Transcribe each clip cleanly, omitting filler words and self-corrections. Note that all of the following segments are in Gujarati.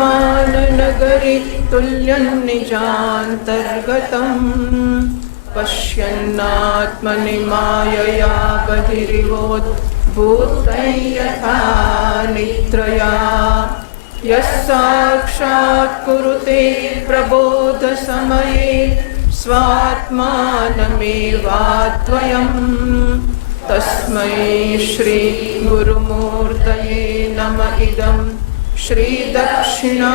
वर्तमाननगरि तुल्यं निजान्तर्गतम् पश्यन्नात्मनि मायया बहिरिवोद्भूतं यथा निद्रया यः साक्षात् कुरुते प्रबोधसमये स्वात्मानमेवाद्वयम् तस्मै श्री गुरुमूर्तये नम इदं श्री दक्षिणामूर्तये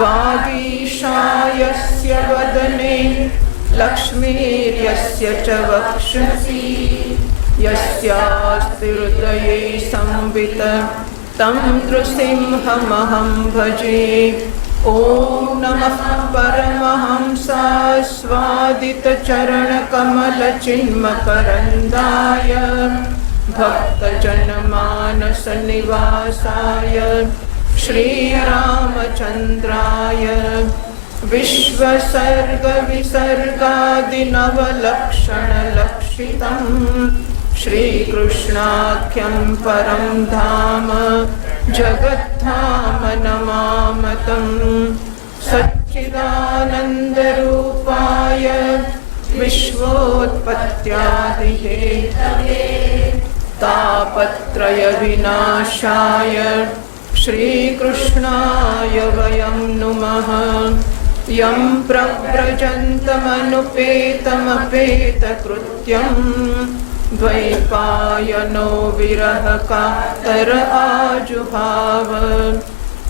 वागीशायस्य वदने लक्ष्मीर्यस्य च वक्षसि यस्यास्ति हृदये संवित तं नृसिंहमहं भजे। ॐ नमः परमहंसास्वादितचरणकमलचिन्मकरन्दाय भक्तजनमानसनिवासाय श्रीरामचन्द्राय विश्वसर्गविसर्गादिनवलक्षणलक्षितं श्रीकृष्णाख्यं परं धाम जगद्धाम नमामतं सच्चिदानन्दरूपाय विश्वोत्पत्त्यादिहेतवे तापत्रयविनाशाय श्रीकृष्णाय वयं नुमः। यं प्रव्रजन्तमनुपेतमपेतकृत्यं द्वैपायनो विरहकातर आजुहाव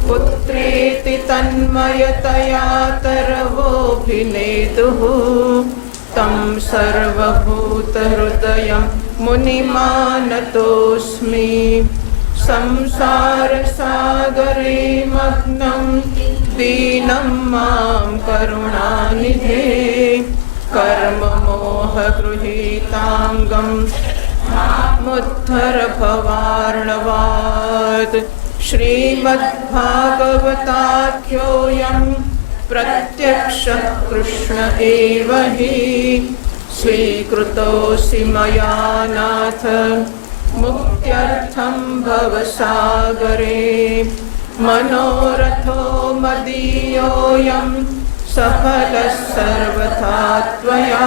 पुत्रेति तन्मयतया तरवोऽभिनेदुः तं सर्वभूतहृदयं मुनिमानतोऽस्मि। संसारसागरे मग्नं दीनं मां करुणानिधे कर्ममोहगृहीताङ्गं मामुद्धर भवार्णवात्। श्रीमद्भागवताख्योऽयं प्रत्यक्षः कृष्ण एव हि स्वीकृतोऽसि मया नाथ मुक्त्यर्थं भवसागरे। मनोरथो मदीयोऽयं सफलः सर्वथा त्वया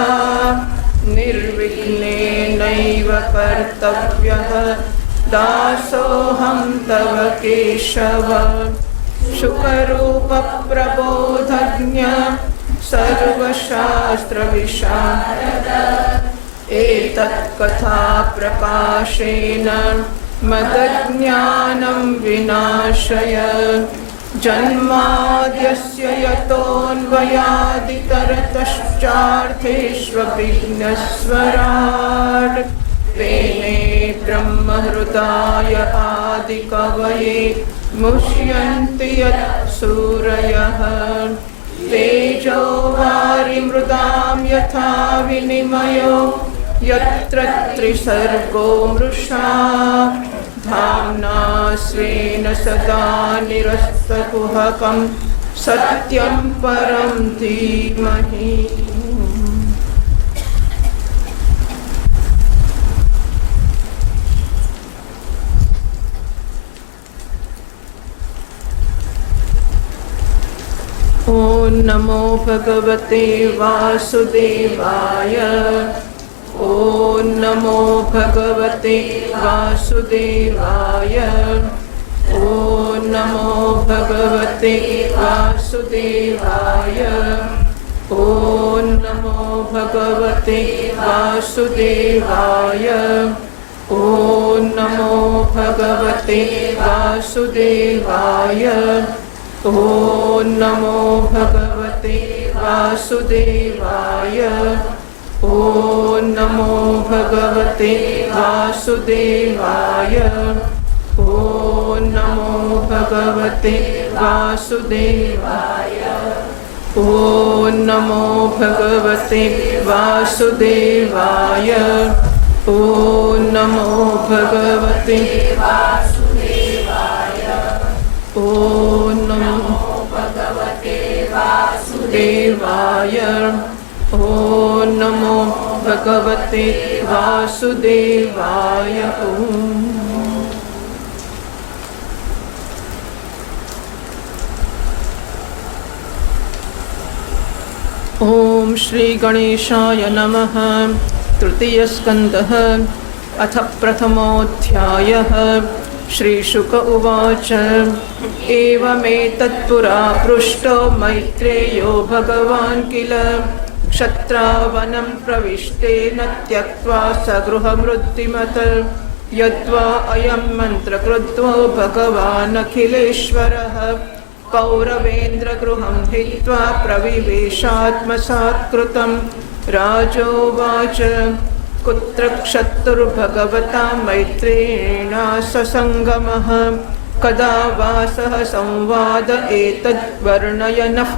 निर्विघ्नेनैव कर्तव्यः दासोऽहं तव केशव। शुकरूपप्रबोधज्ञ सर्वशास्त्रविशारद एतत्कथा प्रकाशेन मदज्ञानं विनाशय। जन्माद्यस्य यतोऽन्वयादितरतश्चार्थेष्वभिघ्नस्वराट् तेने ब्रह्महृदाय आदिकवये मुह्यन्ति यत्सूरयः। तेजो वारिमृदां यथा विनिमयो यत्र त्रिसर्गो मृषा धाम्ना स्वेन सदा निरस्तकुहकं सत्यं परं धीमहि। ॐ नमो भगवते वासुदेवाय। ॐ नमो भगवते वासुदेवाय। ॐ नमो भगवते वासुदेवाय। ॐ नमो भगवते वासुदेवाय। ॐ नमो भगवते वासुदेवाय। ॐ नमो भगवते वासुदेवाय। ॐ नमो भगवते वासुदेवाय। ॐ नमो भगवते वासुदेवाय। ॐ नमो भगवते वासुदेवाय। ॐ नमो भगवते वासुदेवाय। ॐ नमो भगवते वासुदेवाय। ॐ नमो भगवते वासुदेवाय। ॐ श्रीगणेशाय नमः। तृतीयस्कन्धः अथ प्रथमोऽध्यायः। श्रीशुक उवाच एवमेतत्पुरा पृष्टो मैत्रेयो भगवान् किल क्षत्रावनं प्रविष्टेन त्यक्त्वा सगृहमृत्तिमत् यद्वा अयं मन्त्रकृत्वो भगवान् अखिलेश्वरः कौरवेन्द्रगृहं हित्वा प्रविवेशात्मसात्कृतं राजोवाच कुत्र क्षत्रुर्भगवता मैत्रेयेणा ससङ्गमः कदा वा सह संवाद एतद्वर्णयनः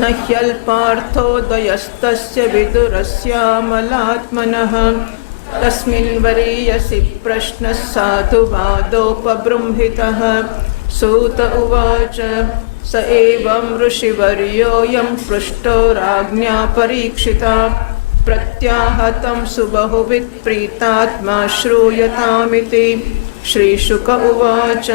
न ह्यल्पार्थोदयस्तस्य विदुरस्यामलात्मनः तस्मिन् वरीयसि प्रश्नः साधुवादोपबृंहितः। सूत उवाच स एवं ऋषिवर्योऽयं पृष्टो राज्ञा परीक्षिता प्रत्याहतं सुबहुवित् प्रीतात्मा श्रूयतामिति। श्रीशुक उवाच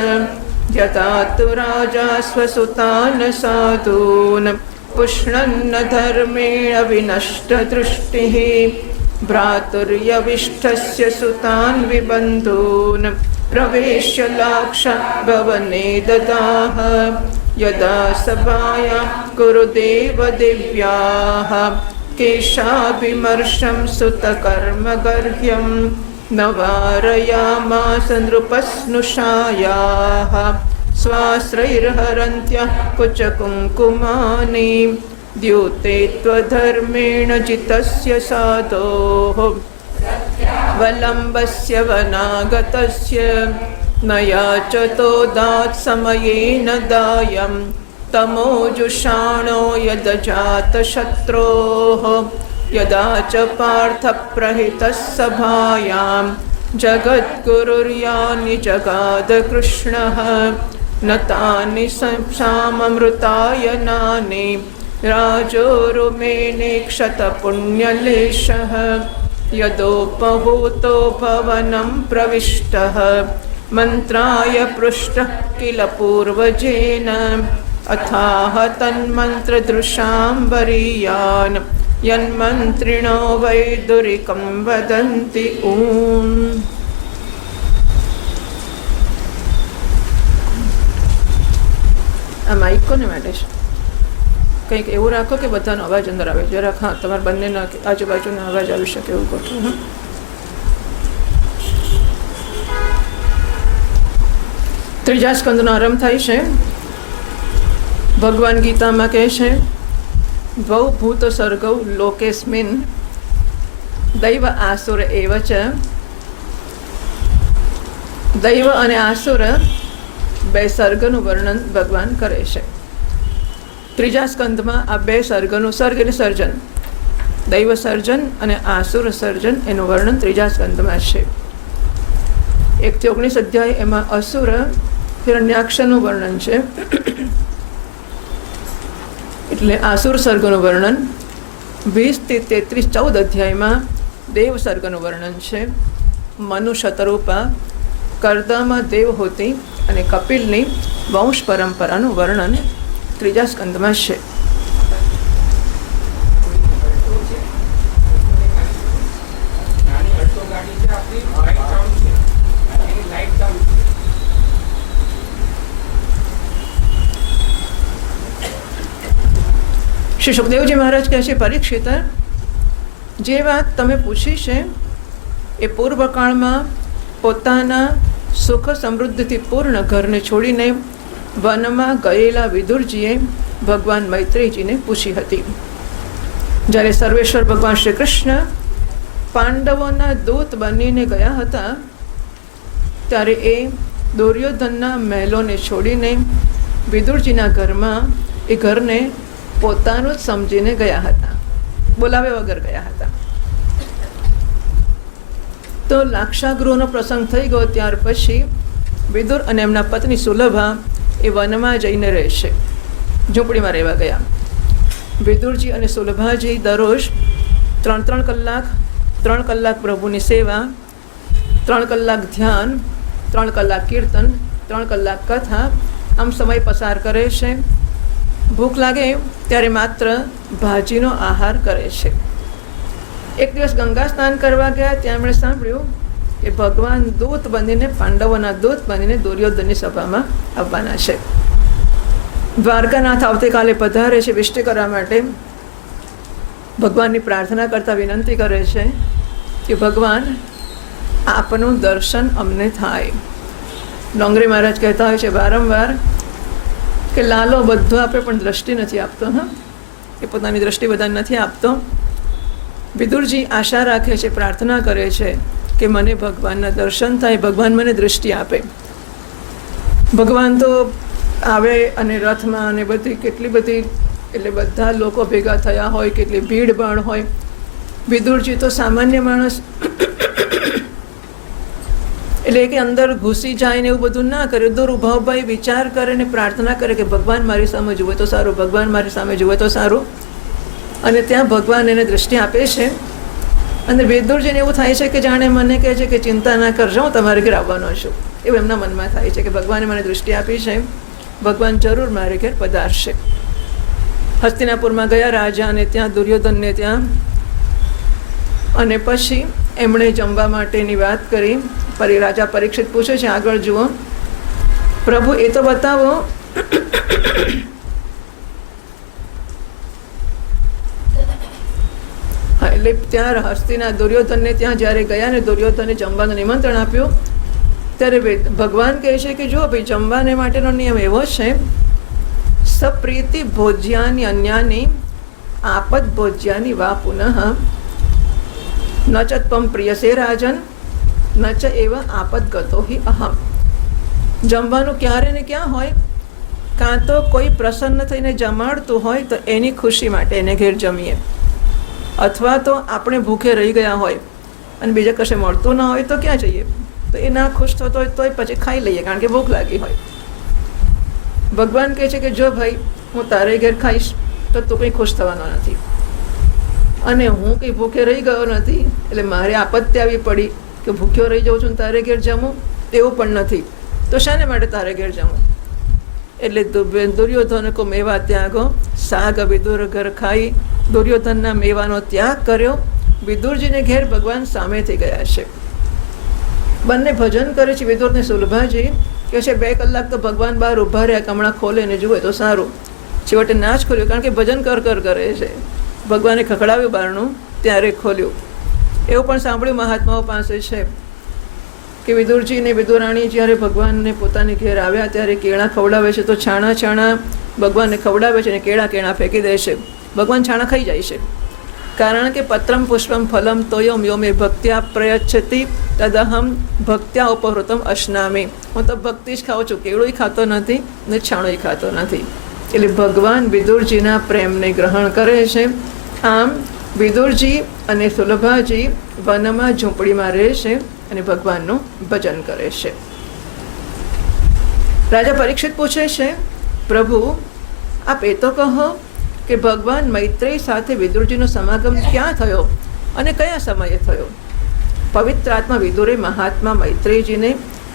यथा तु राजा स्वसुतान् साधून् पुष्णन्न धर्मेण विनष्टदृष्टिः भ्रातुर्यविष्ठस्य सुतान् विबन्धून् प्रवेश्य लाक्षभवने ददाह यदा सभायां कुरुदेव दिव्याः केशाभिमर्शं सुतकर्मगर्ह्यं न वारयामास नृपस्नुषायाः स्वाश्रैर्हरन्त्यः कुचकुङ्कुमानि द्यूते त्वधर्मेण जितस्य साधोः वलम्बस्य वनागतस्य न याचतो दात्समयेन दायं तमोजुषाणो यदजातशत्रोः यदा च पार्थप्रहितः सभायां जगद्गुरुर्यानि जगाद कृष्णः न तानि साममृतायनानि राजोरुमेने क्षतपुण्यलेशः यदोपहूतो भवनं प्रविष्टः मन्त्राय पृष्टः किल पूर्वजेन अथाह तन्मन्त्रदृशां वरीयान् यन्मन्त्रिणो वैदुरिकं वदन्ति ॐ। આ માઇક કોને માટે છે? કંઈક એવું રાખો કે બધાનો અવાજ અંદર આવે. જરાક હા, તમારા બંનેના આજુબાજુનો અવાજ આવી શકે એવું કરો. ત્રીજા સ્કંદનો આરંભ થાય છે. ભગવાન ગીતામાં કહે છે દ્વૌ ભૂત સર્ગૌ લોકેસ્મિન દૈવ આસુર એવ ચ. દૈવ અને આસુર બે સર્ગનું વર્ણન ભગવાન કરે છે. ત્રીજા સ્કંદમાં આ બે સર્ગનું, સર્ગ એટલે સર્જન, દૈવ સર્જન અને આસુર સર્જન એનું વર્ણન ત્રીજા સ્કંદમાં છે. 1 થી 19 અધ્યાય એમાં અસુર હિરણ્યાક્ષનું વર્ણન છે, એટલે આસુર સર્ગનું વર્ણન. 20 થી 33 14 અધ્યાયમાં દેવ સર્ગનું વર્ણન છે. મનુ શતરૂપા, કરદામાં દેવહૂતિ અને કપિલની વંશ પરંપરાનું વર્ણન ત્રીજા સ્કંદમાં છે. શ્રી સુખદેવજી મહારાજ કહે છે, પરીક્ષિત, જે વાત તમે પૂછી છે એ પૂર્વકાળમાં પોતાના સુખ સમૃદ્ધિથી પૂર્ણ ઘરને છોડીને વનમાં ગયેલા વિદુરજીએ ભગવાન મૈત્રેયજીને પૂછી હતી. જ્યારે સર્વેશ્વર ભગવાન શ્રી કૃષ્ણ પાંડવોના દૂત બનીને ગયા હતા ત્યારે એ દુર્યોધનના મહેલોને છોડીને વિદુરજીના ઘરમાં એ ઘરને પોતાનું જ સમજીને ગયા હતા, બોલાવે વગર ગયા હતા. તો લાક્ષાગૃહનો પ્રસંગ થઈ ગયો. ત્યાર પછી વિદુર અને એમના પત્ની સુલભા એ વનમાં જઈને રહેશે, ઝૂંપડીમાં રહેવા ગયા. વિદુરજી અને સુલભાજી દરરોજ 3 કલાક પ્રભુની સેવા, 3 કલાક ધ્યાન, 3 કલાક કીર્તન, 3 કલાક કથા, આમ સમય પસાર કરે છે. ભૂખ લાગે ત્યારે માત્ર ભાજીનો આહાર કરે છે. એક દિવસ ગંગા સ્નાન કરવા ગયા, ત્યાં એમણે સાંભળ્યું કે ભગવાન દૂત બનીને, પાંડવોના દૂત બનીને દુર્યોધનની સભામાં આવવાના છે. દ્વારકાનાથ આવતીકાલે પધારે છે વિષ્ટિ કરવા માટે. ભગવાનની પ્રાર્થના કરતા વિનંતી કરે છે કે ભગવાન આપનું દર્શન અમને થાય. ડોંગરી મહારાજ કહેતા હોય છે વારંવાર કે લાલો બધું આપે પણ દ્રષ્ટિ નથી આપતો. એ પોતાની દ્રષ્ટિ બધાને નથી આપતો. વિદુરજી આશા રાખે છે, પ્રાર્થના કરે છે કે મને ભગવાનના દર્શન થાય, ભગવાન મને દૃષ્ટિ આપે. ભગવાન તો આવે અને રથમાં અને બધી કેટલી બધી, એટલે બધા લોકો ભેગા થયા હોય, કેટલી ભીડભાડ હોય. વિદુરજી તો સામાન્ય માણસ, એટલે કે અંદર ઘૂસી જાય ને એવું બધું ના કરે. દૂર ઉભા ઉભા વિચાર કરે ને પ્રાર્થના કરે કે ભગવાન મારી સામે જુએ તો સારું, ભગવાન મારી સામે જુએ તો સારું. અને ત્યાં ભગવાન એને દૃષ્ટિ આપે છે. અને વિદુરજીને એવું થાય છે કે જાણે મને કહે છે કે ચિંતા ના કરજો, હું તમારે ઘેર આવવાનો છું. એવું એમના મનમાં થાય છે કે ભગવાને મને દૃષ્ટિ આપી છે, ભગવાન જરૂર મારે ઘેર પધારશે. હસ્તિનાપુરમાં ગયા રાજા, અને ત્યાં દુર્યોધનને ત્યાં, અને પછી એમણે જમવા માટેની વાત કરી. રાજા પરીક્ષિત પૂછે છે આગળ જુઓ પ્રભુ એ તો બતાવો એટલે ત્યાં હસ્તિના દુર્યોધનને ત્યાં જ્યારે ગયા ને દુર્યોધને જમવાનું નિમંત્રણ આપ્યું, ત્યારે ભગવાન કહે છે કે જો ભાઈ જમવાને માટેનો નિયમ એવો છે, સપ્રીતિ ભોજ્યાની અન્યાની આપદ ભોજ્યાની વા પુનઃ ન ચ ત્વમ પ્રિયસે રાજન ન ચ એવ આપદ ગતો હિ અહમ. જમવાનું ક્યારે ને ક્યાં હોય, કાં તો કોઈ પ્રસન્ન થઈને જમાડતું હોય તો એની ખુશી માટે એને ઘેર જમીએ, અથવા તો આપણે ભૂખે રહી ગયા હોય અને બીજા કશે મળતું ના હોય તો ક્યાં જઈએ, તો એ ના ખુશ થતો હોય તોય પછી ખાઈ લઈએ કારણ કે ભૂખ લાગી હોય. ભગવાન કહે છે કે જો ભાઈ હું તારે ઘેર ખાઈશ તો તું કંઈ ખુશ થવાનો નથી, અને હું કંઈ ભૂખે રહી ગયો નથી એટલે મારે આપત્તિ આવી પડી કે ભૂખ્યો રહી જાઉં છું ને તારે ઘેર જમું, એવું પણ નથી, તો શાને માટે તારે ઘેર જમું. એટલે દુર્યોધન કો મેવા ત્યાગો સાગ વિદુર ઘર ખાઈ. દુર્યોધનના મેવાનો ત્યાગ કર્યો. વિદુરજીને ઘેર ભગવાન સામેથી ગયા છે. બંને ભજન કરે છે. વિદુરને સુલભાજી કે છે 2 કલાક તો ભગવાન બહાર ઊભા રહ્યા, કમળા ખોલે ને જુએ તો સારું. છેવટે ના જ ખોલ્યું કારણ કે ભજન કર કરે છે. ભગવાને ખખડાવ્યું બારણું ત્યારે ખોલ્યું. એવું પણ સાંભળ્યું મહાત્માઓ પાસે છે કે વિદુરજી ને વિદુરાણી જ્યારે ભગવાનને પોતાની ઘેર આવ્યા ત્યારે કેળા ખવડાવે છે, તો છાણા ભગવાનને ખવડાવે છે અને કેળા ફેંકી દે છે. ભગવાન છાણા ખાઈ જાય છે, કારણ કે પત્રમ પુષ્પમ ફલમ તોયમ યોમે ભક્ત્યા પ્રયચ્છતિ તદહમ ભક્ત્યા ઉપહૃતમ અશ્નામી. હું તો ભક્તિ જ ખાઉં છું, કેળું ખાતો નથી ને છાણું ખાતો નથી. એટલે ભગવાન વિદુરજીના પ્રેમને ગ્રહણ કરે છે. આમ વિદુરજી અને સુલભાજી વનમાં ઝૂંપડીમાં રહે છે અને ભગવાનનું ભજન કરે છે. રાજા પરીક્ષિત પૂછે છે પ્રભુ આપ એ તો કહો કે ભગવાન મૈત્રેય સાથે વિદુરજીનો સમાગમ ક્યાં થયો અને કયા સમયે થયો. પવિત્ર આત્મા વિદુરે મહાત્મા મૈત્રેયજીને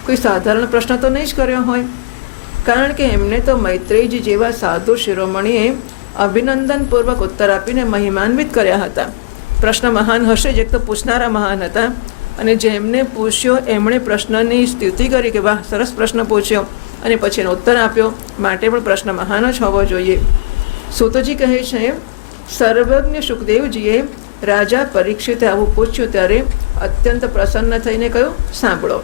કોઈ સાધારણ પ્રશ્ન તો નહીં જ કર્યો હોય, કારણ કે એમને તો મૈત્રેયજી જેવા સાધુ શિરોમણીએ અભિનંદનપૂર્વક ઉત્તર આપીને મહિમાન્વિત કર્યા હતા. પ્રશ્ન મહાન હશે જ, એક તો પૂછનારા મહાન હતા, અને જેમને પૂછ્યો એમણે પ્રશ્નની સ્તુતિ કરી કે વાહ સરસ પ્રશ્ન પૂછ્યો, અને પછી એનો ઉત્તર આપ્યો, માટે પણ પ્રશ્ન મહાન જ હોવો જોઈએ. સૂતજી કહે છે સર્વજ્ઞ સુખદેવજીએ રાજા પરીક્ષિતે આવું પૂછ્યું ત્યારે અત્યંત પ્રસન્ન થઈને કહ્યું સાંભળો.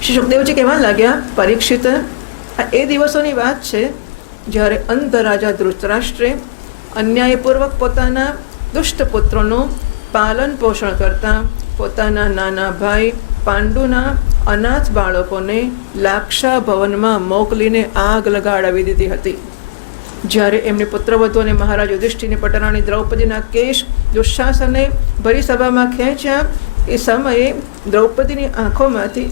શ્રી સુખદેવજી કહેવા લાગ્યા પરીક્ષિત, આ એ દિવસોની વાત છે જ્યારે અંધ રાજા ધૃતરાષ્ટ્રે અન્યાયપૂર્વક પોતાના દુષ્ટ પુત્રોનું પાલન પોષણ કરતા પોતાના નાના ભાઈ પાંડુના અનાથ બાળકોને લાક્ષા ભવનમાં મોકલીને આગ લગાડાવી દીધી હતી. જ્યારે એમને પુત્રવધુઓને મહારાજ યુધિષ્ઠિરની પટરાણી દ્રૌપદીના કેશ દુઃશાસને ભરી સભામાં ખેંચ્યા, એ સમયે દ્રૌપદીની આંખોમાંથી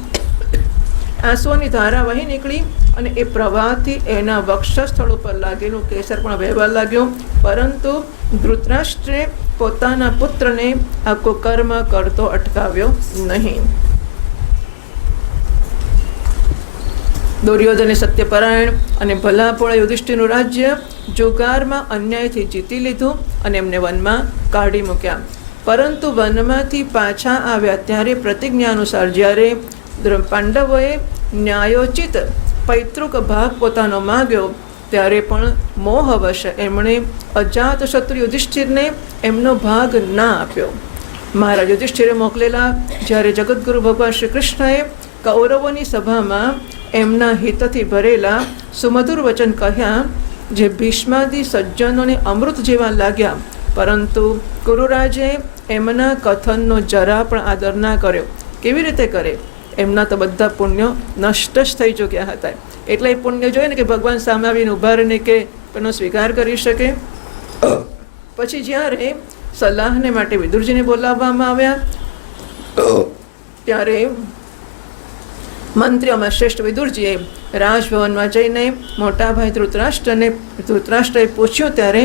આંસુઓની ધારા વહી નીકળી અને એ પ્રવાહથી એના વક્ષસ્થળ ઉપર લાગેલું કેસર પણ વહેવા લાગ્યું. પરંતુ ધૃતરાષ્ટ્રે પોતાના પુત્રને આ કુકર્મ કરતો અટકાવ્યો નહીં. દુર્યોધને સત્યપરાયણ અને ભલાપોળા યુધિષ્ઠિરનું રાજ્ય જુગારમાં અન્યાયથી જીતી લીધું અને એમને વનમાં કાઢી મૂક્યા. પરંતુ વનમાંથી પાછા આવ્યા ત્યારે પ્રતિજ્ઞા અનુસાર જ્યારે પાંડવોએ ન્યાયોચિત પૈતૃક ભાગ પોતાનો માગ્યો ત્યારે પણ મોહવશ એમણે અજાતશત્રુ યુધિષ્ઠિરને એમનો ભાગ ના આપ્યો. મહારાજ યુધિષ્ઠિરે મોકલેલા જ્યારે જગતગુરુ ભગવાન શ્રી કૃષ્ણએ કૌરવોની સભામાં એમના હિતથી ભરેલા સુમધુર વચન કહ્યા, જે ભીષ્માદિ સજ્જનોને અમૃત જેવા લાગ્યા, પરંતુ ગુરુરાજે એમના કથનનો જરા પણ આદર ના કર્યો. કેવી રીતે કરે? એમના તો બધા પુણ્યો નષ્ટ જ થઈ ચૂક્યા હતા. એટલે એ પુણ્ય જોઈએ ને કે ભગવાન સામે આવીને ઉભા રહીને કે એનો સ્વીકાર કરી શકે. પછી જ્યારે સલાહને માટે વિદુરજીને બોલાવવામાં આવ્યા ત્યારે મંત્રીઓમાં શ્રેષ્ઠ વિદુરજીએ રાજભવનમાં જઈને મોટા ભાઈ ધૃતરાષ્ટ્રએ પૂછ્યું ત્યારે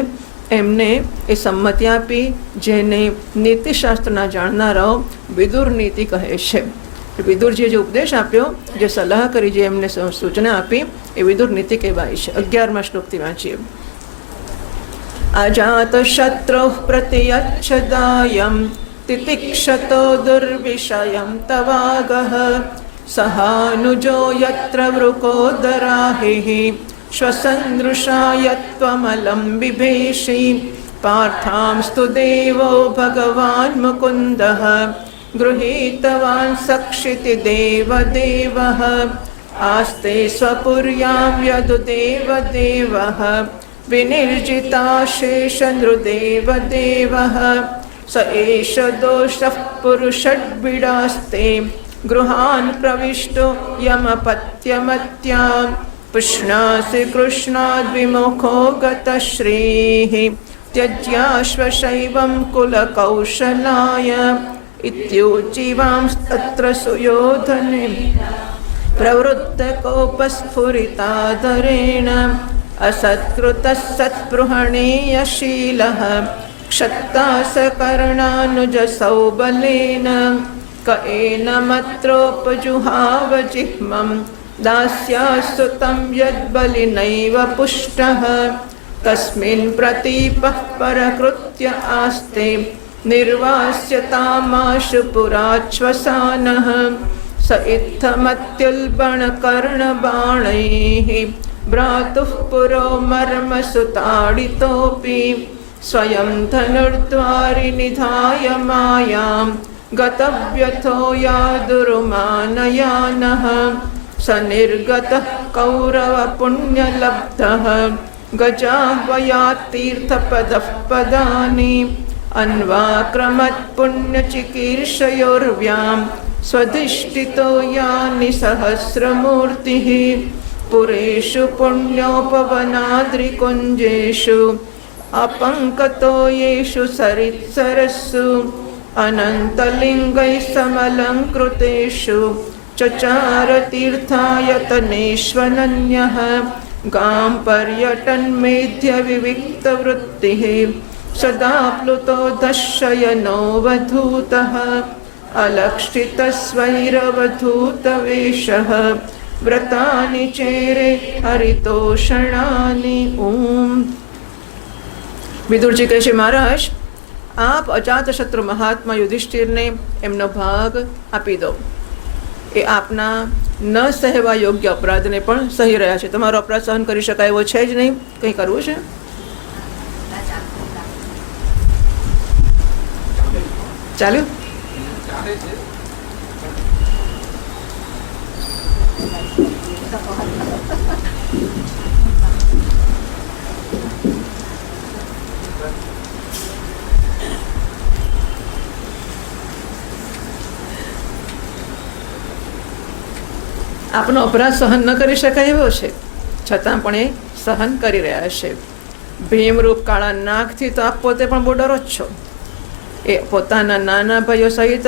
એમને એ સંમતિ આપી, જેને નીતિશાસ્ત્રના જાણનારાઓ વિદુર નીતિ કહે છે. વિદુરજીએ જે ઉપદેશ આપ્યો, જે સલાહ કરી, જે એમને સૂચના આપી, એ વિદુર નીતિ કહેવાય છે. 11મા શ્લોકથી વાંચીએ. અજાત શત્રુ પ્રતિયચ્છદાયમ તિતિક્ષતો દુર્વિષયમ તવાગહ સહાનુજો યત્ર વૃકોદરાહિ શ્વસંદૃશાયત્વમલમ બિભેષી પાર્થાંસ્તુ દેવો ભગવાન મુકુંદઃ ગૃહીતવાન સક્ષિતિ દેવદેવઃ આસ્તે સ્વપુર્યાં યદુદેવદેવઃ વિનિર્જિતાશેષ નૃદેવદેવઃ સ એષ દોષઃ પુરુષડ્બીડાસ્તે ગૃહાન પ્રવિષ્ટો યમપત્યમત્યાં પુષ્ણાસि કૃષ્ણાદ વિમુખો ગતશ્રીઃ ત્યજ્યાશ્વશૈવં કુલકૌશલાય ઇત્યુચિવાંસ્તત્ર સુયોધને પ્રવૃત્તકોપસ્ફુરિતાદરેણ અસત્કૃતસત્પૃહણેયશીલઃ ક્ષત્તાસકર્ણાનુજસૌબલેન ક એનમત્રોપજુહાવ જિહ્મં દાસ્યાસ્તુतं યદ્બલિનૈવ પુષ્ટઃ તસ્મિन् પ્રતીપઃ પરકૃત્ય આસ્તે નિર્વાસ્યતામાશુ પુરાચ્છ્વસાનઃ સ ઇત્થમત્યુલ્બણકર્ણબાણૈઃ ભ્રાતુઃ પુરો મર્મસુતાડિતોऽપી સ્વયં ધનુર્દ્વારિ નિધાય માયાં ગતવ્યથો યાદુરુમાનયાનઃ સ નિર્ગતઃ કૌરવ પુણ્યલબ્ધઃ ગજાહ્વયાત્તીર્થપદઃ પદાની અન્વાક્રમત પુણ્યચિકીર્ષયોર્વ્યામ સ્વધિષ્ઠિતો યાનિ સહસ્રમૂર્તિઃ પુરેષુ પુણ્યોપવનાદ્રિકુંજેષુ अपङ्कतो येषु सरित्सरस्सु अनन्तलिङ्गैः समलङ्कृतेषु चचारतीर्थायतनेष्वनन्यः गां पर्यटन्मेध्यविविक्तवृत्तिः सदा प्लुतो दशयनोऽवधूतः अलक्षितस्वैरवधूतवेषः व्रतानि चेरे हरितोषणानि ॐ। વિદુરજી કહે છે, મહારાજ આપ અજાતશત્રુ મહાત્મા યુધિષ્ઠિરને એમનો ભાગ આપી દો. એ આપના ન સહેવા યોગ્ય અપરાધને પણ સહી રહ્યા છે. તમારો અપરાધ સહન કરી શકાય એવો છે જ નહીં. કંઈ કરવું છે? ચાલ્યું? આપનો અપરાધ સહન ન કરી શકાય એવો છે, છતાં પણ એ સહન કરી રહ્યા છે. ભીમરૂપ કાળા નાગથી તો આપ પોતે પણ બહુ ડરો જ છો. એ પોતાના નાના ભાઈઓ સહિત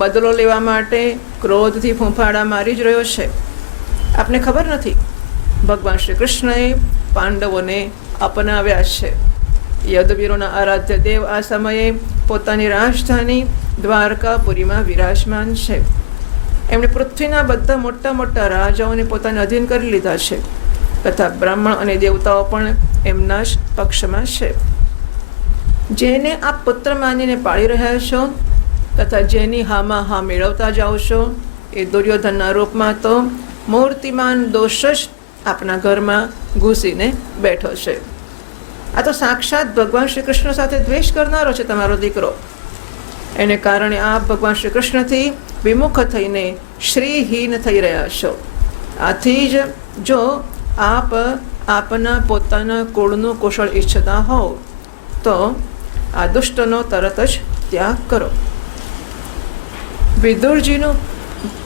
બદલો લેવા માટે ક્રોધથી ફૂંફાડા મારી જ રહ્યો છે. આપને ખબર નથી, ભગવાન શ્રી કૃષ્ણએ પાંડવોને અપનાવ્યા છે. યદુવીરોના આરાધ્ય દેવ આ સમયે પોતાની રાજધાની દ્વારકાપુરીમાં વિરાજમાન છે. એમણે પૃથ્વીના બધા મોટા મોટા રાજાઓને પોતાને અધીન કરી લીધા છે તથા બ્રાહ્મણ અને દેવતાઓ પણ એમના જ પક્ષમાં છે. જેને આપ પુત્ર માનીને પાળી રહ્યા છો તથા જેની હામાં હા મેળવતા જાઓ છો એ દુર્યોધનના રૂપમાં તો મૂર્તિમાન દોષ જ આપના ઘરમાં ઘૂસીને બેઠો છે. આ તો સાક્ષાત ભગવાન શ્રી કૃષ્ણ સાથે દ્વેષ કરનારો છે તમારો દીકરો. એને કારણે આપ ભગવાન શ્રી કૃષ્ણથી વિમુખ થઈને શ્રીહીન થઈ રહ્યા છો. આથી જ જો આપ આપના પોતાના કુળનું કુશળ ઈચ્છતા હોવ તો આ દુષ્ટનો તરત જ ત્યાગ કરો. વિદુરજીનું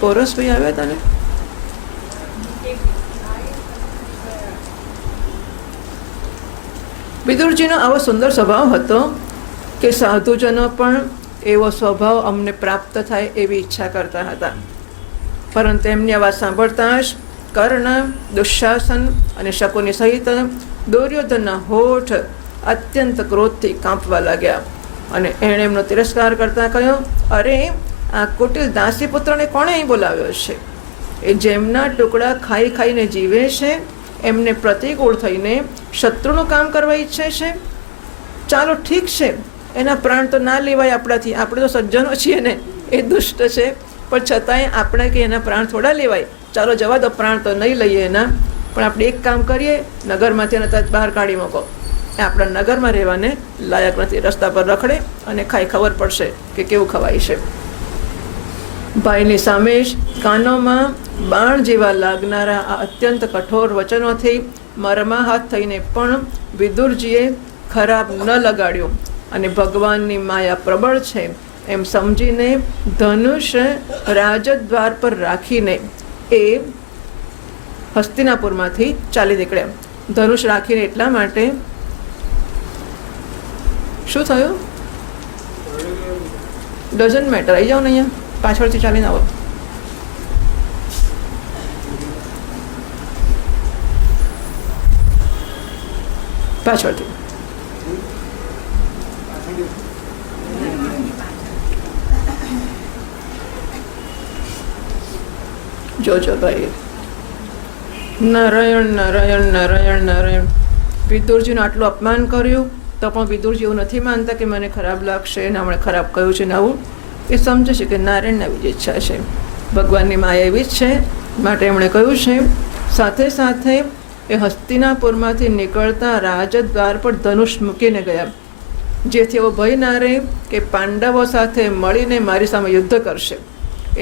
પોરસભાઈ આવ્યા હતા ને, વિદુરજીનો આવો સુંદર સ્વભાવ હતો કે સાધુજનો પણ એવો સ્વભાવ અમને પ્રાપ્ત થાય એવી ઈચ્છા કરતા હતા. પરંતુ એમની આ વાત સાંભળતા જ કર્ણ, દુશાસન અને શકુની સહિત દુર્યોધનના હોઠ અત્યંત ક્રોધથી કાંપવા લાગ્યા અને એણે એમનો તિરસ્કાર કરતા કહ્યું, અરે આ કુટિલ દાસીપુત્રને કોણે અહીં બોલાવ્યો છે? એ જેમના ટુકડા ખાઈ ખાઈને જીવે છે એમને પ્રતિકૂળ થઈને શત્રુનું કામ કરવા ઈચ્છે છે. ચાલો ઠીક છે, એના પ્રાણ તો ના લેવાય આપણાથી, આપણે તો સજ્જનો છીએ ને, એ દુષ્ટ છે, પણ છતાંય આપણે કે એના પ્રાણ થોડા લેવાય, ચાલો જવા દો, પ્રાણ તો નહીં લઈએ એના, પણ આપણે એક કામ કરીએ, નગરમાંથી એને તરત બહાર કાઢી મૂકો. એ આપણા નગરમાં રહેવાને લાયક નથી, રસ્તા પર રખડે અને ખાઈ ખબર પડશે કે કેવું ખવાય છે. ભાઈની સામે જ કાનોમાં બાણ જેવા લાગનારા આ અત્યંત કઠોર વચનોથી મર્માહત થઈને પણ વિદુરજીએ ખરાબ ન લગાડ્યું અને ભગવાનની માયા પ્રબળ છે એમ સમજીને ધનુષ રાજદ્વાર પર રાખીને એ હસ્તિનાપુરમાંથી ચાલી નીકળ્યા. ધનુષ રાખીને એટલા માટે, શું થયું? ડઝન્ટ મેટર, આવી જાઓ ને અહીંયા પાછળથી ચાલીને આવો. પાછળથી જોજો ભાઈ. નારાયણ નારાયણ નારાયણ નારાયણ. વિદુરજીનું આટલું અપમાન કર્યું તો પણ વિદુરજી એવું નથી માનતા કે મને ખરાબ લાગશે ને હમણાં ખરાબ કહ્યું છે ને આવું. એ સમજે છે કે નારાયણની આવી જ ઈચ્છા છે, ભગવાનની માયા એવી જ છે, માટે એમણે કહ્યું છે. સાથે સાથે એ હસ્તિનાપુરમાંથી નીકળતા રાજદ્વાર પર ધનુષ મૂકીને ગયા, જેથી એવો ભય ના રહે કે પાંડવો સાથે મળીને મારી સામે યુદ્ધ કરશે.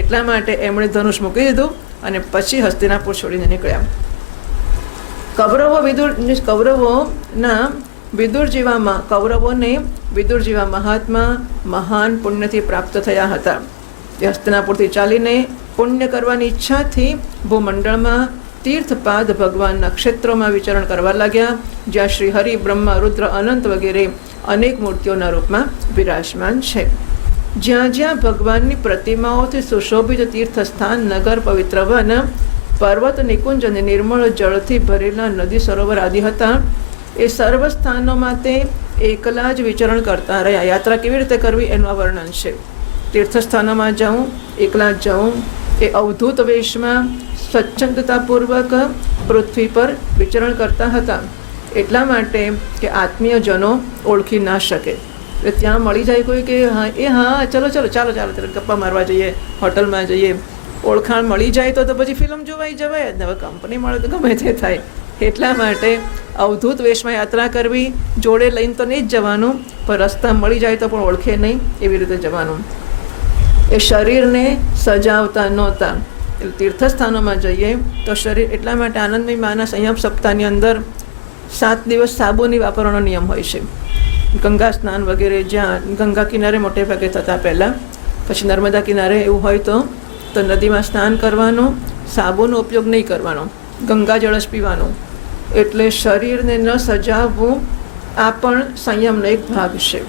એટલા માટે એમણે ધનુષ મૂકી દીધું અને પછી હસ્તિનાપુર છોડીને નીકળ્યા. કૌરવોના વિદુર કૌરવોને વિદુર જેવા મહાત્મા મહાન પુણ્યથી પ્રાપ્ત થયા હતા. તે હસ્તિનાપુરથી ચાલીને પુણ્ય કરવાની ઈચ્છાથી ભૂમંડળમાં તીર્થપાદ ભગવાનના ક્ષેત્રોમાં વિચરણ કરવા લાગ્યા, જ્યાં શ્રી હરિ, બ્રહ્મા, રુદ્ર, અનંત વગેરે અનેક મૂર્તિઓના રૂપમાં બિરાજમાન છે. જ્યાં જ્યાં ભગવાનની પ્રતિમાઓથી સુશોભિત તીર્થસ્થાન, નગર, પવિત્ર વન, પર્વત, નિકુંજ અને નિર્મળ જળથી ભરેલા નદી, સરોવર આદિ હતા, એ સર્વ સ્થાનોમાં તે એકલા જ વિચરણ કરતા રહ્યા. યાત્રા કેવી રીતે કરવી એનું વર્ણન છે. તીર્થસ્થાનોમાં જાઉં, એકલા જ જાઉં, એ અવધૂત વેશમાં સ્વચ્છંદતાપૂર્વક પૃથ્વી પર વિચરણ કરતા હતા. એટલા માટે કે આત્મીયજનો ઓળખી ના શકે. ત્યાં મળી જાય કોઈ કે હા ચલો ગપ્પા મારવા જઈએ, હોટલમાં જઈએ, ઓળખાણ મળી જાય તો પછી ફિલ્મ જોવાઈ જવાય જ ને. હવે કંપની મળે તો ગમે તે થાય. એટલા માટે અવધૂત વેશમાં યાત્રા કરવી, જોડે લઈને તો નહીં જ જવાનું, પણ રસ્તા મળી જાય તો પણ ઓળખે નહીં એવી રીતે જવાનું. એ શરીરને સજાવતા નહોતા. એટલે તીર્થસ્થાનોમાં જઈએ તો શરીર, એટલા માટે આનંદમય માના સંયમ સપ્તાહની અંદર 7 દિવસ સાબુ નહીં વાપરવાનો નિયમ હોય છે. ગંગા સ્નાન વગેરે જ્યાં ગંગા કિનારે મોટે ભાગે થતા પહેલાં, પછી નર્મદા કિનારે એવું હોય તો નદીમાં સ્નાન કરવાનું, સાબુનો ઉપયોગ નહીં કરવાનો, ગંગાજળ જ પીવાનું. એટલે શરીરને ન સજાવવું આ પણ સંયમનો એક ભાગ છે.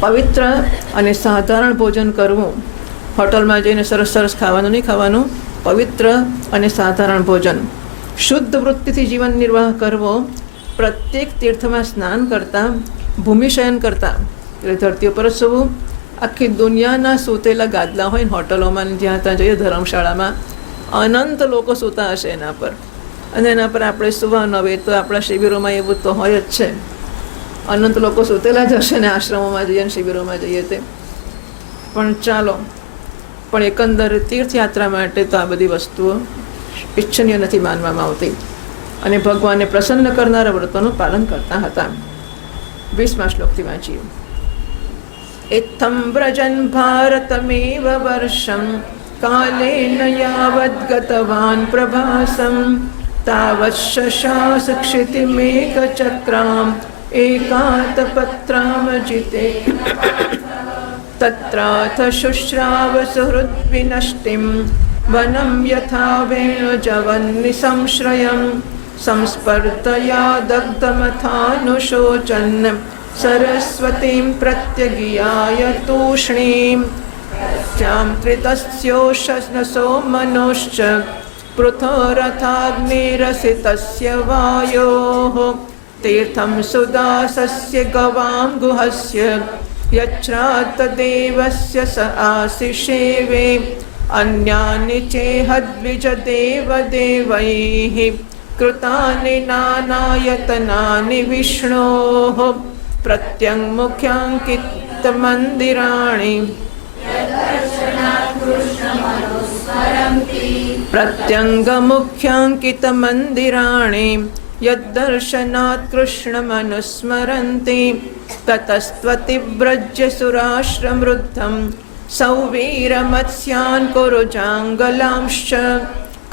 પવિત્ર અને સાધારણ ભોજન કરવું, હોટલમાં જઈને સરસ સરસ ખાવાનું નહીં ખાવાનું, પવિત્ર અને સાધારણ ભોજન, શુદ્ધ વૃત્તિથી જીવન નિર્વાહ કરવો, પ્રત્યેક તીર્થમાં સ્નાન કરતાં, ભૂમિશયન કરતાં એટલે ધરતી ઉપર સૂવું, આખી દુનિયાના સૂતેલા ગાદલા હોય ને હોટલોમાં ને જ્યાં ત્યાં જઈએ ધર્મશાળામાં અનંત લોકો સૂતા હશે એના પર, અને એના પર આપણે સુવાનું હવે તો આપણા શિબિરોમાં એવું તો હોય જ છે, અનંત લોકો સૂતેલા જ હશે ને આશ્રમોમાં જઈએ ને શિબિરોમાં જઈએ તે. પણ ચાલો, પણ એકંદર તીર્થયાત્રા માટે તો આ બધી વસ્તુઓ ઈચ્છનીય નથી માનવામાં આવતી, અને ભગવાનને પ્રસન્ન કરનારા વ્રતોનું પાલન કરતા હતા. 20મા શ્લોકથી વાંચીએ. ઇત્થં વ્રજન ભારતમેવ વર્ષમ કાલેન યાવદ્ ગતવાન પ્રભાસમ તાવत् શશાસ ક્ષિતિમેકચક્રામ એકાતપત્રામ જીતે તત્રાથ શુશ્રાવ સુહૃદ વિનષ્ટિમ વનમ યથા વેણુજવન્નિ સંશ્રયમ સંસ્પર્ધયા દગ્ધમથાનુશોચન સરસ્વતીમ પ્રત્યગિયાય તૂષ્ણીમ ત્યામ ત્રિતસ્યોષનસો મનોશ્ચ પૃથોરથાગ્નિરસિતસ્ય વાયોઃ તીર્થમ સુદાસસ્ય ગવાં ગુહસ્ય યચ્છ્રાતદેવસ્ય સ આશિષેવે અન્યાનિ ચેહદ્વિજદેવદેવૈઃ કૃતાનિ નાનાયતનાનિ વિષ્ણોઃ પ્રત્યંગમુખ્યાંકિતમંદિરાણિ પ્રત્યંગમુખ્યાંકિતમંદિરાણિ યદ્દર્શનાत् કૃષ્ણમનુસ્મરન્તિ તતસ્ત્વતિવ્રજ્ય સુરાશ્રમૃદ્ધં સૌવીરમત્સ્યાन् કુરુજાંગલાંશ્ચ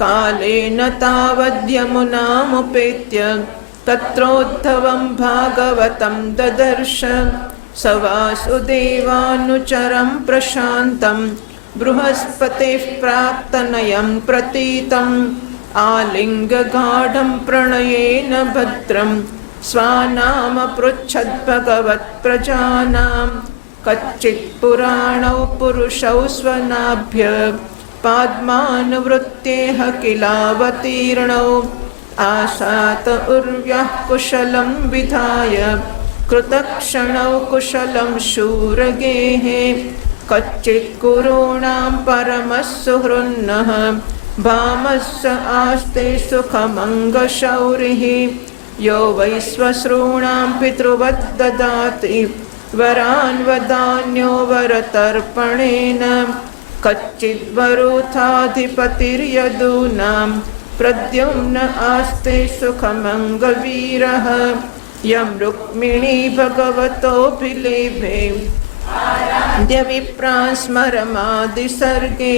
કાલેન તાવદ્યમુનામુપેત્ય તત્રોદ્ધવં ભાગવतं દદર્શ સ વાસુદેવાનુચરં પ્રશાન્तं બૃહસ્પતિઃ પ્રાક્તનયં પ્રતીतं આલિંગગાઢં પ્રણયેન ભદ્રં સ્વાનામ પૃચ્છદ્ભગવત્પ્રજાનાં કચ્ચિत् પુરાણૌ પુરુષૌ સ્વનાભ્ય પાદ્માનુવૃત્તેહ કિલાવતીર્ણૌ આસાત ઉર્વ્યઃ કુશલં વિધાય કૃતક્ષણૌ કુશલં શૂરગેઃ કચ્ચિत् કુરૂણાં પરમસુહૃન્નઃ ભામસ્સ આસ્તે સુખમંગશૌરિः યો વૈશ્વસॄણાં પિતૃવદ્ દદાતિ વરાન વદાન્યો વરતર્પણેન કચ્ચિદ્ વરુથાધિપતિર્યદૂનાં પ્રદ્યુમ્ન આસ્તે સુખમંગવીરઃ યં રુક્મિણી ભગવતોऽભિલેભે દ્યવિપ્રાંસ્મરમાદિસર્ગે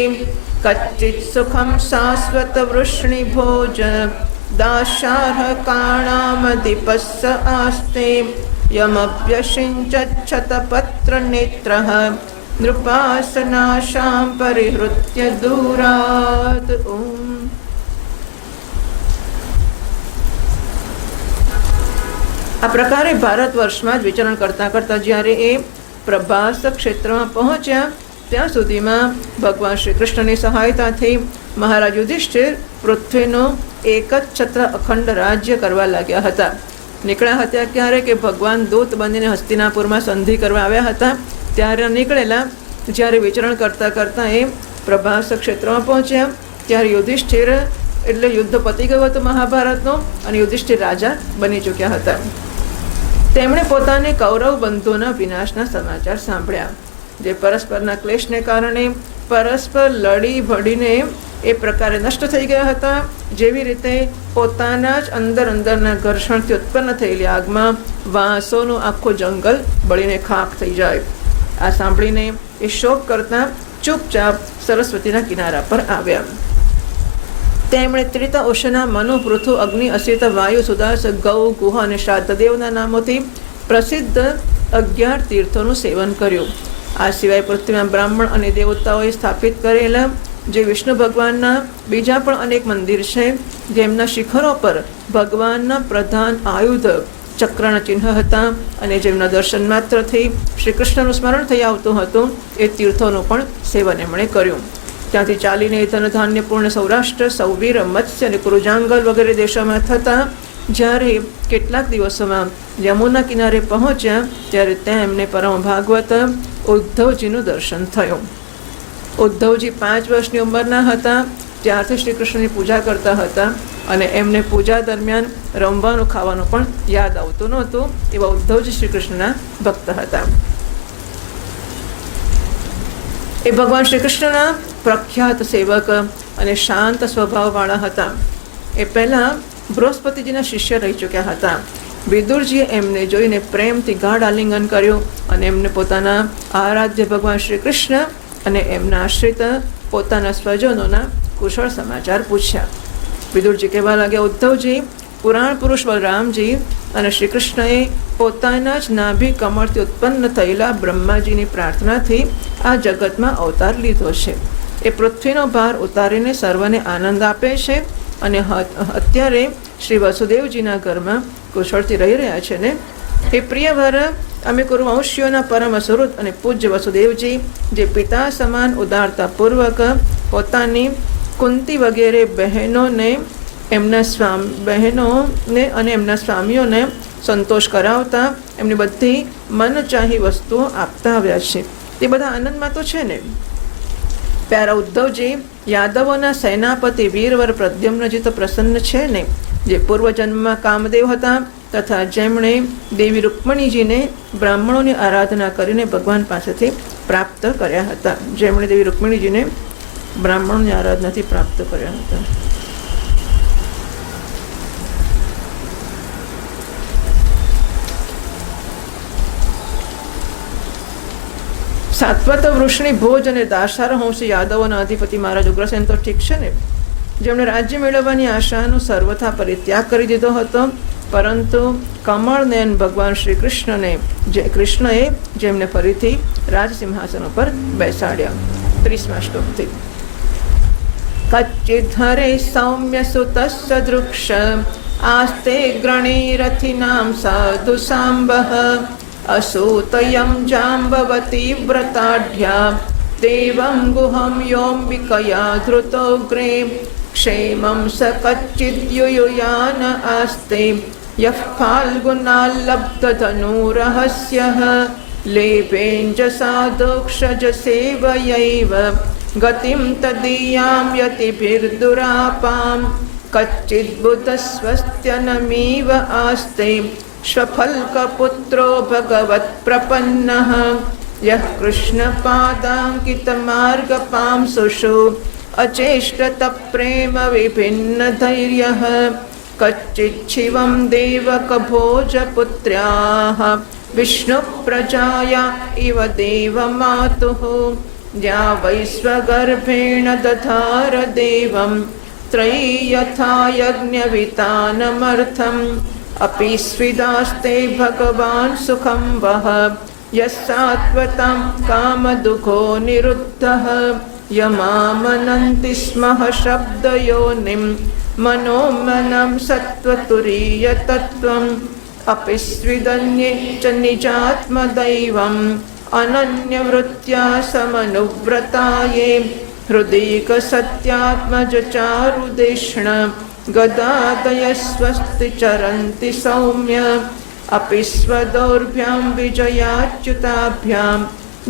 કચ્ચિत् સુખં શાશ્વતવૃષ્ણિભોજ દાશાર્હકાણામધિપસ્સ આસ્તે યમભ્યષિञ्चच्छतપત્રનેત્રः નૃપાસનાશાં પરિહૃત્ય દૂરાत्. આ પ્રકારે ભારત વર્ષમાં જ વિચરણ કરતાં કરતાં જ્યારે એ પ્રભાસ ક્ષેત્રમાં પહોંચ્યા ત્યાં સુધીમાં ભગવાન શ્રી કૃષ્ણની સહાયતાથી મહારાજ યુધિષ્ઠિર પૃથ્વીનો એક જ છત્ર અખંડ રાજ્ય કરવા લાગ્યા હતા. નીકળ્યા હતા ક્યારે કે ભગવાન દૂત બનીને હસ્તિનાપુરમાં સંધિ કરવા આવ્યા હતા ત્યારે નીકળેલા. જ્યારે વિચરણ કરતાં કરતાં એ પ્રભાસ ક્ષેત્રમાં પહોંચ્યા ત્યારે યુધિષ્ઠિર એટલે યુદ્ધ પતી ગયું હતું મહાભારતનો, અને યુધિષ્ઠિર રાજા બની ચૂક્યા હતા. તેમણે પોતાને કૌરવ બંધુઓના વિનાશના સમાચાર સાંભળ્યા, જે પરસ્પરના ક્લેશને કારણે પરસ્પર લડી ભળીને એ પ્રકારે નષ્ટ થઈ ગયા હતા, જેવી રીતે પોતાના જ અંદરના ઘર્ષણથી ઉત્પન્ન થયેલી આગમાં વાંસોનું આખું જંગલ બળીને ખાખ થઈ જાય. આ સાંભળીને એ શોક કરતા ચૂપચાપ સરસ્વતીના કિનારા પર આવ્યા. તેમણે ત્રિત ઓશના મનુ પૃથુ અગ્નિ અસિત વાયુ સુદાસ ગૌ ગુહ અને શ્રાદ્ધદેવના નામોથી પ્રસિદ્ધ 11 તીર્થોનું સેવન કર્યું. આ સિવાય પૃથ્વીમાં બ્રાહ્મણ અને દેવતાઓએ સ્થાપિત કરેલા જે વિષ્ણુ ભગવાનના બીજા પણ અનેક મંદિર છે, જેમના શિખરો પર ભગવાનના પ્રધાન આયુધ ચક્રના ચિહ્ન હતા, અને જેમના દર્શન માત્રથી શ્રી કૃષ્ણનું સ્મરણ થઈ આવતું હતું, એ તીર્થોનું પણ સેવન એમણે કર્યું. ત્યાંથી ચાલીને ધનધાન્યપૂર્ણ સૌરાષ્ટ્ર, સૌવીર, મત્સ્ય અને કુરુજાંગલ વગેરે દેશોમાં થતા જ્યારે કેટલાક દિવસોમાં યમુના કિનારે પહોંચ્યા ત્યારે ત્યાં એમને પરમ ભાગવત ઉદ્ધવજીનું દર્શન થયું. ઉદ્ધવજી 5 વર્ષની ઉંમરના હતા ત્યારથી શ્રી કૃષ્ણની પૂજા કરતા હતા અને એમને પૂજા દરમિયાન રમવાનું ખાવાનું પણ યાદ આવતું નહોતું. એવા ઉદ્ધવજી શ્રી કૃષ્ણના ભક્ત હતા. એ ભગવાન શ્રી કૃષ્ણના પ્રખ્યાત સેવક અને શાંત સ્વભાવવાળા હતા. એ પહેલાં બૃહસ્પતિજીના શિષ્ય રહી ચૂક્યા હતા. વિદુરજીએ એમને જોઈને પ્રેમથી ગાઢ આલિંગન કર્યું અને એમને પોતાના આરાધ્ય ભગવાન શ્રી કૃષ્ણ અને એમના આશ્રિત પોતાના સ્વજનોના કુશળ સમાચાર પૂછ્યા. વિદુરજી કહેવા લાગ્યા, ઉદ્ધવજી, પુરાણ પુરુષ બલરામજી અને શ્રી કૃષ્ણએ પોતાના જ નાભી કમળથી ઉત્પન્ન થયેલા બ્રહ્માજીની પ્રાર્થનાથી આ જગતમાં અવતાર લીધો છે. એ પૃથ્વીનો ભાર ઉતારીને સર્વને આનંદ આપે છે અને અત્યારે શ્રી વસુદેવજીના ઘરમાં કુશળથી રહી રહ્યા છે ને. એ પ્રિયવર, અમે કુરુવંશીઓના પરમ સુહૃદ અને પૂજ્ય વસુદેવજી, જે પિતા સમાન ઉદારતાપૂર્વક પોતાની કુંતી વગેરે બહેનોને અને એમના સ્વામીઓને સંતોષ કરાવતા એમની બધી મનચાહી વસ્તુઓ આપતા આવ્યા છે. તે બધા આનંદમાં તો છે ને. પ્યારા ઉદ્ધવજી, યાદવોના સેનાપતિ વીરવર પ્રદ્યુમ્નજી તો પ્રસન્ન છે ને, જે પૂર્વજન્મમાં કામદેવ હતા તથા જેમણે દેવી રૂક્મણીજીને બ્રાહ્મણોની આરાધના કરીને ભગવાન પાસેથી પ્રાપ્ત કર્યા હતા. જેમણે દેવી રૂક્મણીજીને બ્રાહ્મણોની આરાધનાથી પ્રાપ્ત કર્યા હતા. સાત્વત વૃષણી ભોજ અને દાસારહંસી યાદવોના અધિપતિ મહારાજ ઉગ્રસેન તો ઠીક છે ને, જેમણે રાજ્ય મેળવવાની આશાનો સર્વથા પરિત્યાગ કરી દીધો હતો, પરંતુ કમળનયન ભગવાન શ્રી કૃષ્ણએ જેમને ફરીથી રાજસિંહાસન ઉપર બેસાડ્યા. 30મા શ્લોકથી. કચ્ચિદ્ધરે સૌમ્ય સુતસ્ય દૃક્ષ આસ્તે ગ્રણીરથિનામ સાધુ સાંબઃ અસૂતયમ જાંબવતી વ્રતાઢ્યા દેવં ગુહમ યોમ્બિકયા ધૃતોગ્રે ક્ષેમં સ કચ્ચિદ્યુયુયાન આસ્તે યઃ ફાલ્ગુનાલ્લબ્ધધનુરહસ્યઃ લેભેન્જ સાધુક્ષજ સેવયૈવ ગતિં તદીયાં યતિભિર્દુરાપાં કચ્ચિદ્બુધસ્વસ્ત્યનમીવ આસ્તે શ્વફલ્કપુત્રો ભગવત પ્રપન્નઃ યઃ કૃષ્ણપાદાંકિતમાર્ગપાંસુષુ અચેષ્ટત પ્રેમ વિભિન્ન ધૈર્યઃ કચ્ચિચ્છિવં દેવકભોજપુત્ર્યાઃ વિષ્ણુપ્રજાયા ઇવ દેવમાતુઃ યા વૈશ્વગર્ભેણ દધાર દેવં ત્રયી યથા યજ્ઞવિતાનમર્થં અપિ સ્વિદાસ્તે ભગવાન સુખં વહ યસ્સાત્વतं કામદુઃખો નિરુદ્ધઃ યમામનન્તિ સ્મઃ શબ્દયોનિં મનોમनं સત્વતુરીયતત્વં અપિ સ્વિદન્યે ચ નિજાત્મદૈવં અનન્યવૃત્ત્યા સમનુવ્રતાયે હૃદિક સત્યાત્મજ ચારુદેષ્ણ ગદાદય સ્વસ્તિ ચરન્તિ સૌમ્ય અપિ સ્વદૌર્ભ્યાં વિજયાચ્યુતાભ્યાં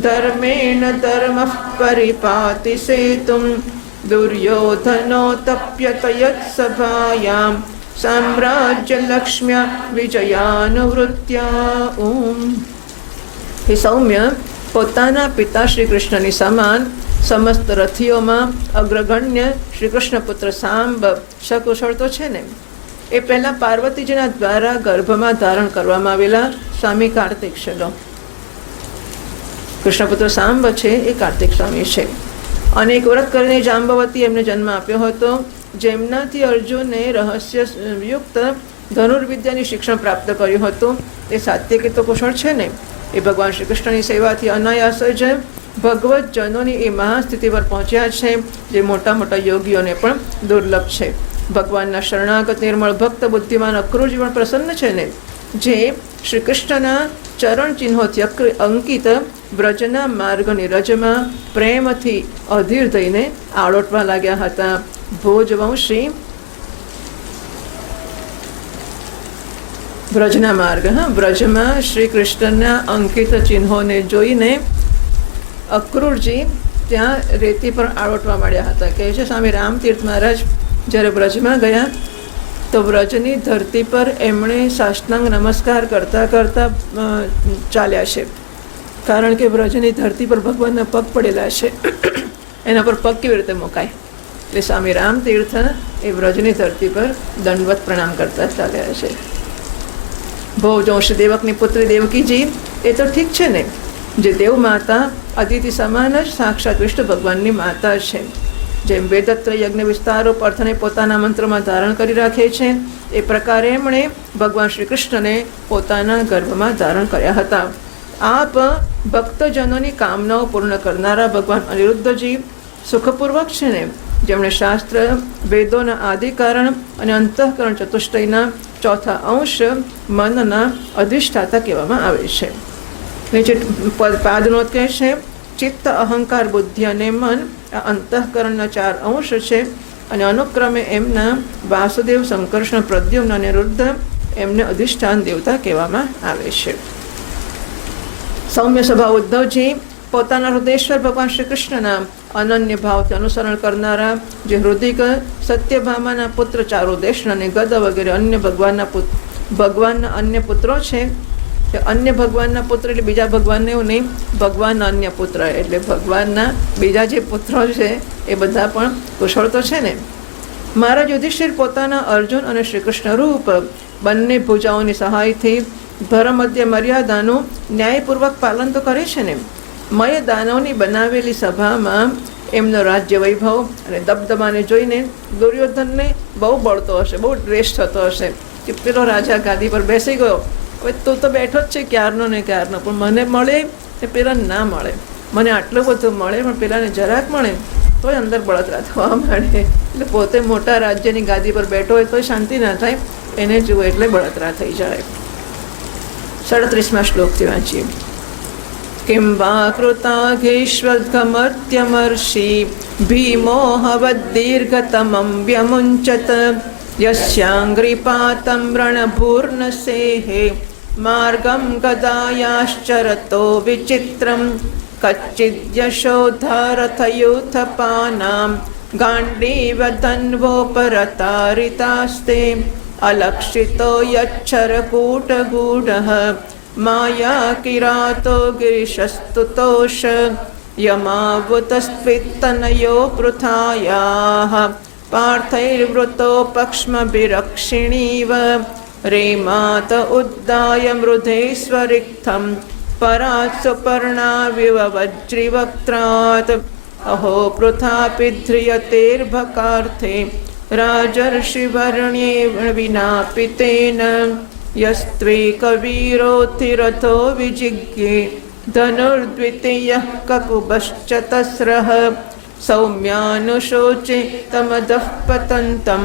ધર્મેણ ધર્મઃ પરિપાતિ સેતું દુર્યોધનોતપ્યત યત્સભાયાં સામ્રાજ્યલક્ષ્મ્યા વિજયાનુવૃત્ત્યા. હે સૌમ્ય, પોતાના પિતા શ્રી કૃષ્ણની સમાન સમસ્ત રથીઓમાં અગ્રગણ્ય શ્રી કૃષ્ણ પુત્ર સાંબ સકુશળ તો છે ને. એ પહેલાં પાર્વતીજીના દ્વારા ગર્ભમાં ધારણ કરવામાં આવેલા સ્વામી કાર્તિક શલો. કૃષ્ણપુત્ર સાંબ છે એ કાર્તિક સ્વામી છે. અને એક વ્રત કરીને જાંબવતી એમને જન્મ આપ્યો હતો, જેમનાથી અર્જુને રહસ્યયુક્ત ધનુર્વિદ્યાની શિક્ષણ પ્રાપ્ત કર્યું હતું. એ સાત્વિક તો કુશળ છે ને. એ ભગવાન શ્રી કૃષ્ણની સેવાથી અનાયાસ જ ભગવત જનોની એ મહાસ્થિતિ પર પહોંચ્યા છે, જે મોટા મોટા યોગીઓને પણ દુર્લભ છે. ભગવાનના શરણાગત નિર્મળ ભક્ત બુદ્ધિમાન અક્રૂરજી પણ પ્રસન્ન છે ને, જે શ્રી કૃષ્ણના ચરણ ચિહ્નોથી અંકિત વ્રજના માર્ગની રજમાં પ્રેમથી અધીર થઈને આળોટવા લાગ્યા હતા. ભોજવંશી વ્રજના માર્ગ. હા, વ્રજમાં શ્રી કૃષ્ણના અંકિત ચિહ્નોને જોઈને અક્રૂરજી ત્યાં રેતી પર આળોટવા માંડ્યા હતા. કહે છે સ્વામી રામતીર્થ મહારાજ જ્યારે વ્રજમાં ગયા તો વ્રજની ધરતી પર એમણે સાષ્ટાંગ નમસ્કાર કરતાં કરતાં ચાલ્યા છે, કારણ કે વ્રજની ધરતી પર ભગવાનના પગ પડેલા છે. એના પર પગ કેવી રીતે મુકાય? એટલે સ્વામી રામતીર્થ એ વ્રજની ધરતી પર દંડવત પ્રણામ કરતા ચાલ્યા છે. ભોજોંશ દેવકની પુત્રી દેવકીજી એ તો ઠીક છે ને, જે દેવ માતા અદિતિ સમાન જ સાક્ષાત વિષ્ણુ ભગવાનની માતા છે. જેમ વેદત્ર યજ્ઞ વિસ્તારો અર્થને પોતાના મંત્રમાં ધારણ કરી રાખે છે, એ પ્રકારે એમણે ભગવાન શ્રી કૃષ્ણને પોતાના ગર્ભમાં ધારણ કર્યા હતા. આપ ભક્તજનોની કામનાઓ પૂર્ણ કરનારા ભગવાન અનિરુદ્ધજી સુખપૂર્વક છે ને, જેમણે શાસ્ત્ર વેદોના આદિકારણ અને અંતઃકરણ ચતુષ્ટયના ચોથા અંશ મનના અધિષ્ઠાતા કહેવામાં આવે છે. નીચે પાદનોત કહે છે ચિત્ત, અહંકાર, બુદ્ધિ અને મન આ અંતઃકરણના 4 અંશ છે, અને અનુક્રમે એમના વાસુદેવ, સંકર્ષણ, પ્રદ્યુમ્ન અને રુદ્ર એમને અધિષ્ઠાન દેવતા કહેવામાં આવે છે. સૌમ્ય સ્વભાવ ઉદ્ધવજી પોતાના હૃદયેશ્વર ભગવાન શ્રી કૃષ્ણના અનન્ય ભાવથી અનુસરણ કરનારા, જે હૃદિક સત્યભામાના પુત્ર ચારુદેશન અને ગદ વગેરે અન્ય ભગવાનના અન્ય પુત્રો છે. તે અન્ય ભગવાનના પુત્ર એટલે બીજા ભગવાનને એવું નહીં, ભગવાનના અન્ય પુત્ર એટલે ભગવાનના બીજા જે પુત્રો છે એ બધા પણ કુશળ તો છે ને. મહારાજ યુધિષ્ઠિર પોતાના અર્જુન અને શ્રી કૃષ્ણ રૂપ બંને ભુજાઓની સહાયથી ધર્મ મધ્ય મર્યાદાનું ન્યાયપૂર્વક પાલન તો કરે છે ને. મય દાનવની બનાવેલી સભામાં એમનો રાજ્ય વૈભવ અને દબદબાને જોઈને દુર્યોધનને બહુ બળતો હશે, બહુ દ્વેષ થતો હશે કે પેલો રાજા ગાદી પર બેસી ગયો, હવે તું તો બેઠો જ છે ક્યારનો ને ક્યારનો, પણ મને મળે ને પેલાને ના મળે, મને આટલું બધું મળે પણ પેલાને જરાક મળે તોય અંદર બળતરા થવા માંડે. એટલે પોતે મોટા રાજ્યની ગાદી પર બેઠો હોય તોય શાંતિ ના થાય, એને જુઓ એટલે બળતરા થઈ જાય. 37મા શ્લોકથી વાંચીએ. किं वा कृताघेष्वद्गमर्त्यमर्षि भीमो हवद्दीर्घतमं व्यमुञ्चत यस्याङ्घ्रिपातं रणभूर्णसेहे मार्गं गदायाश्चरतो विचित्रं कच्चिद्यशोधरथयूथपानां गाण्डीवधन्वोपरतारितास्ते अलक्षितो यच्छरकूटगूढः माया किरातो गिरिशस्तुतोष यमावुतस्त्वित्तनयो पृथायाः पार्थैर्वृतो पक्ष्मभिरक्षिणीव रेमात उद्दाय मृधे स्वरिक्थं परात् सुपर्णाविव वज्रिवक्त्रात् अहो पृथापि ध्रियतेर्भकार्थे राजर्षिवर्ण्ये विनापि तेन यस्त्वेकवीरोऽतिरथो विजिज्ञे धनुर्द्वितीयः ककुभश्च तस्रः सौम्यानुशोचे तमदः पतन्तं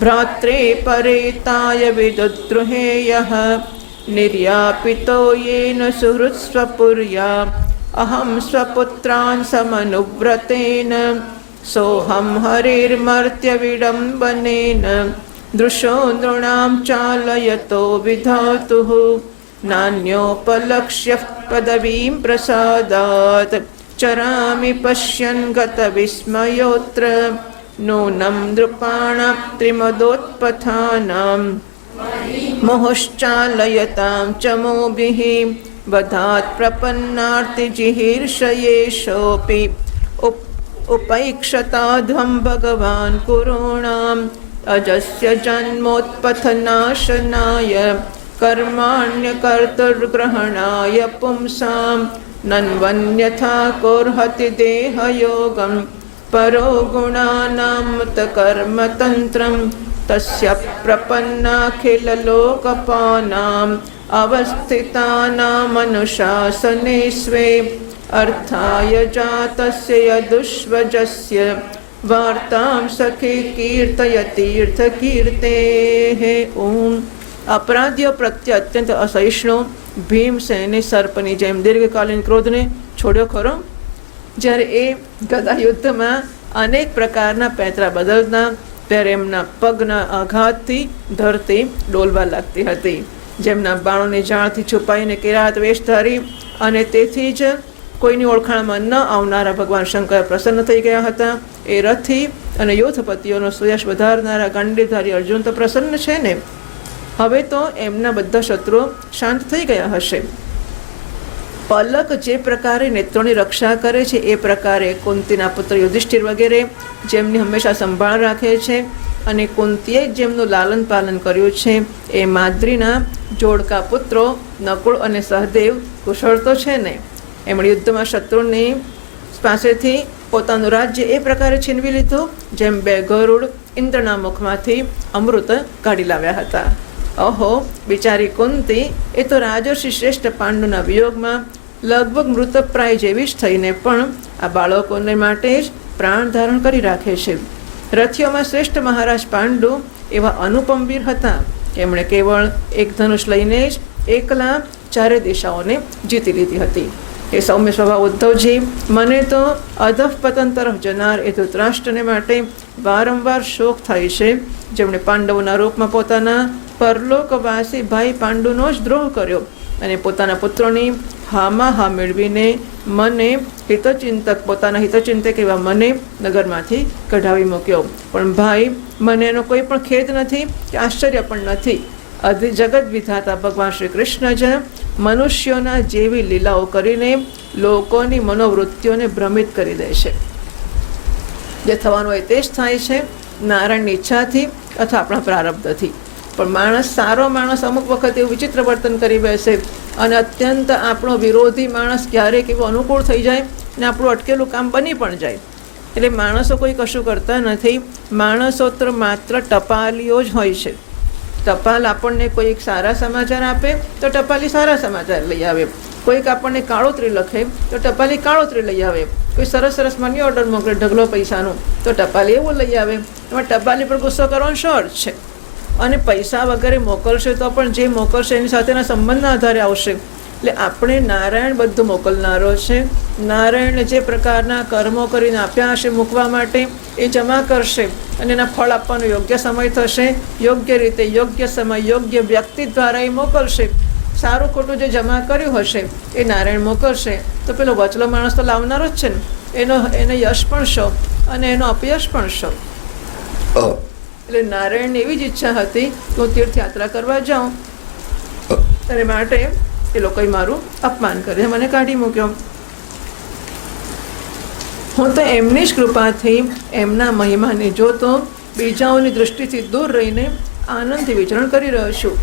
भ्रात्रे परेताय विदुद्रुहेयः निर्यापितो येन सुहृत्स्वपुर्या अहं स्वपुत्रान् समनुव्रतेन सोऽहं हरेर्मर्त्यविडम्बनेन दृशो नृणां चालयतो विधातुः नान्योपलक्ष्यः पदवीं प्रसादात् चरामि पश्यन् गतविस्मयोऽत्र नूनं नृपाणां त्रिमदोत्पथानां मोहश्चालयतां च मोभिः वधात् प्रपन्नार्तिजिहीर्षयेषोऽपि उपैक्षताध्वं भगवान् कुरूणाम् अजस्य जन्मोत्पथनाशनाय कर्माण्यकर्तुर्ग्रहणाय पुंसां नन्वन्यथा कोर्हति देहयोगं परो गुणानामृतकर्मतन्त्रं तस्य प्रपन्नाखिललोकपानाम् अवस्थितानामनुशासने स्वे अर्थाय जातस्य यदुष्वजस्य वार्तां सखे कीर्तयतीर्थकीर्तेः. ઓમ. અપરાધ્ય પ્રત્યે અત્યંત અસહિષ્ણુ ભીમસેને સર્પની જેમ દીર્ઘકાલીન ક્રોધને છોડ્યો ખરો. જ્યારે એ ગદા યુદ્ધમાં અનેક પ્રકારના પેંતરા બદલતા ત્યારે એમના પગના આઘાતથી ધરતી ડોલવા લાગતી હતી. જેમના બાણોની જાળથી છુપાઈને કિરાત વેશ ધારી અને તેથી જ કોઈની ઓળખાણમાં ન આવનારા ભગવાન શંકર પ્રસન્ન થઈ ગયા હતા. એ રથી અને યોથપતિઓનો સુયશ વધારનારા ગાંડીવધારી અર્જુન તો પ્રસન્ન છે ને. હવે તો એમના બધા શત્રુઓ શાંત થઈ ગયા હશે. પલક જે પ્રકારે નેત્રોની રક્ષા કરે છે એ પ્રકારે કુંતીના પુત્ર યુધિષ્ઠિર વગેરે જેમની હંમેશા સંભાળ રાખે છે અને કુંતીએ જેમનું લાલન પાલન કર્યું છે એ માદ્રીના જોડકા પુત્રો નકુળ અને સહદેવ કુશળ તો છે ને. એમણે યુદ્ધમાં શત્રુની પાસેથી પોતાનું રાજ્ય એ પ્રકારે છીનવી લીધું જેમ બે ગરુડ ઇન્દ્રના મુખમાંથી અમૃત કાઢી લાવ્યા હતા. અહો, બિચારી કુંતી એ તો રાજર્ષિ શ્રેષ્ઠ પાંડુના વિયોગમાં લગભગ મૃતપ્રાય જેવી જ થઈને પણ આ બાળકોને માટે જ પ્રાણ ધારણ કરી રાખે છે. રથીઓમાં શ્રેષ્ઠ મહારાજ પાંડુ એવા અનુપમ વીર હતા. એમણે કેવળ એક ધનુષ લઈને જ એકલા ચારે દિશાઓને જીતી લીધી હતી. એ સૌમ્ય સ્વભાવ ઉદ્ધવજી, મને તો અધઃપતન તરફ જનાર એ ધૃતરાષ્ટ્રને માટે વારંવાર શોક થાય છે, જેમણે પાંડવોના રૂપમાં પોતાના પરલોકવાસી ભાઈ પાંડુનો જ દ્રોહ કર્યો અને પોતાના પુત્રોની હામાં હા મેળવીને મને હિતચિંતક પોતાના હિતચિંતક એવા મને નગરમાંથી કઢાવી મૂક્યો. પણ ભાઈ, મને એનો કોઈ પણ ખેદ નથી કે આશ્ચર્ય પણ નથી. જગત વિધાતા ભગવાન શ્રી કૃષ્ણ જ મનુષ્યોના જેવી લીલાઓ કરીને લોકોની મનોવૃત્તિઓને ભ્રમિત કરી દે છે. જે થવાનું હોય તે જ થાય છે, નારાયણની ઈચ્છાથી અથવા આપણા પ્રારબ્ધથી. પણ માણસ, સારો માણસ અમુક વખત એવું વિચિત્ર વર્તન કરી બેસે અને અત્યંત આપણો વિરોધી માણસ ક્યારેક એવું અનુકૂળ થઈ જાય ને આપણું અટકેલું કામ બની પણ જાય. એટલે માણસો કોઈ કશું કરતા નથી. માણસો તો માત્ર ટપાલીઓ જ હોય છે. ટપાલ આપણને કોઈક સારા સમાચાર આપે તો ટપાલી સારા સમાચાર લઈ આવે. કોઈક આપણને કાળોતરી લખે તો ટપાલી કાળોતરી લઈ આવે. કોઈ સરસ સરસ મની ઓર્ડર મોકલે ઢગલો પૈસાનું તો ટપાલી એવું લઈ આવે. એમાં ટપાલી પર ગુસ્સો કરવાનો શું અર્થ છે? અને પૈસા વગેરે મોકલશે તો પણ જે મોકલશે એની સાથેના સંબંધના આધારે આવશે. એટલે આપણે નારાયણ બધું મોકલનારો છે. નારાયણ જે પ્રકારના કર્મો કરીને આપ્યા હશે મૂકવા માટે એ જમા કરશે અને એના ફળ આપવાનો યોગ્ય સમય થશે. યોગ્ય રીતે, યોગ્ય સમય, યોગ્ય વ્યક્તિ દ્વારા એ મોકલશે. સારું ખોટું જે જમા કર્યું હશે એ નારાયણ મોકલશે. તો પેલો વચલો માણસ તો લાવનારો જ છે ને. એને યશ પણ શો અને એનો અપયશ પણ શો. એટલે નારાયણની એવી જ ઈચ્છા હતી કે હું તીર્થયાત્રા કરવા જાઉં અને માટે એ લોકોએ મારું અપમાન કરી મને કાઢી મૂક્યો. હું તો એમની જ કૃપાથી એમના મહિમાને જોતો બીજાઓની દૃષ્ટિથી દૂર રહીને આનંદથી વિચરણ કરી રહ્યો છું.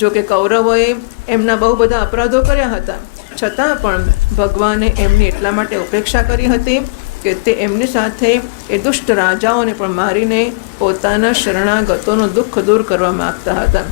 જો કે કૌરવોએ એમના બહુ બધા અપરાધો કર્યા હતા, છતાં પણ ભગવાને એમની એટલા માટે ઉપેક્ષા કરી હતી કે તે એમની સાથે એ દુષ્ટ રાજાઓને પણ મારીને પોતાના શરણાગતોનું દુઃખ દૂર કરવા માગતા હતા.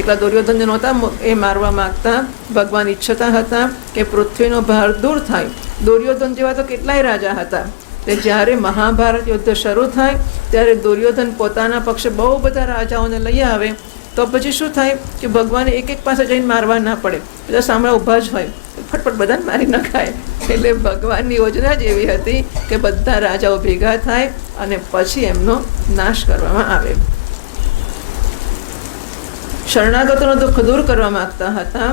એકલા દુર્યોધનને નહોતા એ મારવા માગતા. ભગવાન ઈચ્છતા હતા કે પૃથ્વીનો ભાર દૂર થાય. દુર્યોધન જેવા તો કેટલાય રાજા હતા. તે જ્યારે મહાભારત યુદ્ધ શરૂ થાય ત્યારે દુર્યોધન પોતાના પક્ષે બહુ બધા રાજાઓને લઈ આવે તો પછી શું થાય કે ભગવાને એક એક પાસે જઈને મારવા ના પડે. બધા સાંભળા ઊભા જ હોય, ફટફટ બધાને મારી નખાય. એટલે ભગવાનની યોજના જ એવી હતી કે બધા રાજાઓ ભેગા થાય અને પછી એમનો નાશ કરવામાં આવે. શરણાગતોનું દુઃખ દૂર કરવા માગતા હતા.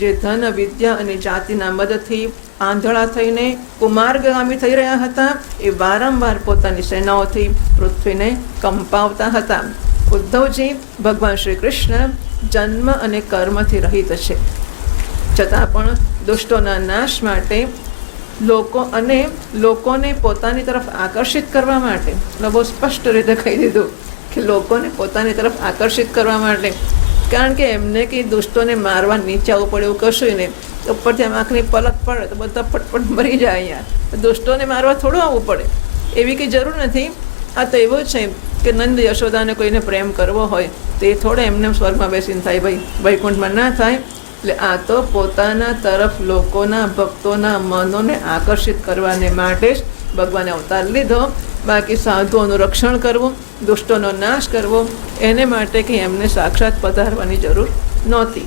જે ધન, વિદ્યા અને જાતિના મદદથી આંધળા થઈને કુમાર્ગગામી થઈ રહ્યા હતા એ વારંવાર પોતાની સેનાઓથી પૃથ્વીને કંપાવતા હતા. ઉદ્ધવજી, ભગવાન શ્રી કૃષ્ણ જન્મ અને કર્મથી રહિત છે, છતાં પણ દુષ્ટોના નાશ માટે લોકોને પોતાની તરફ આકર્ષિત કરવા માટે, બહુ સ્પષ્ટ રીતે કહી દીધું કે લોકોને પોતાની તરફ આકર્ષિત કરવા માટે. કારણ કે એમને કંઈ દુષ્ટોને મારવા નીચે આવવું પડે એવું કશું નહીં. ઉપરથી આમ આંખની પલક પડે તો બધા ફટફટ મરી જાય. અહીંયા દુષ્ટોને મારવા થોડું આવવું પડે એવી કંઈ જરૂર નથી. આ તો એવું છે કે નંદ યશોદાને કોઈને પ્રેમ કરવો હોય તો એ થોડા એમને સ્વર્ગમાં બેસીને થાય, ભાઈ વૈકુંઠમાં ના થાય. એટલે આ તો પોતાના તરફ લોકોના, ભક્તોના મનોને આકર્ષિત કરવાને માટે જ ભગવાને અવતાર લીધો. બાકી સાધુઓનું રક્ષણ કરવું, દુષ્ટોનો નાશ કરવો એને માટે કંઈ એમને સાક્ષાત પધારવાની જરૂર નહોતી.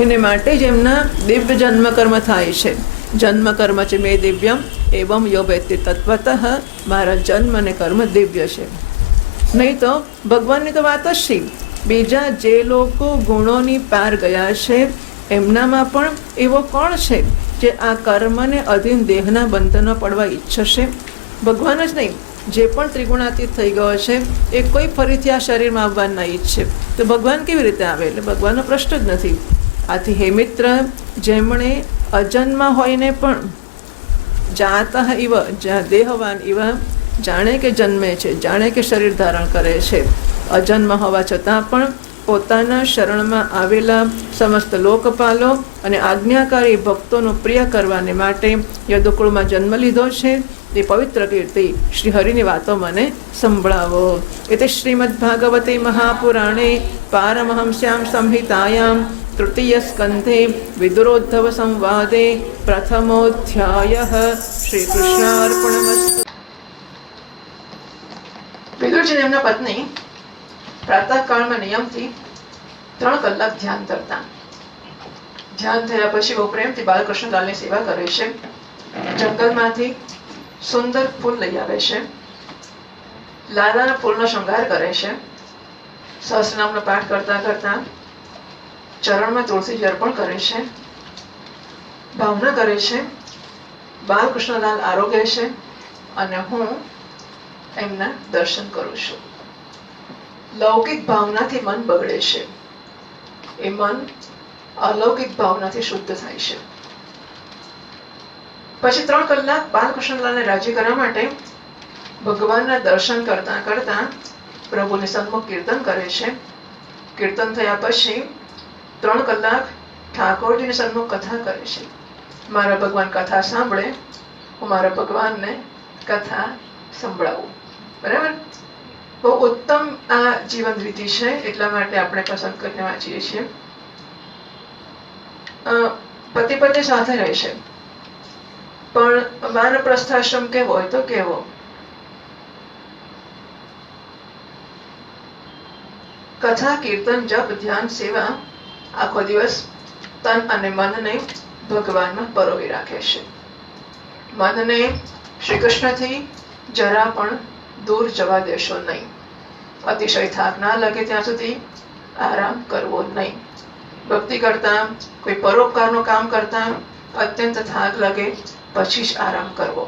એને માટે જ એમના દિવ્ય જન્મકર્મ થાય છે. જન્મ કર્મ છે મે દિવ્યમ એવમ યો વેત્તિ તત્વતઃ, મારા જન્મ અને કર્મ દિવ્ય છે. નહીં તો ભગવાનની તો વાત જ છે. બીજા જે લોકો ગુણોની પાર ગયા છે એમનામાં પણ એવો કોણ છે જે આ કર્મને અધીન દેહના બંધનો પડવા ઈચ્છશે? ભગવાન જ નહીં, જે પણ ત્રિગુણાતીત થઈ ગયો છે એ કોઈ ફરીથી આ શરીરમાં આવવા ન ઈચ્છે, તો ભગવાન કેવી રીતે આવે? એટલે ભગવાનનો પ્રશ્ન જ નથી. આથી હે મિત્ર, જેમણે અજન્મ હોઈને પણ જાતઃ ઇવ, દેહવાન ઇવ, જાણે કે જન્મે છે, જાણે કે શરીર ધારણ કરે છે, અજન્મ હોવા છતાં પણ પોતાના શરણમાં આવેલા સમસ્ત લોકપાલો અને આજ્ઞાકારી ભક્તોનું પ્રિય કરવાને માટે યદુકુળમાં જન્મ લીધો છે. તે પવિત્ર કીર્તિ શ્રી હરિની વાતો મને સંભળાવો. એટલે શ્રીમદ્ભાગવતે મહાપુરાણે પારમહંસ્યામ સંહિતાયામ તૃતીય સ્કંધે વિદુરોદ્ધવ સંવાદે પ્રથમોધ્યાયઃ. શ્રી કૃષ્ણાર્પણમસ્તુ. વિદુરજીને એમના પત્ની પ્રાતઃકાળમાં નિયમથી 3 કલાક ધ્યાન કરતા. ધ્યાન થયા પછી બહુ પ્રેમથી બાલકૃષ્ણલાલની સેવા કરે છે. જંગલમાંથી સુંદર ફૂલ લઈ આવે છે, લાલાના ફૂલનો શૃંગાર કરે છે, સહસ્રનામનો પાઠ કરતા કરતા ચરણમાં તુલસી અર્પણ કરે છે, ભાવના કરે છે બાલકૃષ્ણલાલ આરોગ્ય છે અને હું એમના દર્શન કરું છું. લૌકિક ભાવનાથી મન બગડે છે, એ મન અલૌકિક ભાવનાથી શુદ્ધ થાય છે. પછી 3 કલાક બાલકૃષ્ણલાલને રાજી કરવા માટે ભગવાનના દર્શન કરતા કરતા પ્રભુની સન્મુખ કીર્તન કરે છે. કીર્તન થયા પછી 3 કલાક ઠાકોરજીની સન્મુખ કથા કરે છે. મારા ભગવાન કથા સાંભળે, હું મારા ભગવાનને કથા સંભળાવું. બરાબર? બહુ ઉત્તમ આ જીવન રીતિ છે, એટલા માટે આપણે પસંદ કરીને વાંચીએ છીએ. પતિ પત્ની સાથે રહે છે, પણ વાનપ્રસ્થાશ્રમ કેવો હોય તો કેવો? કથા, કીર્તન, જપ, ધ્યાન, સેવા આખો દિવસ તન અને મનને ભગવાનમાં પરોવી રાખે છે. મનને શ્રી કૃષ્ણથી જરા પણ દૂર જવા દેશો નહીં. અતિશય થાક ના લાગે ત્યાં સુધી આરામ કરવો નહીં. ભક્તિ કરતા, કોઈ પરોપકારનું કામ કરતા અત્યંત થાક લાગે પછી જ આરામ કરવો.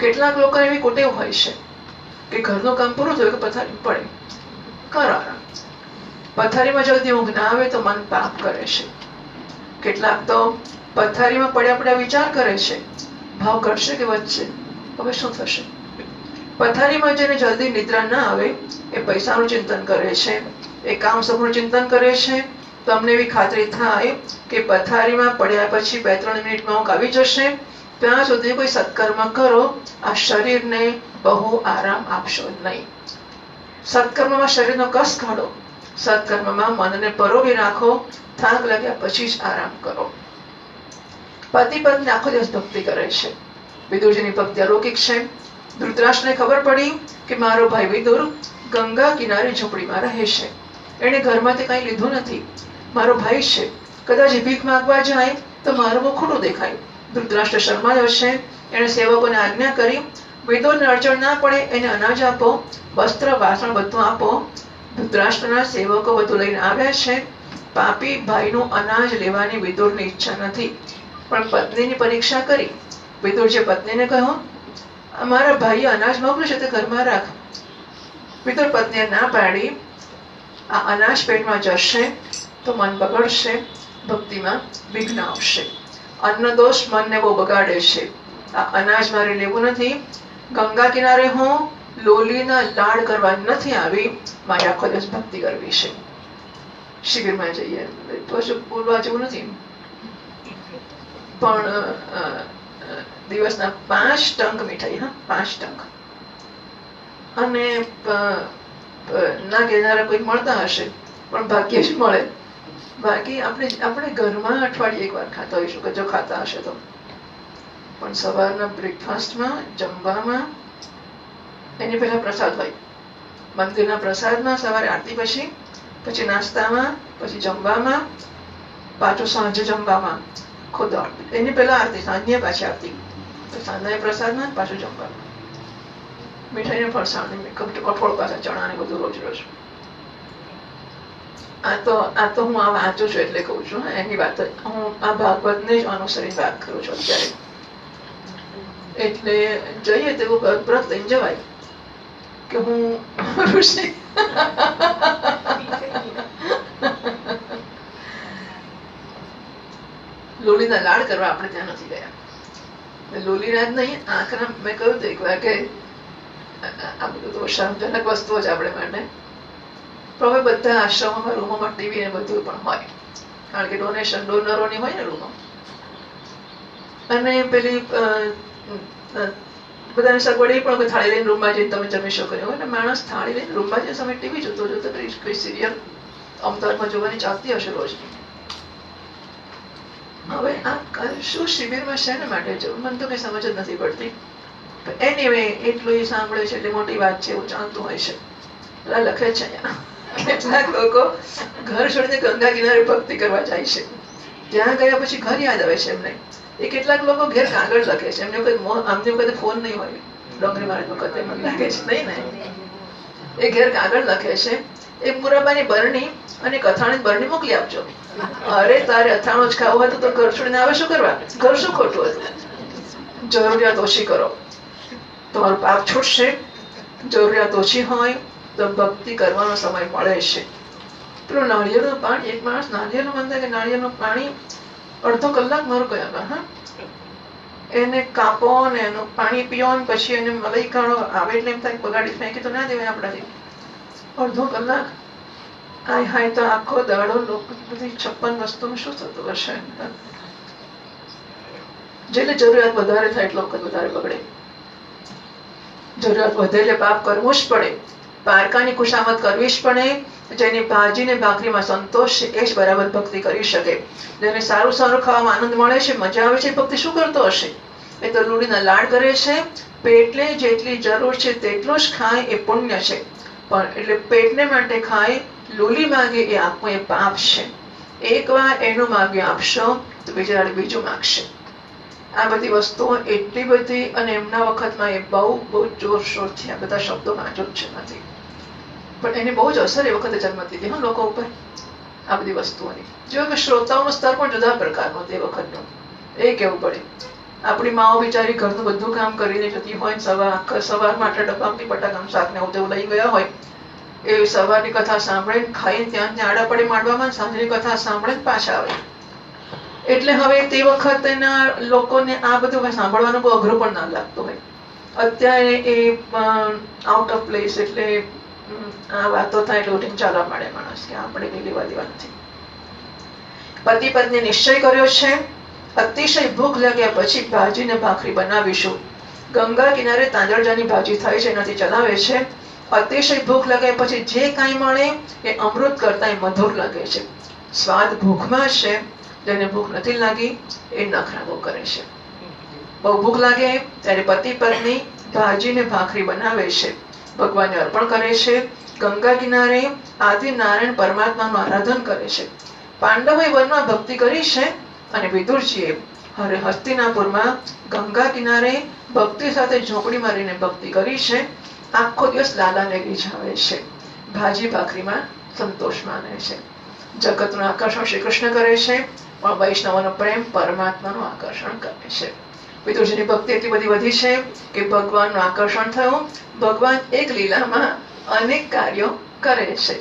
કેટલાક લોકો એવી કુટેવ હોય છે કે ઘરનું કામ પૂરું થયું કે પથારી પડે, કરો આરામ. પથારીમાં જલ્દી ઊંઘ ના આવે તો મન પાપ કરે છે. કેટલાક તો પથારીમાં પડ્યા પડ્યા વિચાર કરે છે, ભાવ ઘટશે કે વધશે, હવે શું થશે. પથારીમાં જેને જલ્દી નિદ્રા ના આવે એ પૈસાનું ચિંતન કરે છે, એ કામ સૌનું ચિંતન કરે છે. તો અમને એવી ખાતરી થાય કે પથારીમાં પડ્યા પછી 2-3 મિનિટમાં ઊંઘ આવી જશે, ત્યાં સુધી કોઈ સત્કર્મ કરો, આ શરીરને બહુ આરામ આપશો નહીં. સત્કર્મમાં શરીરનો કસ કાઢો, સત્કર્મમાં મનને પરોવી રાખો, થાક લાગ્યા પછી જ આરામ કરો. પતિ પત્ની આખો દિવસ ભક્તિ કરે છે. વિદુરજીની ભક્તિ અલૌકિક છે. ધૃતરાષ્ટ્રને ખબર પડી કે મારો ભાઈ વિદુર ગંગા કિનારે ઝૂંપડીમાં રહે છે, એને ઘરમાંથી કંઈ લીધું નથી, મારો ભાઈ છે, કદાચ ભીખ માંગવા જાય તો મારું મુખ ખોટું દેખાય. ધૃતરાષ્ટ્ર શરમાયો છે. એને સેવકોને આજ્ઞા કરી, વિદુરને અડચણ ના પડે એને અનાજ આપો, વસ્ત્ર વાસણ બધું આપો. ધૃતરાષ્ટ્રના સેવકો બધું લઈને આવ્યા છે. પાપી ભાઈનું અનાજ લેવાની વિદુરની ઈચ્છા નથી, પણ પત્નીની પરીક્ષા કરી. વિદુરજીએ પત્નીને કહ્યું, અમારા ભાઈએ અનાજ મોકલ્યું છે તે ઘરમાં રાખ. વિદુર પત્નીએ ના પાડી, આ અનાજ પેટમાં જશે તો મન બગડશે, ભક્તિમાં વિઘ્ન આવશે. અન્ન દોષ મનને બહુ બગાડે છે. આ અનાજ મારે લેવું નથી. ગંગા કિનારે હું લોલીના લાડ કરવા નથી આવી, મારે આખો દિવસ ભક્તિ કરવી છે. શિબિરમાં જઈએ તો બોલવા જેવું નથી, પણ દિવસના 5 ટંક મીઠાઈ, 5 ટંક. અને ના કહેનારા કોઈ મળતા હશે, પણ ભાગ્ય જ મળે. બાકી આપણે ઘરમાં અઠવાડિયે 1 વાર ખાતા હોઈશું, કે જો ખાતા હશે તો. પણ સવારના બ્રેકફાસ્ટમાં, જમવામાં, એની પહેલા પ્રસાદ હોય. મંદિરના પ્રસાદમાં સવારે આરતી પછી નાસ્તામાં, પછી જમવામાં, પાછું સાંજે જમવામાં. આખો દાળ. એની પહેલા આરતી, સાંજની પાછી આરતી, તો સાંજના પ્રસાદમાં પાછું જમવાનું, મીઠાઈ ને ફરસાણ, કઠોળ પાછા ચણા ને બધું રોજ રોજ. આ તો હું આ વાંચું છું એટલે કહું છું, એની વાત હું આ ભાગવતને જ અનુસરીને વાત કરું છું અત્યારે. એટલે જઈએ તેવું વ્રત લઈને જવાય કે હું ઋષિ લોલીના લાડ કરવા આપણે ત્યાં નથી ગયા. લોલીના જ નહીં, આંખના મેં કહ્યું હતું એક વાર કે આ બધું તો શરમજનક વસ્તુઓ જ આપણે માટે. પણ હવે બધા આશ્રમોમાં રૂમોમાં ટીવી ને બધું પણ હોય, કારણ કે ડોનરોની હોય ને રૂમો. અને પેલી બધાને સગવડ એ પણ થાળી લઈને રૂમમાં જઈને તમે જમી શકો છો. અને માણસ થાળી લઈને રૂમમાં જઈને સમય ટીવી જોતો જોતો કોઈ સિરિયલ અમદાવાદમાં જોવાની ચાલતી હશે રોજની. હવે આ શું શિબિરમાં શેના માટે જવું મને તો કઈ સમજ જ નથી પડતી. એનીવે એટલું એ સાંભળે છે એટલે મોટી વાત છે, એવું ચાલતું હોય છે. લખે છે અહીંયા કેટલાક લોકો ઘર છોડીને ગંગા કિનારે ભક્તિ કરવા જાય છે. ત્યાં ગયા પછી ઘર યાદ આવે છે એમને. એ કેટલાક લોકો ઘેર કાગળ લખે છે, એમને આમને વખતે ફોન નહીં હોય, ડોંગરી મહારાજ વખતે મને લાગે છે નહીં ને, એ ઘેર કાગળ લખે છે. એ મુરબ્બાની બરણી અને કથાણી બરણી મોકલી આપજો. અરે તારે અથાણું જ ખાવું હતું તો ઘર છોડીને આવે શું કરવા? ઘર શું ખોટું હતું? જરૂરિયાત ઓછી કરો, તમારું પાપ છૂટશે. જરૂરિયાત ઓછી હોય તો ભક્તિ કરવાનો સમય મળે છે. પેલું નાળિયેરનું પાણી, એક માણસ નાળિયેરનું મન થાય કે નાળિયેરનું પાણી અડધો કલાક મારું કયા, હા એને કાપો ને એનું પાણી પીઓ ને પછી એને મલાઈ કાઢો, આવે એટલે એમ થાય બગાડી ફેંકી તો ના દેવાય આપણાથી. અડધો કલાક આય હાય તો આખો દાડો લોકો બધી 56 વસ્તુનું શું થતું હશે. જેટલી જરૂરિયાત વધારે થાય એટલો વખત વધારે બગડે. જરૂરિયાત વધે એટલે પાપ કરવું જ પડે, પારકાની ખુશામત કરવી જ પડે. જેની ભાજી ને ભાખરીમાં સંતોષ છે એ જ બરાબર ભક્તિ કરી શકે. જેને સારું સારું ખાવામાં આનંદ મળે છે, મજા આવે છે, ભક્તિ શું કરતો હશે? એ તો લોલીના લાડ કરે છે. પેટને જેટલી જરૂર છે તેટલું જ ખાય એ પુણ્ય છે, પણ એટલે પેટને માટે ખાય, લોલી માગે એ આપવું એ પાપ છે. એકવાર એનું માગ્યું આપશો તો બીજા બીજું માગશે. આ બધી વસ્તુઓ એટલી બધી, અને એમના વખતમાં એ બહુ જોરશોરથી આ બધા શબ્દો વાંચો જ છે નથી, પણ એની બહુ જ અસર એ વખતે જન્મતી હતી લોકો ઉપર આ બધી વસ્તુઓની. જો કે શ્રોતાઓનું સ્તર પણ જુદા પ્રકારનું તે વખતનું, એ કેવું પડે. આપણી માઓ બિચારી ઘરનું બધું કામ કરીને જતી હોય, સવારમાં આટલા ડબ્બામાંથી બટાકાનું શાક ને એવું લઈ ગયા હોય, એ સવારની કથા સાંભળે ખાઈને ત્યાં આડા પડે માંડવામાં, સાંજની કથા સાંભળે પાછા આવે. એટલે હવે તે વખતના લોકોને આ બધું સાંભળવાનું બહુ અઘરું પણ ના લાગતું હોય. અત્યારે એ આઉટ ઓફ પ્લેસ, એટલે આ વાતો થાય એટલે ઉઠીને ચાલવા માંડે માણસ કે આપણે કઈ લેવા દેવા નથી. પતિ પત્ની નિશ્ચય કર્યો છે, અતિશય ભૂખ લાગ્યા પછી ભાજી ને ભાખરી બનાવીશું. ગંગા કિનારે તાંદળજાની ભાજી થાય છે, એનાથી ચલાવે છે. અતિશય ભૂખ લાગ્યા પછી જે કાંઈ મળે એ અમૃત કરતા મધુર લાગે છે. સ્વાદ ભૂખમાં છે, જેને ભૂખ નથી લાગી એ નખરા બહુ કરે છે. બહુ ભૂખ લાગે ત્યારે પતિ પત્ની ભાજી ને ભાખરી બનાવે છે, ભગવાનને અર્પણ કરે છે. ગંગા કિનારે આદિ નારાયણ પરમાત્માનું આરાધન કરે છે. પાંડવોએ વનમાં ભક્તિ કરી છે, અને વિદુરજીએ હસ્તિનાપુરમાં ગંગા કિનારે ભક્તિ સાથે ઝોપડીમાં રહીને ભક્તિ કરી છે. આખો દિવસ લાલાને રીઝાવે છે, ભાજી ભાખરીમાં સંતોષ માને છે. જગતનું આકર્ષણ શ્રી કૃષ્ણ કરે છે, પણ વૈષ્ણવનો પ્રેમ પરમાત્માનું આકર્ષણ કરે છે. વિદુરજીની ભક્તિ એટલી બધી વધી છે કે ભગવાનનું આકર્ષણ થયું. ભગવાન એક લીલામાં અનેક કાર્યો કરે છે.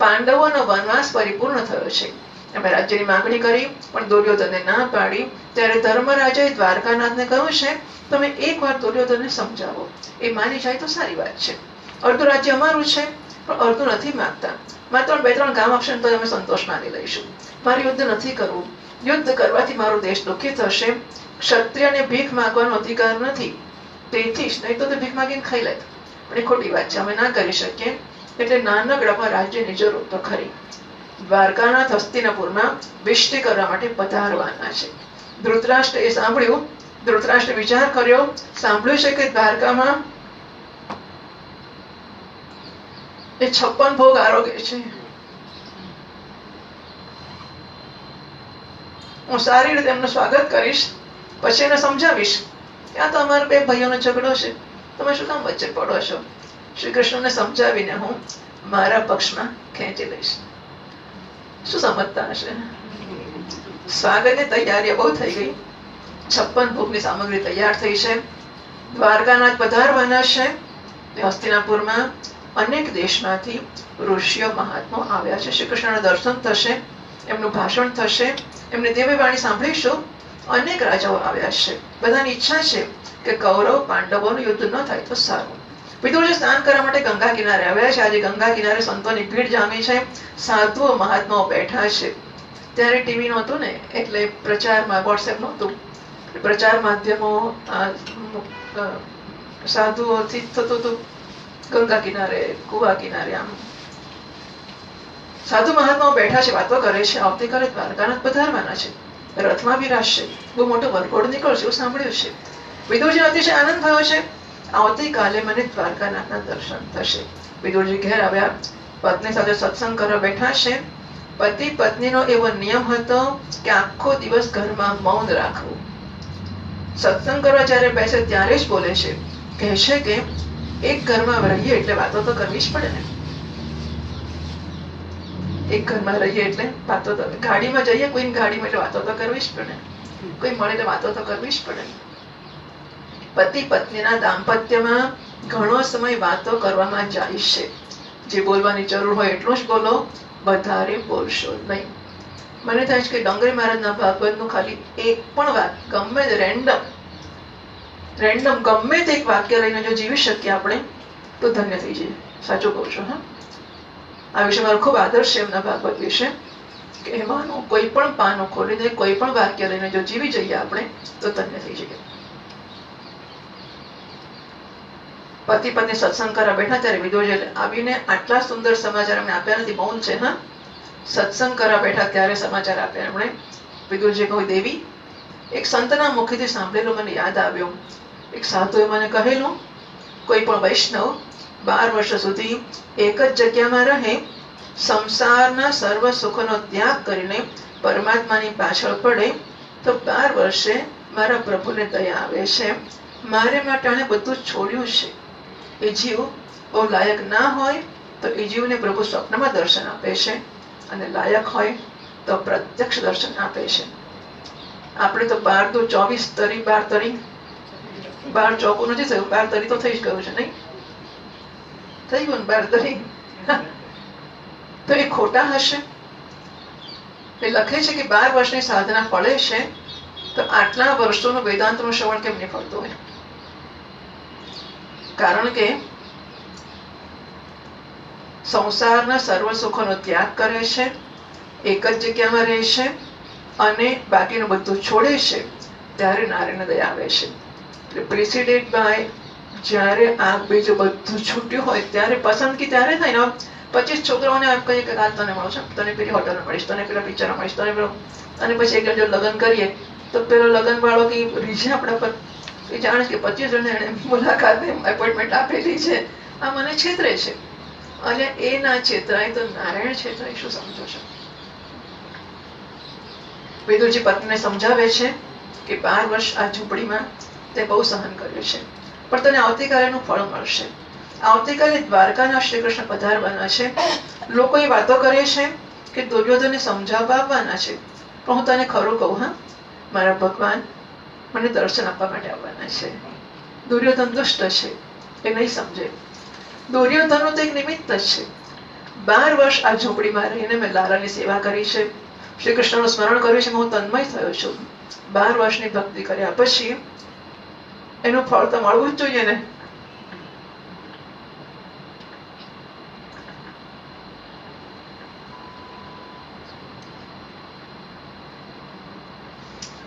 પાંડવોનો વનવાસ પરિપૂર્ણ થયો છે. એમણે રાજ્યની માંગણી કરી, પણ દુર્યોધને ના પાડી. ત્યારે ધર્મરાજાએ દ્વારકાનાથને કહ્યું છે, તમે એકવાર દુર્યોધનને સમજાવો, એ માની જાય તો સારી વાત છે. અડધું રાજ્ય અમારું છે, પણ અડધું નથી માંગતા. માત્ર 2-3 ગામ આપશે તો અમે સંતોષ માની લઈશું. મારે યુદ્ધ નથી કરવું. યુદ્ધ કરવાથી મારો દેશ દુઃખી થશે. ક્ષત્રિયને ભીખ માંગવાનો અધિકાર નથી, તેથી જ નહીં તો ભીખ માંગીને ખાઈ લેત. પણ એ ખોટી વાત છે, અમે ના કરી શકીએ. એટલે નાનકડામાં રાજ્યની જરૂર તો ખરી. દ્વારકાનાથ હસ્તિનાપુરમાં બિષ્ટી કરવા માટે પધારવાના છે. ધૃતરાષ્ટ્ર એ સાંભળ્યું. ધૃતરાષ્ટ્ર વિચાર કર્યો, સાંભળ્યું છે કે દ્વારકામાં એ 56 ભોગ આરોગ્ય છે. હું સારી રીતે એમનું સ્વાગત કરીશ, પછી એને સમજાવીશ કે આ તો અમારા બે ભાઈઓનો ઝઘડો છે, તમે શું કામ વચ્ચે પડો છો. શ્રી કૃષ્ણને સમજાવીને હું મારા પક્ષમાં ખેંચી લઈશ. શું સમજતા હશે? સ્વાગતની તૈયારીઓ બહુ થઈ ગઈ. 56 ભોગની સામગ્રી તૈયાર થઈ છે. દ્વારકાનાથ પધારવાના છે. હસ્તિનાપુરમાં અનેક દેશમાંથી ઋષિઓ મહાત્મા આવ્યા છે. શ્રી કૃષ્ણના દર્શન થશે, એમનું ભાષણ થશે, એમની દિવ્ય વાણી સાંભળીશું. અનેક રાજાઓ આવ્યા છે. બધાની ઈચ્છા છે કે કૌરવ પાંડવોનું યુદ્ધ ન થાય તો સારું. વિદુરજી સ્નાન કરવા માટે ગંગા કિનારે આવ્યા છે. આજે ગંગા કિનારે સંતોની ભીડ જામી છે. સાધુઓ મહાત્માઓ બેઠા છે. ત્યારે ટીવી નહોતું ને, એટલે પ્રચારમાં વોટ્સએપ નહોતું, પ્રચાર માધ્યમો સાધુઓથી થતું હતું. ગંગા કિનારે, કુવા કિનારે આમ સાધુ મહાત્માઓ બેઠા છે, વાતો કરે છે. આવતીકાલે દ્વારકાનાથ પધારવાના છે, રથમાં બિરાજશે, બહુ મોટો વરઘોડો નીકળશે એવું સાંભળ્યું છે. વિદુરજી અતિશય આનંદ થયો છે. આવતીકાલે મને દ્વારકાનાથના દર્શન થશે. વિદુરજી ઘેર આવ્યા, પત્ની સાથે સત્સંગ કરવા બેઠા છે. પતિ પત્નીનો એવો નિયમ હતો કે આખો દિવસ ઘરમાં મૌન રાખવું. સત્સંગ કરવા જ્યારે બેસે ત્યારે જ બોલે છે. કહે છે કે એક ઘરમાં રહીએ એટલે વાતો તો કરવી જ પડે ને. એક ઘરમાં રહીએ એટલે વાતો તો, ગાડીમાં જઈએ કોઈ ગાડીમાં એટલે વાતો તો કરવી જ પડે, કોઈ મળે એટલે વાતો તો કરવી જ પડે. પતિ પત્નીના દાંપત્યમાં ઘણો સમય વાતો કરવામાં જાય છે. જે બોલવાની જરૂર હોય એટલું જ બોલો, વધારે બોલશો નહીં. મને થાય છે કે ડંગરી મહારાજના ભાગવતનું ખાલી એક પણ વાત, ગમે રેન્ડમ ગમે તે એક વાક્ય લઈને જો જીવી શકીએ આપણે તો ધન્ય થઈ જઈએ. સાચું કહું છું. હા, આ વિશે મારો ખૂબ આદર છે એમના ભાગવત વિશે, કે એમાંનું કોઈ પણ પાનું ખોલીને કોઈ પણ વાક્ય લઈને જો જીવી જઈએ આપણે તો ધન્ય થઈ જઈએ. પતિ પત્ની સત્સંગ કરવા બેઠા ત્યારે વિદુરજી આવીને આટલા સુંદર સમાચાર એમને આપ્યા નથી. મૌન છે. હા, સત્સંગ કરવા બેઠા ત્યારે સમાચાર આપ્યા એમણે. વિદુરજી કહ્યું, દેવી, એક સંતના મુખેથી સાંભળેલું મને યાદ આવ્યું. એક સાધુએ મને કહેલું, કોઈ પણ વૈષ્ણવ 12 વર્ષ સુધી એક જ જગ્યામાં રહે, સંસારના સર્વ સુખનો ત્યાગ કરીને પરમાત્માની પાછળ પડે તો 12 વર્ષે મારા પ્રભુને દયા આવે છે. મારે માટે આણે બધું છોડ્યું છે. એ જીવ બહુ લાયક ના હોય તો એ જીવને પ્રભુ સ્વપ્નમાં દર્શન આપે છે, અને લાયક હોય તો પ્રત્યક્ષ દર્શન આપે છે. આપણે તો 12 દુ 24 તરી 12 તરી 12 ચોકું નથી થયું, 12 તરી તો થઈ જ ગયું છે, નહીં થઈ ગયું ને 12 તરી? તો એ ખોટા હશે. એ લખે છે કે 12 વર્ષની સાધના ફળે છે, તો આટલા વર્ષોનું વેદાંતનું શ્રવણ કેમ નહીં ફળતું હોય? કારણ કે સંસારના સર્વ સુખોનો ત્યાગ કરે છે, એક જ જગ્યામાં રહે છે અને બાકીનું બધું છોડે છે, ત્યારે નારાયણ દયા આવે છે. પ્રિસિડેડ બાય જ્યારે આ બીજું બધું છૂટ્યું હોય ત્યારે પસંદગી ત્યારે થાય ને. 25 છોકરાઓને આપ કહીએ કે કાલ તને મળું છું, તને પેલી હોટલમાં મળીશ, તને પેલા પિક્ચરમાં મળીશ, તને પેલો, અને પછી એક જો લગ્ન કરીએ તો પેલો લગ્ન વાળો કે રીઝે આપણા પર, એ જાણે કે 25 જણને એને મુલાકાત એપોઇન્ટમેન્ટ આપેલી છે, આ મને છેતરે છે. અને એ ના છેતરાય તો નારાયણ છેતરાય. શું સમજો છો? વિદુરજી પત્નીને સમજાવે છે કે 12 વર્ષ આ ઝૂંપડીમાં તે બહુ સહન કર્યું છે, પણ તને આવતીકાલે એનું ફળ મળશે. આવતીકાલે દ્વારકાના શ્રી કૃષ્ણ પધારવાના છે. લોકો એ વાતો કરે છે કે દુર્યોધનને સમજાવવા આવવાના છે, પણ હું તને ખરું કહું, હા, મારા ભગવાન મને દર્શન આપવા માટે આવવાના છે. દુર્યોધન દુષ્ટ છે, એ નહીં સમજે. દુર્યોધનનું તો એક નિમિત્ત જ છે. 12 વર્ષ આ ઝૂંપડીમાં રહીને મેં લાલાની સેવા કરી છે, શ્રી કૃષ્ણનું સ્મરણ કર્યું છે, હું તન્મય થયો છું. 12 વર્ષની ભક્તિ કર્યા પછી એનું ફળ તો મળવું જ જોઈએ ને.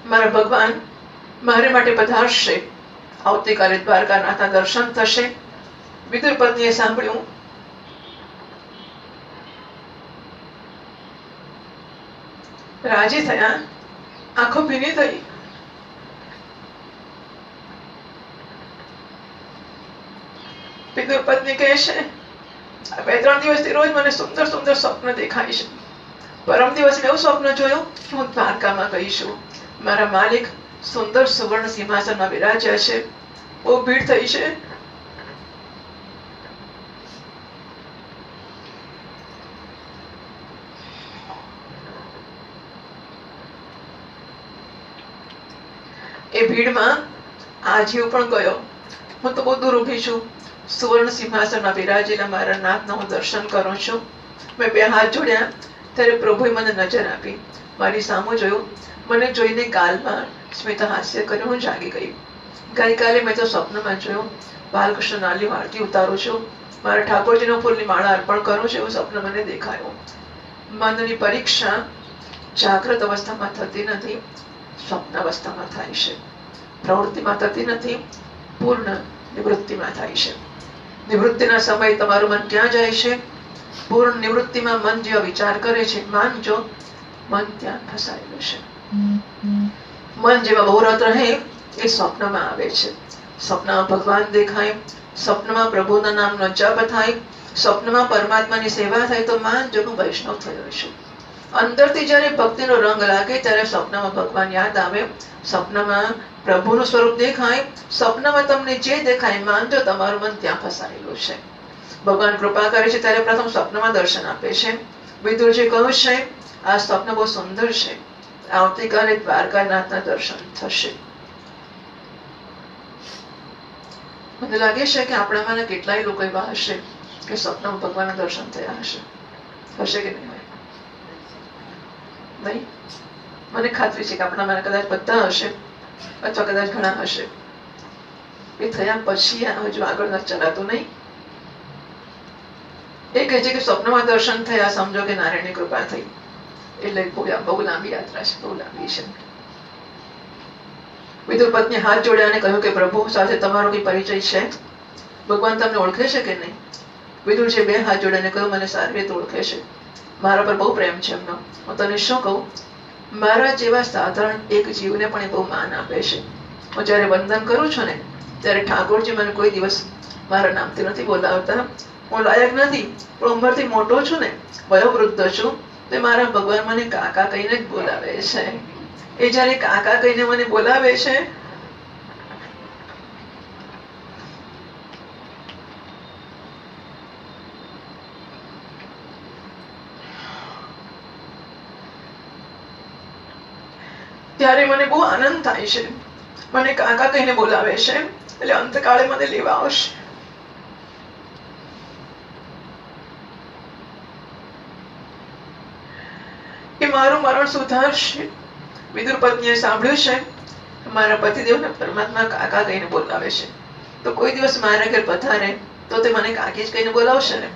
મારા ભગવાન મારે માટે પધારશે. આવતીકાલે દ્વારકાનાથના દર્શન થશે. વિદુર પત્નીએ સાંભળ્યું, રાજી થયા, આંખો ભીની થઈ. વિદુર પત્ની કહે છે, 2-3 દિવસથી રોજ મને સુંદર સુંદર સ્વપ્ન દેખાય છે. પરમ દિવસે એવું સ્વપ્ન જોયું, હું દ્વારકામાં ગઈ છું, મારા માલિક સુંદર સુવર્ણ સિંહાસનમાં બિરાજ્યા છે, બહુ ભીડ થઈ છે. એ ભીડમાં આ જીવ પણ ગયો. હું તો બહુ દૂર ઊભી છું, સુવર્ણ સિંહાસનમાં બિરાજેલા મારા નાથના હું દર્શન કરું છું. મેં બે હાથ જોડ્યા ત્યારે પ્રભુએ મને નજર આપી, મારી સામું જોયું. મને જોઈને ગાલમાં સ્મિત હાસ્ય કર્યું. હું જાગી ગઈ. ગઈકાલે મેં તો સ્વપ્નમાં જોયું, બાલકૃષ્ણ નાલી આરતી ઉતારું છું, મારા ઠાકોરજીનો ફૂલની માળા અર્પણ કરું છું, એવું સ્વપ્ન મને દેખાયું. મનની પરીક્ષા જાગ્રત અવસ્થામાં થતી નથી, સ્વપ્ન અવસ્થામાં થાય છે. પ્રવૃત્તિમાં થતી નથી, પૂર્ણ નિવૃત્તિમાં થાય છે. નિવૃત્તિના સમયે તમારું મન ક્યાં જાય છે? પૂર્ણ નિવૃત્તિમાં મન જેવો વિચાર કરે છે, માનજો મન ત્યાં ફસાયેલું છે. મન જેવા બહુરત રહે એ સ્વપ્નમાં આવે છે. સ્વપ્નમાં ભગવાન દેખાય, સ્વપ્નમાં પ્રભુના નામનો જપ થાય, સ્વપ્નમાં પરમાત્માની સેવા થાય તો માનજો હું વૈષ્ણવ થયો છું. અંદરથી જયારે ભક્તિનો રંગ લાગે ત્યારે સ્વપ્નમાં ભગવાન યાદ આવે, સ્વપ્નમાં પ્રભુનું સ્વરૂપ દેખાય, સ્વપ્નમાં તમને જે દેખાય માનજો તમારું મન ત્યાં ફસાયેલું છે. ભગવાન કૃપા કરે છે ત્યારે પ્રથમ સ્વપ્નમાં દર્શન આપે છે. વિદુરજી કહ્યું છે આ સ્વપ્ન બહુ સુંદર છે, આવતીકાલે દ્વારકાનાથના દર્શન થશે. મને લાગે છે કે આપણામાંના કેટલાય લોકો એવા હશે કે સ્વપ્નમાં ભગવાનના દર્શન થયા હશે. હશે કે નહીં? નહીં, મને ખાતરી છે કે આપણામાં કદાચ બધા હશે અથવા કદાચ ઘણા હશે. એ થયા પછી હજુ આગળ ન ચલાતું નહીં. એ કહે છે કે સ્વપ્નમાં દર્શન થયા, સમજો કે નારાયણની કૃપા થઈ. એટલે બહુ લાંબી યાત્રા છે, બહુ લાંબી છે. વિદુર પત્ની હાથ જોડ્યા અને કહ્યું કે પ્રભુ સાથે તમારો કઈ પરિચય છે? ભગવાન તમને ઓળખે છે કે નહીં? વિદુરજીએ બે હાથ જોડ્યા અને કહ્યું મને સારી રીતે ઓળખે છે, મારા પર બહુ પ્રેમ છે એમનો. હું તને શું કહું, મારા જેવા સાધારણ એક જીવને પણ એ બહુ માન આપે છે. હું જયારે વંદન કરું છું ને ત્યારે ઠાકોરજી મને કોઈ દિવસ મારા નામથી નથી બોલાવતા. હું લાયક નથી, પણ ઉંમરથી મોટો છું ને, વયોવૃદ્ધ છું, તે મારા ભગવાન મને કાકા કહીને જ બોલાવે છે. એ જયારે કાકા કહીને મને બોલાવે છે ત્યારે મને બહુ આનંદ થાય છે. મને કાકા કહીને બોલાવે છે એટલે અંતકાળે મને લેવા આવશે. એ મારું મરણ સુધારશે. વિદુર પત્નીએ સાંભળ્યું છે મારા પતિદેવને પરમાત્મા કાકા કહીને બોલાવે છે, તો કોઈ દિવસ મારા ઘર પધારે તો તે મને કાકી જ કહીને બોલાવશે ને.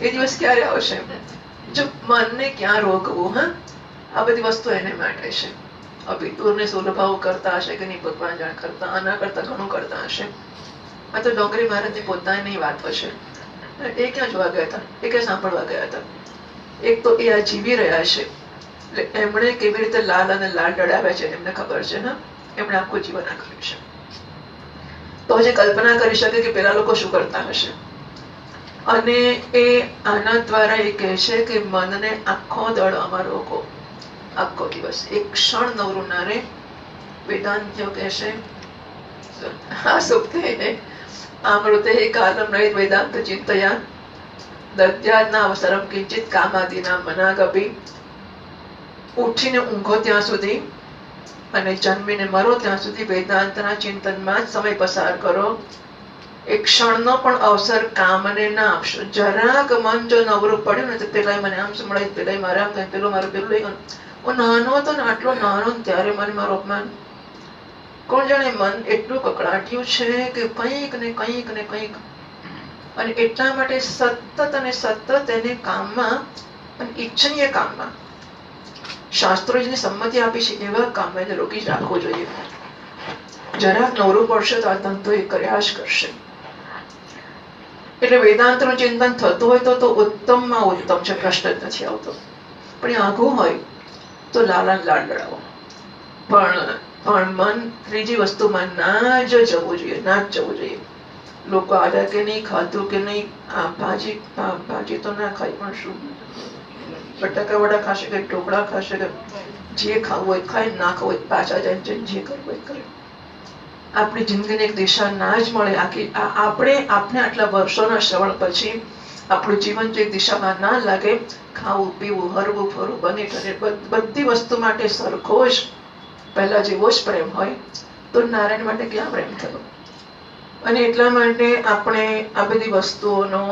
એ દિવસ ક્યારે આવશે? જો મનને ક્યાં રોકવું. હા, આ બધી વસ્તુ એને માટે છે. વિદુરને સુલભાવ કરતા હશે કે નહીં ભગવાન જાણ કરતા, આના કરતા ઘણું કરતા હશે. આ તો ડોંગરી મહારાજની પોતાની વાત હશે. એ ક્યાં જોવા ગયા હતા, એ ક્યાં સાંભળવા ગયા હતા? એક તો એ આ જીવી રહ્યા છે એટલે એમણે કેવી રીતે લાલ અને લાલ ડડાવ્યા છે એમને ખબર છે. હા, એમણે આખું જીવન આપ્યું છે. તો જે કલ્પના કરી શકે કે પેલા લોકો શું કરતા હશે. અને એ આના દ્વારા એ કહે છે કે મનને આખો દડવામાં રોકો, આખો દિવસ એક ક્ષણ નવરું ના રે. વેદાંતિઓ કહેશે આ સુપ્તેને અમૃતે કાલમ રહિત વેદાંત ચિંતયા દદ્યાના અવસરમ કિંચિત કામાદિના મનાગપી. ઉઠીને ઊંઘો ત્યાં સુધી અને જન્મીને મરો ત્યાં સુધી વેદાંતના ચિંતનમાં જ સમય પસાર કરો. એક ક્ષણનો પણ અવસર કામને ના આપશો. જરાક મન જો નવરું પડ્યું ને તો પેલા મને આમ સંભળાય, પેલા મારે આમ થાય, પેલું મારું પેલું લઈ ગયું. હું નાનો હતો ને, આટલો નાનો ત્યારે મને મારું અપમાન. કોણ જાણે મન એટલું કકડાટ્યું છે કે કંઈક ને કંઈક ને કંઈક. અને એટલા માટે સતત અને સતત એને કામમાં અને ઈચ્છનીય કામમાં શાસ્ત્રોની સંમતિ આપી છે એવા કામ એને રોકી જ રાખવું જોઈએ. જરાક નવરું પડશે તો આ ધંધો એ કર્યા જ કરશે. એટલે વેદાંતનું ચિંતન થતું હોય તો ઉત્તમમાં ઉત્તમ છે, પ્રશ્ન જ નથી આવતો. પણ એ આઘું હોય તો લાલા લાડ લડાવો. પણ મન ત્રીજી વસ્તુમાં ના જ જવું જોઈએ, ના જ જવું જોઈએ. લોકો આવ્યા કે નહીં, ખાધું કે નહીં, આ ભાજી તો ના ખાઈ પણ શું બટાકા વડા ખાશે, કે ઢોકળા ખાશે, કે જે ખાવું હોય ખાય, ના ખાવું હોય પાછા જાય, જે કરવું હોય કરે. આપણી જિંદગીને એક દિશા ના જ મળે. આપણે આટલા વર્ષોના શ્રવણ પછી આપણું જીવન જો એક દિશામાં ના લાગે, ખાવું પીવું હરવું ફરવું બને ઠરે બધી વસ્તુ માટે સરખો જ પહેલા જેવો જ પ્રેમ હોય, તો નારાયણ માટે ક્યાં પ્રેમ થયો? અને એટલા માટે આપણે આ બધી વસ્તુઓનો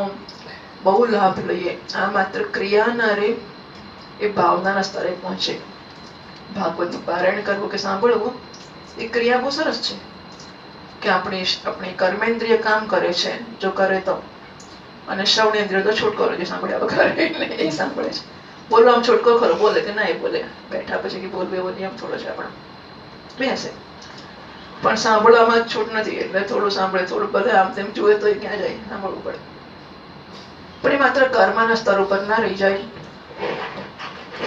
બહુ લાભ લઈએ. આ માત્ર ક્રિયા ના રે, એ ભાવનાના સ્તરે પહોંચે. ભાગવતનું પારાયણ કરવું કે સાંભળવું એ ક્રિયા બહુ સરસ છે, કે આપણી કર્મેન્દ્રિય કામ કરે છે જો કરે તો, અને શ્રવણેન્દ્રિય તો છૂટકો રહે છે સાંભળ્યા વગર, એ સાંભળે છે. બોલવા છૂટકો ખરો, બોલે કે ના એ બોલે, બેઠા પછી કે બોલવું એવો નિયમ થોડો છે આપણો, બેસે પણ સાંભળવામાં છૂટ નથી. એટલે થોડું સાંભળે, થોડું ભલે આમ તેમ જુએ તો ક્યાં જાય, સાંભળવું પડે. પણ એ માત્ર કર્મના સ્તર ઉપર ના રહી જાય.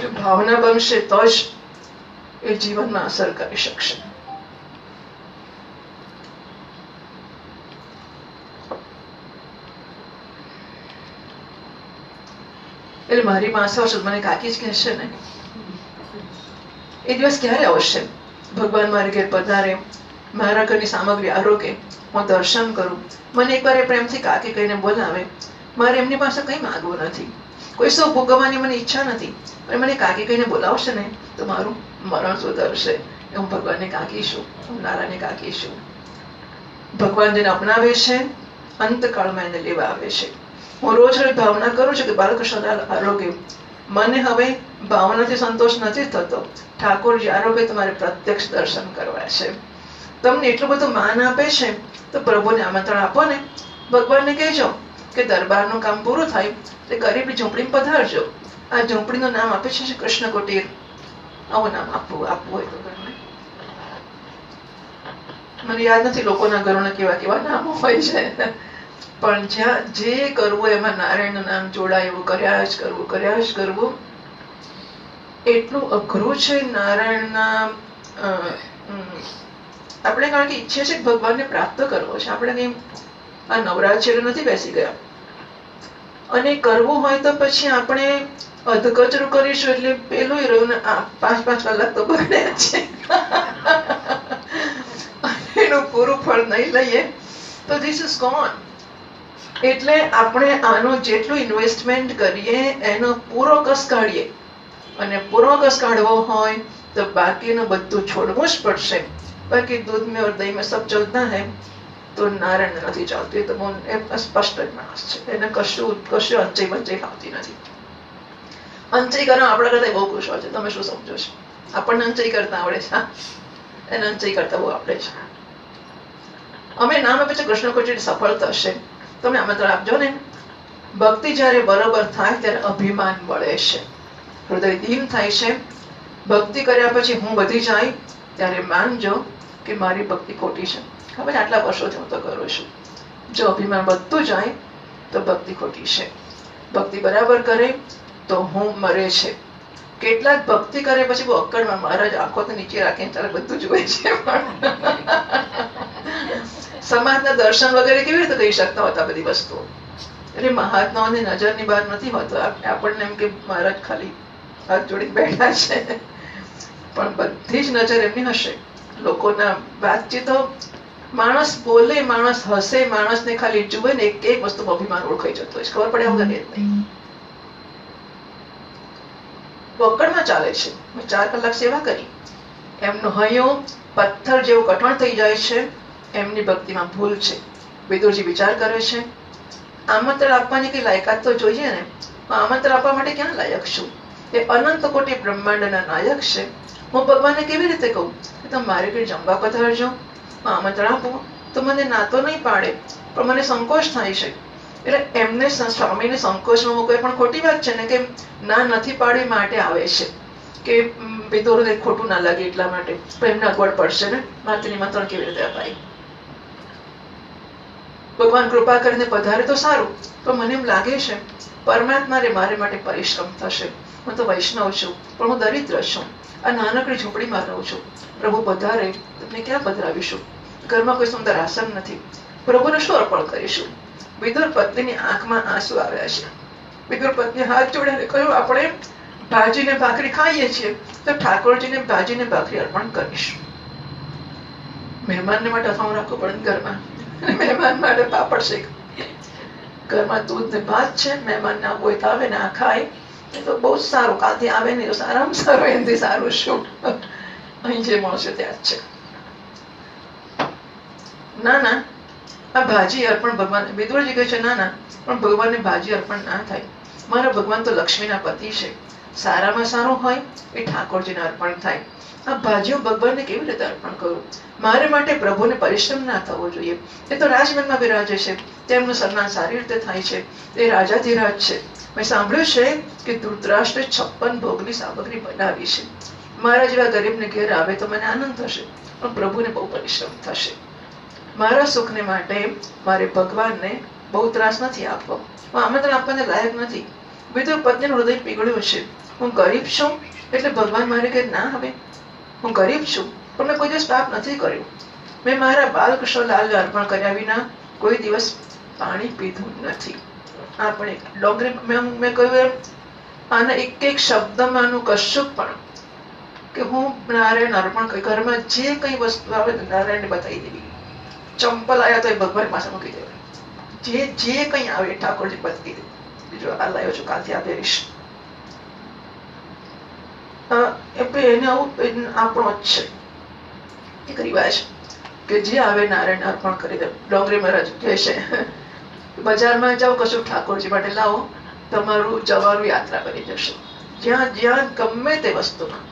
જો ભાવના બનશે તો જ એ જીવનમાં અસર કરી શકશે. એટલે મારી પાસે આવશે મને કાકી જ કહેશે ને, એ દિવસ ક્યારે આવશે? ભગવાન મારી ઘેર પધારે, મારા ઘરની સામગ્રી આરોગે, હું દર્શન કરું, મને એકવાર એ પ્રેમથી કાકી કહીને બોલાવે. મારે એમની પાસે કંઈ માંગવું નથી, કોઈ સૌ ભોગવવાની મને ઈચ્છા નથી, પણ મને કાકી કહીને બોલાવશે ને તો મારું મરણ સુધરશે. હું ભગવાનને કાકી છું, હું નારાયણને કાકી છું. ભગવાન જેને અપનાવે છે અંતકાળમાં એને લેવા આવે છે. હું રોજ રોજ ભાવના કરું છું કે બાલકૃષ્ણ આરોગ્ય, મને હવે ભાવનાથી સંતોષ નથી થતો. ઠાકોરજી આરોગ્ય તમારે પ્રત્યક્ષ દર્શન કરવા છે. તમને એટલું બધું માન આપે છે તો પ્રભુને આમંત્રણ આપો ને. ભગવાનને કહેજો કે દરબારનું કામ પૂરું થાય તે ગરીબની ઝૂંપડીમાં પધારજો. આ ઝૂંપડીનું નામ આપે છે કૃષ્ણ કુટીર. આવું નામ આપવું હોય તો મને યાદ નથી લોકોના ઘરોના કેવા કેવા નામો હોય છે, પણ જ્યાં જે કરવું એમાં નારાયણનું નામ જોડાય એવું કર્યા જ કરવું. એટલું અઘરું છે નારાયણના. આપણે કારણ કે ઈચ્છે છે કે ભગવાનને પ્રાપ્ત કરવો છે. આપણે કઈ આ નવરાત્રિ નથી બેસી ગયા, અને કરવું હોય તો પછી આપણે અધકચરું કરીશું એટલે પેલું રહ્યું ને 5-5 કલાક તો બગડ્યા છે. એનું પૂરું ફળ નહીં લઈએ તો ધીસ ઇઝ ગોન. એટલે આપણે આનું જેટલું ઇન્વેસ્ટમેન્ટ કરીએ એનો પૂરો કસ કાઢીએ, અને પૂરો કસ કાઢવો હોય તો બાકીનું બધું છોડવું જ પડશે. બાકી દૂધ મેં ઓર દહીં મેં સબ ચલતા હૈ, તો નારાયણ નથી ચાલતું. એ તો બહુ સ્પષ્ટ જ માણસ છે, એને કશું અંચઈ વંચઈ ફાવતી નથી. અંચઈ કરવા આપણા કરતા બહુ કુશળ છે. તમે શું સમજો છો? આપણને અંચઈ કરતા આવડે છે, એને અંચઈ કરતા બહુ આવડે છે. અમે નામ આપે છે કૃષ્ણ કુટીર સફળ થશે. તમે આમંત્રણ આપજો ને. ભક્તિ જયારે બરોબર થાય ત્યારે અભિમાન મળે છે, હૃદય દીન થાય છે. ભક્તિ કર્યા પછી હું વધી જાય ત્યારે માનજો કે મારી ભક્તિ ખોટી છે. હવે આટલા વર્ષોથી હું તો કરું છું. જો અભિમાન વધતું જાય તો ભક્તિ ખોટી છે. ભક્તિ બરાબર કરે તો હું મરે છે. કેટલાક ભક્તિ કરે પછી બહુ અક્કડમાં મહારાજ આંખો તો નીચે રાખીને ચાલે બધું જુએ છે, સમાજના દર્શન વગેરે કેવી રીતે કહી શકતા હોતા બધી વસ્તુઓ? એટલે મહાત્માઓની નજરની બહાર નથી હોતો. આપણને એમ કે મહારાજ ખાલી હાથ જોડી બેઠા છે, પણ બધી જ નજર એમની હશે. લોકોના વાતચીતો, માણસ બોલે, માણસ હસે, માણસને ખાલી જુએ ને એક એક વસ્તુ અભિમાન ઓળખાઈ જતો હોય, ખબર પડે વગર જ નહીં. પકડમાં ચાલે છે. મેં 4 કલાક સેવા કરી, એમનું હૈયું પથ્થર જેવું કઠણ થઈ જાય છે. એમની ભક્તિમાં ભૂલ છે. વિદુરજી વિચાર કરે છે આમંત્રણ આપવાની કઈ લાયકાત તો જોઈએ ને. આમંત્રણ આપવા માટે ક્યાં લાયક છું? એ અનંત કોટી બ્રહ્માંડના નાયક છે. હું ભગવાનને કેવી રીતે કહું કે તમે મારી ઘરે જમવા પધારજો, આમંત્રણ આપો? તો મને ના તો નહીં પાડે, પણ મને સંકોચ થાય છે. એટલે એમને સ્વામીને સંકોચમાં મૂકવે પણ ખોટી વાત છે ને, કે ના નથી પાડવી માટે આવે છે કે વિદુરને ખોટું ના લાગે એટલા માટે. પણ એમને અગવડ પડશે ને, માત્ર નિમંત્રણ કેવી રીતે અપાય? ભગવાન કૃપા કરીને પધારે તો સારું, પણ મને એમ લાગે છે પરમાત્માને મારે માટે પરિશ્રમ થશે. હું તો વૈષ્ણવ છું, પણ હું દરિદ્ર છું. આ નાનકડી ઝૂંપડીમાં રહું છું. પ્રભુ પધારે તમને ક્યાં પધરાવીશું? ઘરમાં કોઈ સુંદર આસન નથી. પ્રભુને શું અર્પણ કરીશું? વિદુર પત્નીની આંખમાં આંસુ આવ્યા છે. વિદુર પત્ની હાથ જોડે કહ્યું, આપણે ભાજી ને ભાખરી ખાઈએ છીએ તો ઠાકોરજીને ભાજી ને ભાખરી અર્પણ કરીશું. મહેમાનને માટે અથાણું રાખવું પડે ઘરમાં, મહેમાન માટે પાપડ શેક. ઘરમાં દૂધ ને ભાત છે, મહેમાન ના કોઈ આવે ને આ ખાય એ તો બહુ જ સારું. કાલથી આવે નહીં તો સારામાં સારું, એનાથી સારું શું? અહીં જે મળશે ત્યાં જ છે. ના ના, આ ભાજી અર્પણ ભગવાન, વિદુરજી કહે છે ના ના, પણ ભગવાનને ભાજી અર્પણ ના થાય. મારા ભગવાન તો લક્ષ્મીના પતિ છે, સારામાં સારું હોય એ ઠાકોરજીને અર્પણ થાય. આ ભાજીઓ ભગવાનને કેવી રીતે અર્પણ કરું? મારે માટે પ્રભુને પરિશ્રમ ના થવો જોઈએ. એ તો રાજમહેલમાં બિરાજે છે, તેમનું સન્માન સારી રીતે થાય છે, એ રાજાધિરાજ છે. મેં સાંભળ્યું છે કે ધૃતરાષ્ટ્રે 56 ભોગની સામગ્રી બનાવી છે. મારા જેવા ગરીબને ઘેર આવે તો મને આનંદ થશે, પણ પ્રભુને બહુ પરિશ્રમ થશે. મારા સુખને માટે મારે ભગવાનને બહુ ત્રાસ નથી આપવો. હું આમંત્રણ આપવાને લાયક નથી. વિદુર પત્નીનું હૃદય પીગળ્યું છે. હું ગરીબ છું એટલે ભગવાન મારે ઘેર ના આવે? હું ગરીબ છું પણ મેં કોઈ દિવસ પાપ નથી કર્યું. મેં મારા બાલકૃષ્ણલાલને અર્પણ કર્યા વિના કોઈ દિવસ પાણી પીધું નથી. આપણે ડોંગરી મેં કહ્યું એમ, આના એક એક શબ્દમાંનું કશું પણ કે હું નારાયણ અર્પણ કરી, ઘરમાં જે કઈ વસ્તુ આવે નારાયણને બતાવી દેવી. ચંપલ આવ્યા તો એ ભગવાન પાસે મૂકી દેવા. જે કઈ આવે ઠાકોરજી બતાવી દે. બીજો આ લાવ્યો છું, કાલથી આ પહેરીશ. એને આવું આપણો જ છે એક રિવાજ કે જે આવે નારાયણ અર્પણ કરી દે. ડોંગરી મહારાજ કહે છે બજારમાં જાઓ કશું ઠાકોરજી માટે લાવો, તમારું જવાનું યાત્રા કરી જશે. જ્યાં જ્યાં ગમે તે વસ્તુમાં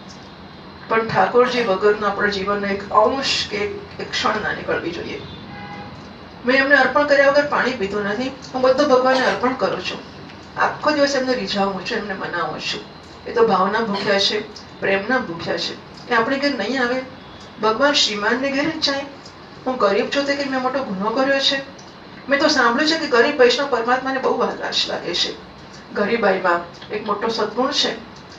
પણ ઠાકોરજી વગરનું આપણું જીવનનો એક અંશ કે એક ક્ષણ ના નીકળવી જોઈએ. મેં એમને અર્પણ કર્યા વગર પાણી પીધું નથી. હું બધું ભગવાનને અર્પણ કરું છું. આખો દિવસ એમને રીઝાવું છું, એમને મનાવું છું. એ તો ભાવના ભૂખ્યા છે, પ્રેમના ભૂખ્યા છે. એ આપણે ઘેર નહીં આવે. ભગવાન શ્રીમાનને ઘેર જ જાય. હું ગરીબ છું તે કે મેં મોટો ગુનો કર્યો છે? મેં તો સાંભળ્યું છે કે ગરીબ વૈષ્ણવ પરમાત્માને બહુ વાલાશ લાગે છે. ગરીબાઈમાં એક મોટો સદગુણ છે.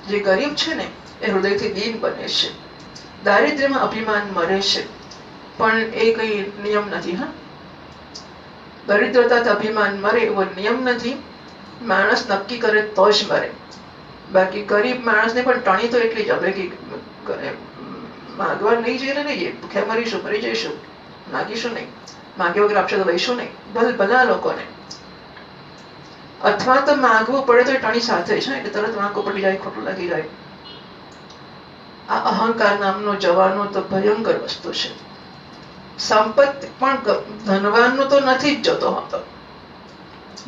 જે ગરીબ છે ને એ હૃદયથી દીન બને છે. દારિદ્ર્યમાં અભિમાન મરે છે, પણ એ કઈ નિયમ નથી. હા, દરિદ્રતાથી અભિમાન મરે એવો નિયમ નથી. માણસ નક્કી કરે તો જ મરે. બાકી ગરીબ માણસને પણ ટણી તો એટલી જ હવે કે માગવા નહીં જઈએ ને, નહીં ભૂખ્યા મરીશું, મરી જઈશું, માગીશું નહીં, માગ્યા વગર આપશે તો લઈશું નહીં. ભલા લોકોને અથવા તો માગવું પડે તો એ ટણી સાથે છે, એટલે તરત વાંકો પડી જાય, ખોટું લાગી જાય. આ અહંકાર નામનો જવાનો તો ભયંકર વસ્તુ છે. સંપત્તિ પણ ધનવાનનું તો નથી જ જતો હોતો.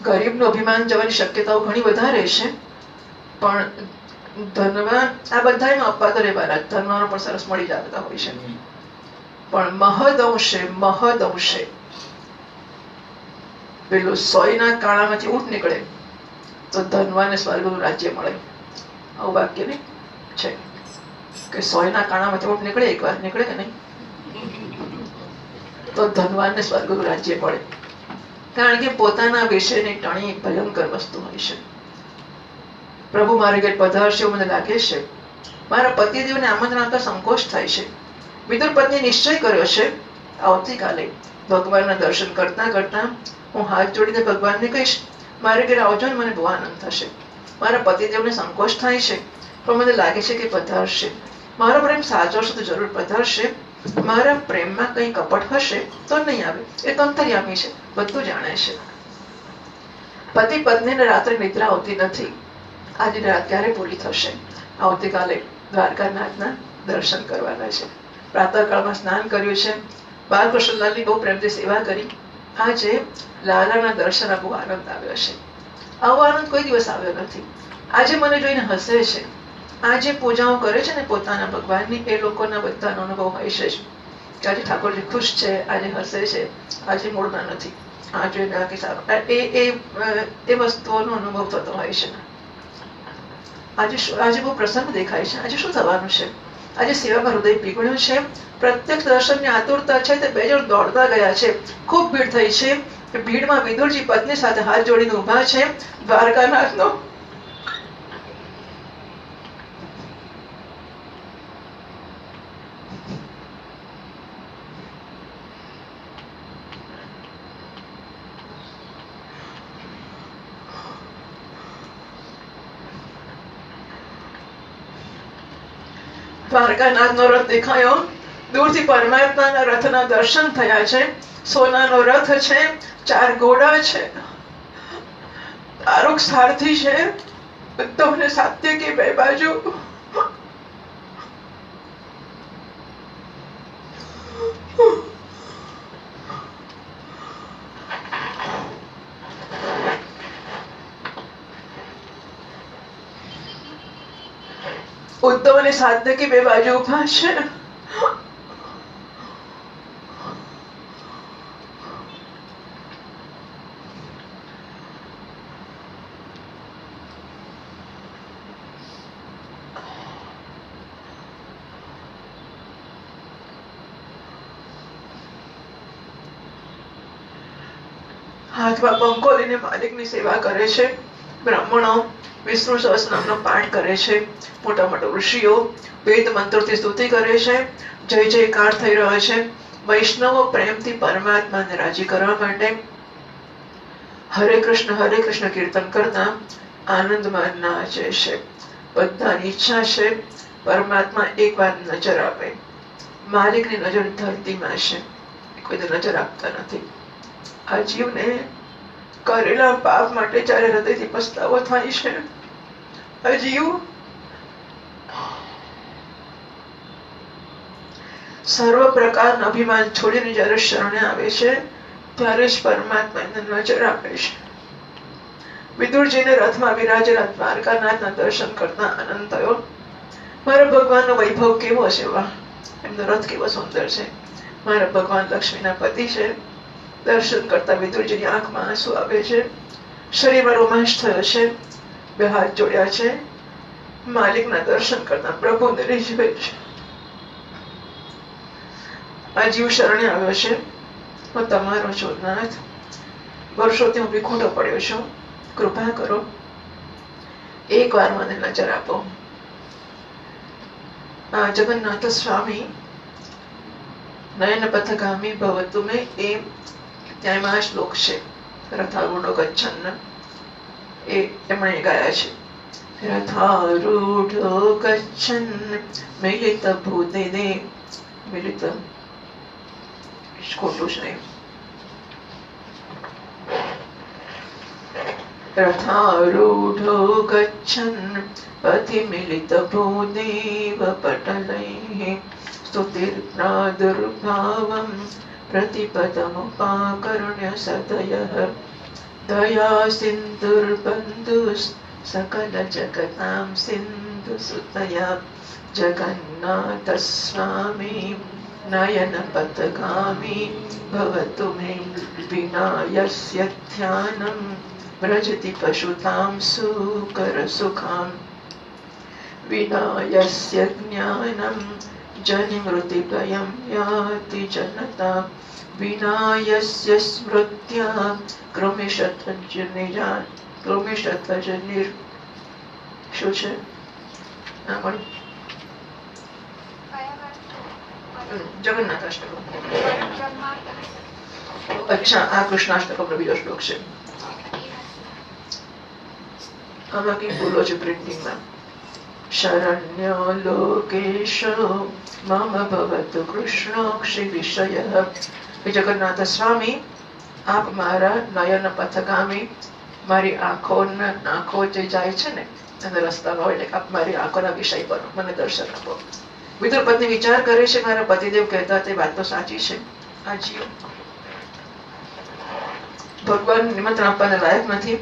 ગરીબનું અભિમાન જવાની શક્યતાઓ ઘણી વધારે છે, પણ ધનવાન આ બધામાં અપાતો રહેવાના. ધનવાનો પણ સરસ મળી જતા હોય છે, પણ મહદઅંશે પેલું સોયના કાણામાંથી ઊંટ નીકળે તો ધનવાને સ્વર્ગનું રાજ્ય મળે. આવું વાક્ય નહીં છે કે સોયના કાણામાંથી ઊંટ નીકળે, એક વાર નીકળે કે નહીં તો ધનવાનને સ્વર્ગનું રાજ્ય મળે. કારણ કે પોતાના વિશેની ટણી ભયંકર વસ્તુ હોય છે. પ્રભુ મારે ઘેર પધારશે એવું મને લાગે છે. મારા પતિદેવને આમંત્રણ આપતા સંકોચ થાય છે. વિદુર પત્ની નિશ્ચય કર્યો છે આવતીકાલે ભગવાનના દર્શન કરતા કરતા હું હાથ જોડીને ભગવાનને કહીશ મારે ઘેર આવજો ને, મને બહુ આનંદ થશે. મારા પતિદેવને સંકોચ થાય છે, પણ મને લાગે છે કે પધારશે. મારો પ્રેમ સાચો હશે તો જરૂર પધારશે. મારા પ્રેમમાં કઈ કપટ હશે તો નહીં આવે. એ તો અંતર્યામી છે, બધું જાણે છે. પતિ પત્નીને રાત્રે નિદ્રા આવતી નથી. આજે રાત ક્યારે પૂરી થશે? આવતીકાલે દ્વારકાનાથના દર્શન કરવાના છે. પ્રાતઃકાળમાં સ્નાન કર્યું છે, બાલકૃષ્ણલાલની બહુ પ્રેમથી સેવા કરી. આજે લાલાના દર્શન બહુ આનંદ આવ્યો છે. આવો આનંદ કોઈ દિવસ આવ્યો નથી. આજે મને જોઈને હસે છે. આજે પૂજાઓ કરે છે ને પોતાના ભગવાનની, એ લોકોના બધાનો અનુભવ હોય છે કે આજે ઠાકોરજી ખુશ છે, આજે હસે છે, આજે મૂળમાં નથી. એ વસ્તુઓનો અનુભવ થતો હોય છે. આજે બહુ પ્રસન્ન દેખાય છે. આજે શું થવાનું છે? આજે સેવામાં હૃદય પીગળ્યું છે. પ્રત્યક્ષ દર્શનની આતુરતા છે તે બે જણ દોડતા ગયા છે. ખૂબ ભીડ થઈ છે. ભીડમાં વિદુરજી પત્ની સાથે હાથ જોડીને ઉભા છે. દ્વારકાનાથનો દ્વારકાનાથનો રથ દેખાયો. દૂરથી પરમાત્માના રથના દર્શન થયા છે. સોનાનો રથ છે, 4 ઘોડા છે, તારક સારથી છે, ઉદ્ધવ અને સાત્યકી બે બાજુ. ઉદ્ધવ અને સાત્યકી બે બાજુ ઉભા છે. હાથમાં પંખો લઈને માલિકની સેવા કરે છે. બ્રાહ્મણો વિષ્ણુ સહસ્રનામનો પાઠ કરે છે. મોટા મોટા ઋષિઓ વેદ મંત્રોથી સ્તુતિ કરે છે. જય જયકાર થઈ રહ્યો છે. વૈષ્ણવો પ્રેમથી પરમાત્માને રાજી કરવા માટે હરે કૃષ્ણ કીર્તન કરતા આનંદમાં નાચે છે. બધાની ઈચ્છા છે પરમાત્મા એક વાર નજર આપે. માલિકની નજર ધરતીમાં છે, કોઈ નજર આપતા નથી. આ જીવને કરેલા પાપ માટે જ્યારે હૃદયથી પસ્તાવો થાય છે, આ જીવ સર્વ પ્રકારના અભિમાન છોડીને જ્યારે શરણે આવે છે ત્યારે જ પરમાત્મા એને નજર આપે છે. વિદુરજીને રથમાં બિરાજેલા દ્વારકાનાથના દર્શન કરતા આનંદ થયો. મારા ભગવાનનો વૈભવ કેવો છે! વાહ, એમનો રથ કેવો સુંદર છે! મારા ભગવાન લક્ષ્મીના પતિ છે. દર્શન કરતા વિદુરજીની આંખમાં આંસુ આવે છે. શરીરમાં રોમાંચ થયો છે. બે હાથ જોડ્યા છે. માલિકના દર્શન કરતા પ્રભુને રીઝવે છે. આ જીવ શરણે આવ્યો છે. હું તમારો છું નાથ. વર્ષોથી હું વિખૂટો પડ્યો છું. કૃપા કરો, એક વાર મને નજર આપો. આ જગન્નાથ સ્વામી નયન પથગામી ભવતુ મે એ ત્યાં એમાં શ્લોક છે, રથારૂઢો ગચ્છન્ન, એ એમણે ગાયા છે. રથારૂઢો ગચ્છન્ન મિલિત ભૂદેને, મિલિત ખોટું છે. રથારૂઢો ગચ્છન્ન પથિ મિલિત ભૂદેવ પટલૈઃ સ્તુતિર પ્રાદુર્ભાવં प्रतिपदमुपाकरुण्य सदयः दया सिन्धुर्बन्धुः सकल जगतां सिन्धुसुतया जगन्नाथ स्वामी नयन पथगामी भवतु मे विनायस्य ध्यानं व्रजति पशुतां सुकर सुखां विनायस्य ज्ञानं जनिमृतिभयं याति जनता विनायस्य स्मृत्या कृमिशतजनिर् શું છે? જગન્નાથ અષ્ટકમ. અચ્છા, આ કૃષ્ણાષ્ટકમ બીજો શ્લોક છે. આમાં કઈ ભૂલો છે પ્રિન્ટિંગમાં. શરણ્યો લોકેશો મમ ભવતુ કૃષ્ણોક્ષિ વિષયઃ. જગન્નાથ સ્વામી, આપ મારા નયન પથગામી, મારી આંખો જે જાય છે ને અને રસ્તામાં હોય, એટલે આપ મારી આંખોના વિષય બનો, મને દર્શન આપો. વિદુર પત્ની વિચાર કરે છે, મારા પતિદેવ કહેતા તે વાત તો સાચી છે. આ જીવ ભગવાન નિમંત્રણ આપવાના લાયક નથી.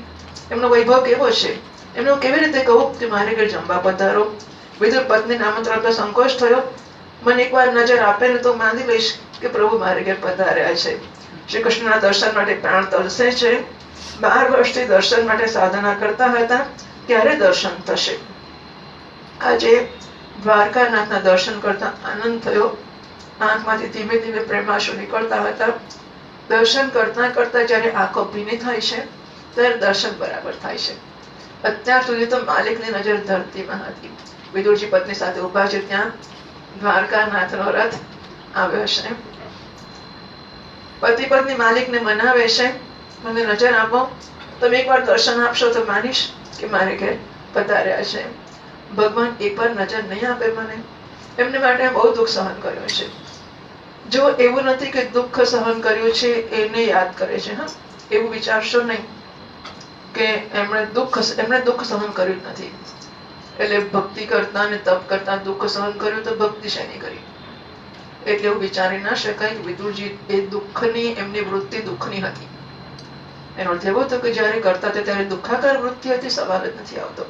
એમનો વૈભવ કેવો છે, એમનું કેવી રીતે કહું કે મારે ઘરે જમવા પધારો. વિદુર પત્ની આમંત્રણ આપતા સંકોચ થયો. મને એકવાર નજર આપે ને તો માની લઈશ કે પ્રભુ મારે ઘેર પધાર્યા છે. શ્રી કૃષ્ણના દર્શન માટે પ્રાણ તરસે છે. 12 વર્ષથી દર્શન માટે સાધના કરતા હતા, ત્યારે દર્શન થશે. આજે દ્વારકાનાથના દર્શન કરતા આનંદ થયો. આંખમાંથી ધીમે ધીમે પ્રેમાશુ નીકળતા હતા. દર્શન કરતા કરતા જયારે આંખો ભીની થાય છે ત્યારે દર્શન બરાબર થાય છે. અત્યાર સુધી તો માલિકની નજર ધરતીમાં હતી. વિદુરજી પત્ની સાથે ઉભા છે, ત્યાં દ્વારકાનાથનો રથ આવ્યો છે. પતિ પત્ની માલિકને મનાવે છે, મને નજર આપો, તમે એકવાર દર્શન આપશો તો માનીશ કે મારે ઘેર પધાર્યા છે. ભગવાન એકવાર નજર નહીં આપે મને એમને માટે બહુ દુઃખ સહન કર્યું છે. જો એવું નથી કે દુઃખ સહન કર્યું છે એને યાદ કરે છે, હા, એવું વિચારશો નહીં કે એમણે દુઃખ સહન કર્યું જ નથી એટલે ભક્તિ કરતા ને તપ કરતા દુઃખ સહન કર્યું તો ભક્તિ શેની કરી. એટલે એવું વિચારી ના શકાય. વિદુરજી એ દુઃખની એમની વૃત્તિ દુઃખની હતી. એનો અર્થ એવો હતો કે જયારે કરતા હતા ત્યારે દુઃખાકાર વૃત્તિ હતી, સવાલ જ નથી આવતો.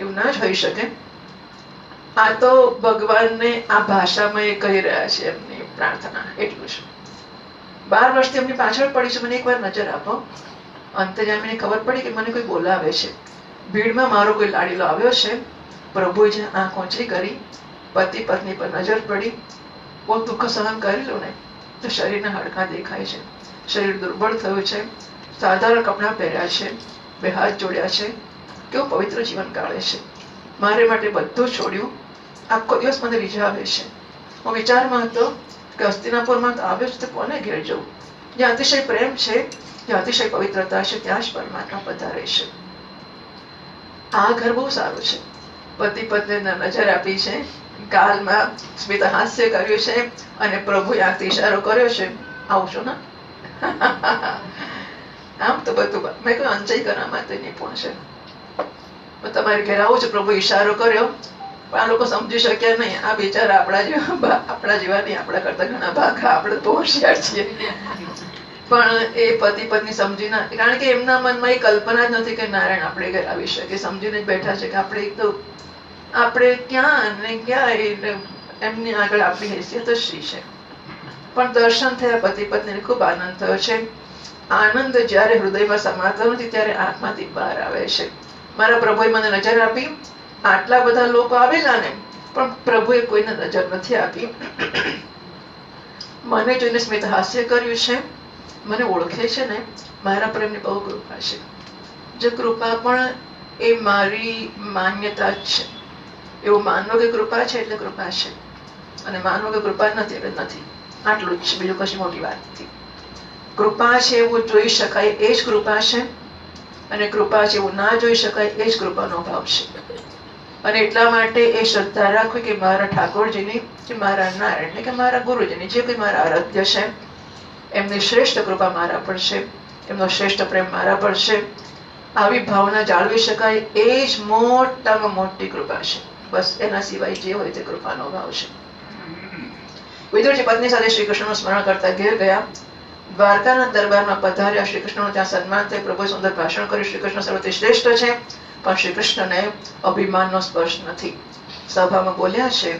એવું ના જ હોઈ શકે. આ તો ભગવાનને આ ભાષામાં એ કહી રહ્યા છે એમની પ્રાર્થના, એટલું છે. 12 વર્ષથી એમની પાછળ પડી છે. મને એકવાર નજર આપો. અંતર્યામીને ખબર પડી કે મને કોઈ બોલાવે છે. ભીડમાં મારો કોઈ લાડીલો આવ્યો છે. પ્રભુએ જે આંખ ઊંચી કરી, પતિ પત્ની પર નજર પડી. બહુ દુઃખ સહન કરેલું ને તો શરીરના હાડકાં દેખાય છે. શરીર દુર્બળ થયું છે. સાધારણ કપડાં પહેર્યા છે. 2 હાથ જોડ્યા છે. કેવું પવિત્ર જીવન કાઢે છે. મારે માટે બધું છોડ્યું. આખો દિવસ મને રીઝાવે છે. હું વિચારમાં હતો કે હસ્તિનાપુરમાં તો આવ્યો છે તો કોને ઘેર જવું. જ્યાં અતિશય પ્રેમ છે, જ્યાં અતિશય પવિત્રતા છે, ત્યાં જ પરમાત્મા પધારે છે. આ ઘર બહુ સારું છે. પતિ પત્નીને નજર આપી છે. ગાલમાં સ્મિત હાસ્ય કર્યું છે અને પ્રભુએ આંખથી ઈશારો કર્યો છે, આવું છું ને. આમ તો બધું મેં કોઈ અંચય કરવા માટે નિપુણ છે. તમારે ઘેર આવું છે, પ્રભુ ઈશારો કર્યો, પણ આ લોકો સમજી શક્યા નહીં. આ બિચારા આપણા જેવા નહીં, આપણા કરતા ઘણા ભાગા, આપણે તો હોશિયાર છીએ. પણ એ પતિ પત્ની સમજી ના, કારણ કે એમના મનમાં એ કલ્પના જ નથી કે નારાયણ આપણે ઘેર આવી શકે. સમજીને જ બેઠા છે કે આપણે ક્યાં ને ક્યાં એમની આગળ આપણી હેસિયત જ શી છે. પણ દર્શન થયા પતિ પત્નીને ખૂબ આનંદ થયો છે. આનંદ જયારે હૃદયમાં સમાતો નથી ત્યારે આંખમાંથી બહાર આવે છે. મારા પ્રભુએ મને નજર આપી. આટલા બધા લોકો આવેલા ને, પણ પ્રભુએ કોઈને નજર નથી આપી. મને જોઈને સ્મિત હાસ્ય કર્યું છે. મને ઓળખે છે ને. મારા પર એમની બહુ કૃપા છે. જે કૃપા પણ એ મારી માન્યતા જ છે. એવું માનવો કે કૃપા છે એટલે કૃપા છે, અને માનવો કે કૃપા નથી એટલે નથી. આટલું જ છે, બીજું કશી મોટી વાત નથી. કૃપા છે એવું જોઈ શકાય એ જ કૃપા છે, અને કૃપા છે એવું ના જોઈ શકાય એ જ કૃપાનો ભાવ છે. અને એટલા માટે એ શ્રદ્ધા રાખવી કે મારા ઠાકોરજીની, કે મારા નારાયણની, કે મારા ગુરુજીની, જે કોઈ મારા આરાધ્ય છે, એમની શ્રેષ્ઠ કૃપા મારા પર છે, એમનો શ્રેષ્ઠ પ્રેમ મારા પર છે. આવી ભાવના જાળવી શકાય એ જ મોટામાં મોટી કૃપા છે. બસ એના સિવાય જે હોય તે કૃપાનો ભાવ છે. વિદુરજી પત્ની સાથે શ્રી કૃષ્ણનું સ્મરણ કરતા ઘેર ગયા. દ્વારકાના દરબારમાં પધાર્યા. શ્રી કૃષ્ણનું ત્યાં સન્માન થઈ. પ્રભુએ સુંદર ભાષણ કર્યું. શ્રી કૃષ્ણ સર્વથી શ્રેષ્ઠ છે, પણ શ્રી કૃષ્ણને અભિમાનનો સ્પર્શ નથી. સભામાં બોલ્યા છે,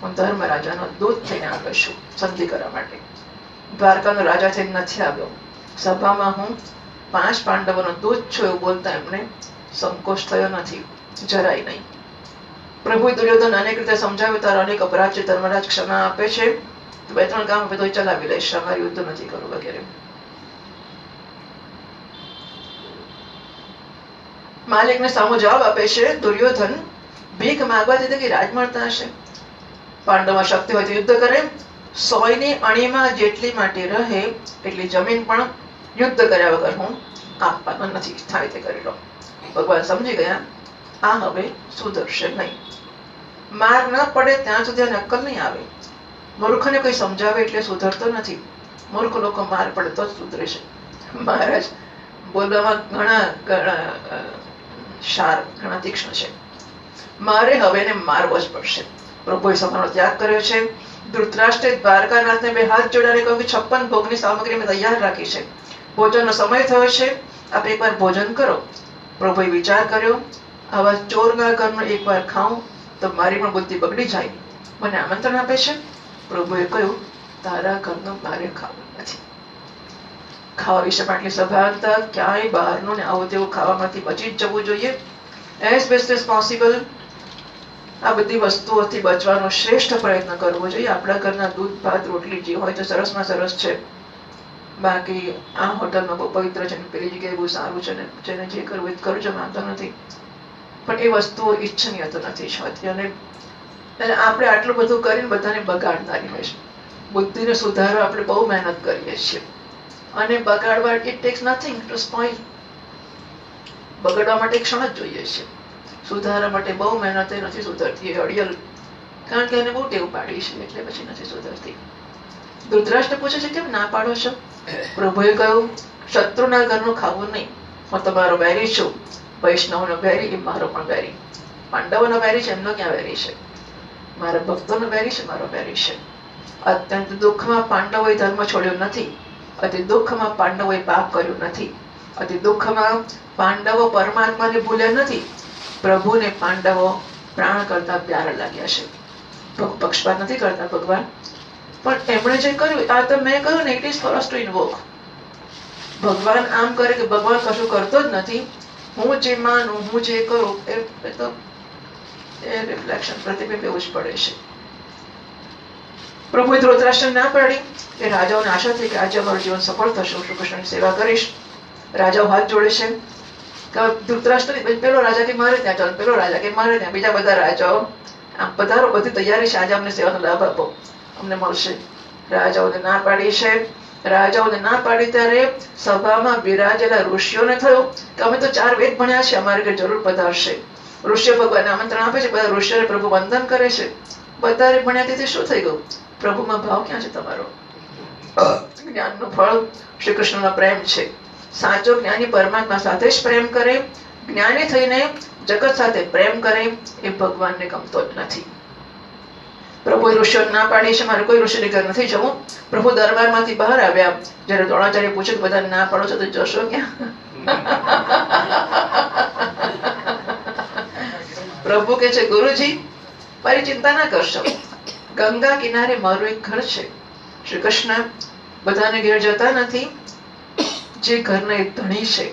હું ધર્મરાજાનો દૂત થઈને આવ્યો છું સંધિ કરવા માટે. દ્વારકાનો રાજા થઈને નથી આવ્યો. સભામાં હું 5 પાંડવોનો દૂત છું એવું બોલતા એમને સંકોચ થયો નથી, જરાય નહીં. પ્રભુએ દુર્યોધન અનેક રીતે સમજાવ્યું, તારા અનેક અપરાધ છે, ધર્મરાજ ક્ષમા આપે છે, 2-3 કામ આપે તો ચલાવી લઈશ, અમારે યુદ્ધ નથી કરવું વગેરે. માલિકને સામો જવાબ આપે છે દુર્યોધન, ભીખ માંગવા દીધે કે રાજ મળતા હશે. પાંડવમાં શક્તિ હોય તો યુદ્ધ કરે. 100ની અણીમાં જેટલી માટી રહે એટલી જમીન પણ યુદ્ધ કર્યા વગર હું આપવાનો નથી, થાય તે કરી લો. ભગવાન સમજી ગયા, આ હવે સુધરશે નહીં. માર ન પડે ત્યાં સુધી આ નક્કલ નહીં આવે. મૂર્ખને કોઈ સમજાવે એટલે સુધરતો નથી. મૂર્ખ લોકો માર પડે તો જ સુધરે છે. મહારાજ બોલવામાં ઘણા શાર્પ, ઘણા તીક્ષ્ણ છે. મારે હવે એને મારવો જ પડશે. પ્રભુએ સભાનો ત્યાગ કર્યો છે. ધૃતરાષ્ટ્રે દ્વારકાનાથને 2 હાથ જોડાને કહ્યું કે 56 ભોગની સામગ્રી મેં તૈયાર રાખી છે, ભોજનનો સમય થયો છે, આપ એકવાર ભોજન કરો. પ્રભુએ વિચાર કર્યો, આવા ચોરના ઘરનું એકવાર ખાઉં તો મારી પણ બુદ્ધિ બગડી જાય. મને આમંત્રણ આપે છે. પ્રભુએ કહ્યું, તારા ઘરનું મારે ખાવું નથી. ખાવા વિશે આટલી સભાનતા, ક્યાંય બહારનું ને આવું તેવું ખાવામાંથી બચી જ જવું જોઈએ. એઝ બેસ્ટ એઝ પોસિબલ આ બધી વસ્તુઓથી બચવાનો શ્રેષ્ઠ પ્રયત્ન કરવો જોઈએ. આપણા ઘરના દૂધ ભાત રોટલી જે હોય તો સરસમાં સરસ છે. બાકી આ હોટલમાં બહુ પવિત્ર છે, પેલી જગ્યાએ બહુ સારું છે, ને જેને જે કરવું એ કરજો, વાંધો નથી. પણ એ વસ્તુઓ ઈચ્છનીય તો નથી જ હોતી. અને આપણે આટલું બધું કરીને બધાને બગાડનારી હોય છે. બુદ્ધિને સુધારવા આપણે બહુ મહેનત કરીએ છીએ, અને બગાડવા it tax nothing to spoil. બગાડવા માટે ક્ષણ જ જોઈએ છે. સુધારવા માટે બહુ મહેનત નથી સુધરતી. એ અડિયલ કારણ કે એને બહુ ટેવ પાડી છે, એટલે પછી નથી સુધરતી. ધૃતરાષ્ટ્ર પૂછે છે કેમ ના પાડો છો? પ્રભુએ કહ્યું શત્રુના ઘરનું ખાવું નહીં. હું તમારો વેરી છું. વૈષ્ણવનો વેરી એ મારો પણ વેરી. પાંડવોનો વેરી છે, એમનો ક્યાં વેરી છે? મારા ભક્તોનો વેરી છે, મારો વેરી છે. અત્યંત દુઃખમાં પાંડવોએ ધર્મ છોડ્યો નથી. અતિ દુઃખમાં પાંડવોએ પાપ કર્યું નથી. અતિ દુઃખમાં પાંડવો પરમાત્માને ભૂલ્યા નથી. પ્રભુને પાંડવો પ્રાણ કરતા પ્યારા લાગ્યા છે. પક્ષપાત નથી કરતા ભગવાન, પણ એમણે જે કર્યું આ તો મેં કહ્યું ને, it is for us to invoke. ભગવાન આમ કરે કે ભગવાન કશું કરતો જ નથી. હું જે માનું, હું જે કરું એ તો એ રિફ્લેક્શન, પ્રતિબિંબ એવું જ પડે છે. પ્રભુએ ધૃતરાષ્ટ્ર ના પાડી કે રાજાઓને આશા થઈ કે આજે અમારું જીવન સફળ થશે, હું શ્રી કૃષ્ણની સેવા કરીશ. રાજાઓ હાથ જોડે છે. ધૃતરાષ્ટ્ર પેલો રાજા કે મારે ત્યાં ચાલો, પેલો રાજા કે મારે ત્યાં, બીજા બધા રાજાઓ આમ પધારો, બધી તૈયારી છે, આજે અમને સેવાનો લાભ આપો, અમને મળશે. રાજાઓને ના પાડી છે. રાજાઓને ના પાડી ત્યારે સભામાં બિરાજેલા ઋષિઓને થયું કે અમે તો 4 વેદ ભણ્યા છે, અમારે કે જરૂર પધારશે. ઋષિઓ ભગવાનને આમંત્રણ આપે છે, બધા ઋષિઓને પ્રભુ વંદન કરે છે. બધા ભણ્યા તેથી શું થઈ ગયું? પ્રભુમાં ભાવ ક્યાં છે તમારો? જ્ઞાનનું ફળ શ્રી કૃષ્ણનો પ્રેમ છે. સાચો જ્ઞાની પરમાત્મા સાથે જ પ્રેમ કરે. જ્ઞાની થઈને જગત સાથે પ્રેમ કરે એ ભગવાનને ગમતો જ નથી. પ્રભુએ ઋષિઓને ના પાડી છે, મારે કોઈ ઋષિને ઘર નથી જવું. પ્રભુ દરબારમાંથી બહાર આવ્યા. જયારે દ્રોણાચાર્ય પૂછે કે બધાને ના પાડો છો તો જશો ક્યાં? પ્રભુ કે છે ગુરુજી મારી ચિંતા ના કરશો, ગંગા કિનારે મારું એક ઘર છે. શ્રી કૃષ્ણ બધાને ઘેર જતા નથી. જે ઘરના એક ધણી છે,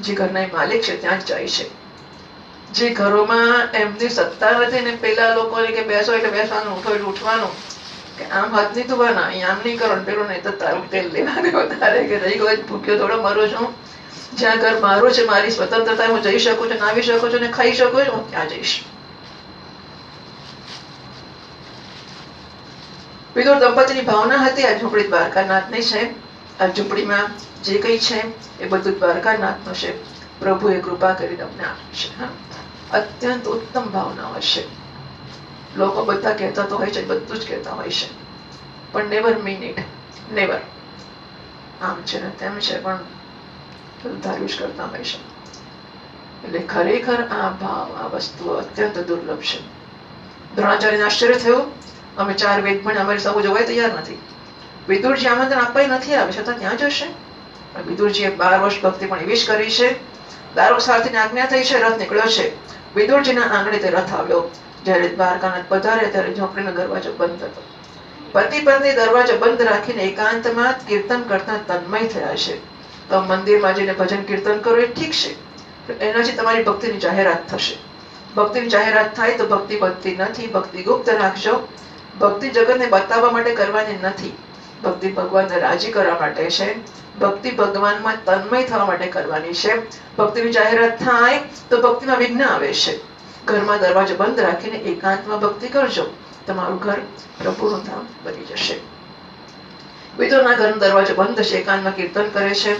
જે ઘરના એક માલિક છે ત્યાં જ જાય છે. જે ઘરોમાં એમની સત્તા નથી ને પેલા લોકોને કે બેસો એટલે બેસવાનું, ઉઠો એટલે ઉઠવાનું, કે આમ હાથ નહીં ધોવાના, અહીં આમ નહીં કરો, પેલું નહીં તો તારું તેલ લેવાને વધારે કે રહી ગયો ભૂખ્યો થોડો મરું છું. જ્યાં ઘર મારું છે, મારી સ્વતંત્રતા, હું જઈ શકું છું, આવી શકું છું ને ખાઈ શકું છું, હું ત્યાં જઈશ. વિદુર દંપતીની ભાવના હતી આ ઝૂંપડી દ્વારકાનાથની છે. આ ઝૂંપડીમાં જે કઈ છે એ બધું દ્વારકાનાથનું છે. પ્રભુએ કૃપા કરી અમને આપ્યું છે. અત્યંત ઉત્તમ ભાવનાઓ છે. લોકો બધા કહેતા તો હોય છે, બધું જ કહેતા હોય છે, પણ નેવર મીન ઇટ. નેવર. આમ છે ને તેમ છે, પણ ધાર્યું જ કરતા હોય છે. એટલે ખરેખર આ ભાવ, આ વસ્તુઓ અત્યંત દુર્લભ છે. દ્રોણાચાર્યને આશ્ચર્ય થયું, અમે 4 વેદ પણ અમારી સૌ જવાય તૈયાર નથી. વિદુરજી આમંત્રણ આપવા નથી આવે, છતાં ત્યાં જશે. વિદુરજીએ 12 વર્ષ ભક્તિ પણ એવી જ કરી છે. દારૂક સારથીની આજ્ઞા થઈ છે, રથ નીકળ્યો છે. વિદુરજીના આંગણે તે રથ આવ્યો. જયારે દ્વારકાનાથ પધાર્યા ત્યારે ઝોપડીનો દરવાજો બંધ હતો. પતિ પત્ની દરવાજો બંધ રાખીને એકાંતમાં કીર્તન કરતા તન્મય થયા છે. તો મંદિરમાં જઈને ભજન કીર્તન કરો એ ઠીક છે, એનાથી તમારી ભક્તિની જાહેરાત થશે. ભક્તિની જાહેરાત થાય તો ભક્તિ વધતી નથી. ભક્તિ ગુપ્ત રાખજો. ભક્તિ જગતને બતાવવા માટે કરવાની નથી. ભક્તિ ભગવાનને રાજી કરવા માટે છે. ભક્તિ ભગવાનમાં તન્મય થવા માટે કરવાની છે. ભક્તિની જાહેરાત થાય તો ભક્તિમાં વિઘ્ન આવે છે. ઘરમાં દરવાજો બંધ રાખીને એકાંતમાં ભક્તિ કરજો, તમારું ઘર પ્રભુનું ધામ બની જશે. વિદુરના ઘરનો દરવાજો બંધ છે, એકાંતમાં કીર્તન કરે છે.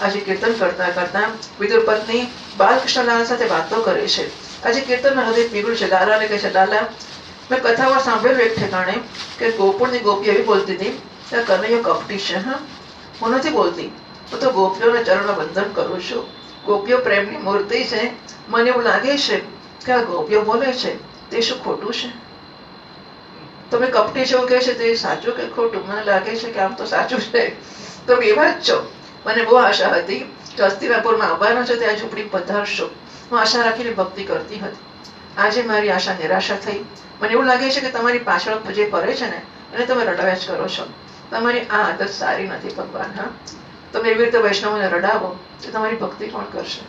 આજે કીર્તન કરતા કરતા વિદુર પત્ની બાલકૃષ્ણલાલ સાથે વાતો કરે છે. આજે કીર્તનમાં હૃદય પીગળ્યું છે. લાલાને કહે છે, લાલા મેં કથામાં સાંભળેલું એક ઠેકાણે કે ગોકુળની ગોપી એવી બોલતી હતી કે કનૈયો કપટી છે. હા, હું નથી બોલતી, હું તો ગોપીઓના ચરણમાં વંદન કરું છું. ગોપીઓ પ્રેમની મૂર્તિ છે. મને એવું લાગે છે કે આ ગોપીઓ બોલે છે તે શું ખોટું છે? તમે કપટી છો કે છે તે સાચું કે ખોટું? મને લાગે છે કે આમ તો સાચું છે. તો એવા જ છો. મને બહુ આશા હતી કે હસ્તિનાપુરમાં આવવાના છો, ત્યાં ઝૂંપડી પધારશો. હું આશા રાખીને ભક્તિ કરતી હતી. આજે મારી આશા નિરાશા થઈ. મને એવું લાગે છે કે તમારી પાછળ જે ફરે છે ને અને તમે રડાવ્યા જ કરો છો. તમારી આ આદત સારી નથી ભગવાન. હા, તમે એવી રીતે વૈષ્ણવોને રડાવો તો તમારી ભક્તિ કોણ કરશે?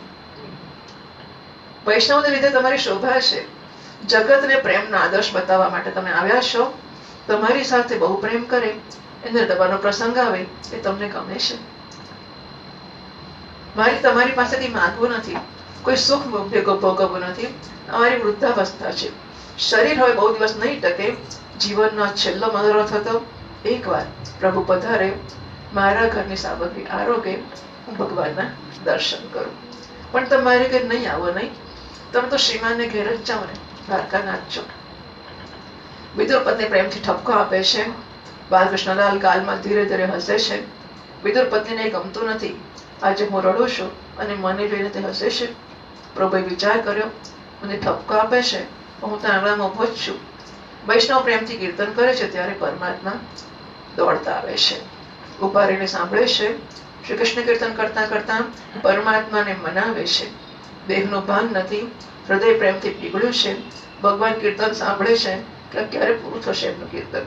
વૈષ્ણવને લીધે તમારી શોભા છે. જગતને પ્રેમનો આદર્શ બતાવવા માટે તમે આવ્યા છો. તમારી સાથે બહુ પ્રેમ કરે એને રડવાનો પ્રસંગ આવે એ તમને ગમે છે. મારી તમારી પાસેથી માંગવું નથી, કોઈ સુખ ભોગવવું નથી. અમારી વૃદ્ધાવસ્થા છે. શરીર હવે બહુ દિવસ નહીં ટકે. જીવનનો છેલ્લો મનોરથ હતો. એકવાર પ્રભુ પધારે, મારા ઘરની સામગ્રી આરોગે, હું ભગવાનના દર્શન કરું. પણ તમારે ઘર નહીં આવો નહીં. તમે તો શ્રીમાનને ઘેર જ જાઓ ને, દ્વારકાનાથ છો. વિદુર પત્ની પ્રેમથી ઠપકો આપે છે. બાલકૃષ્ણલાલ ગાલમાં ધીરે ધીરે હસે છે. વિદુર પત્નીને ગમતું નથી. આજે હું રડું છું અને મને જોઈને તે હસે છે. પ્રભુએ વિચાર કર્યો, મને ઠપકો આપે છે, હું તો આંગણામાં ઉભો જ છું. વૈષ્ણવ પ્રેમથી કીર્તન કરે છે ત્યારે પરમાત્મા દોડતા આવે છે, ઉભા રહીને સાંભળે છે. શ્રી કૃષ્ણ કીર્તન કરતા કરતા પરમાત્માને મનાવે છે. દેહનું ભાન નથી, હૃદય પ્રેમથી પીગળ્યું છે. ભગવાન કીર્તન સાંભળે છે કે ક્યારે પૂરું થશે એમનું કીર્તન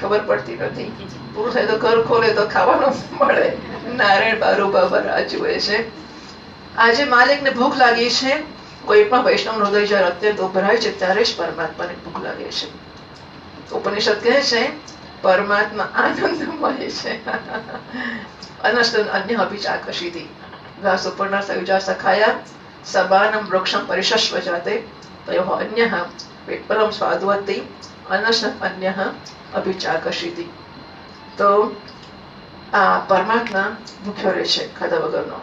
ખબર પડતી નથી. પૂરું થાય તો ઘર ખોલે તો ખાવાનું મળે. નારાયણ બારોબાર રાહ જુએ છે. આજે માલિકને ભૂખ લાગી છે. કોઈ પણ વૈષ્ણવ હૃદય જ્યારે અત્યંત ઉભરાય છે ત્યારે જ પરમાત્માને ભૂખ લાગે છે. ઉપનિષદ કહે છે પરમાત્મા આનંદમય છે. અનસ્તન અન્ય અભિચાકશીતિ ઘાસુપર્ણ સયુજા સખાયા સબાનમ વૃક્ષમ પરિશસ્વ જાતે તયોઃ અન્યઃ વિપરમ સ્વાદવતી અનસ્તન અન્યઃ અભિચાકશીતિ. તો આ પરમાત્મા ભૂખ્યો રહે છે ખાધા વગરનો.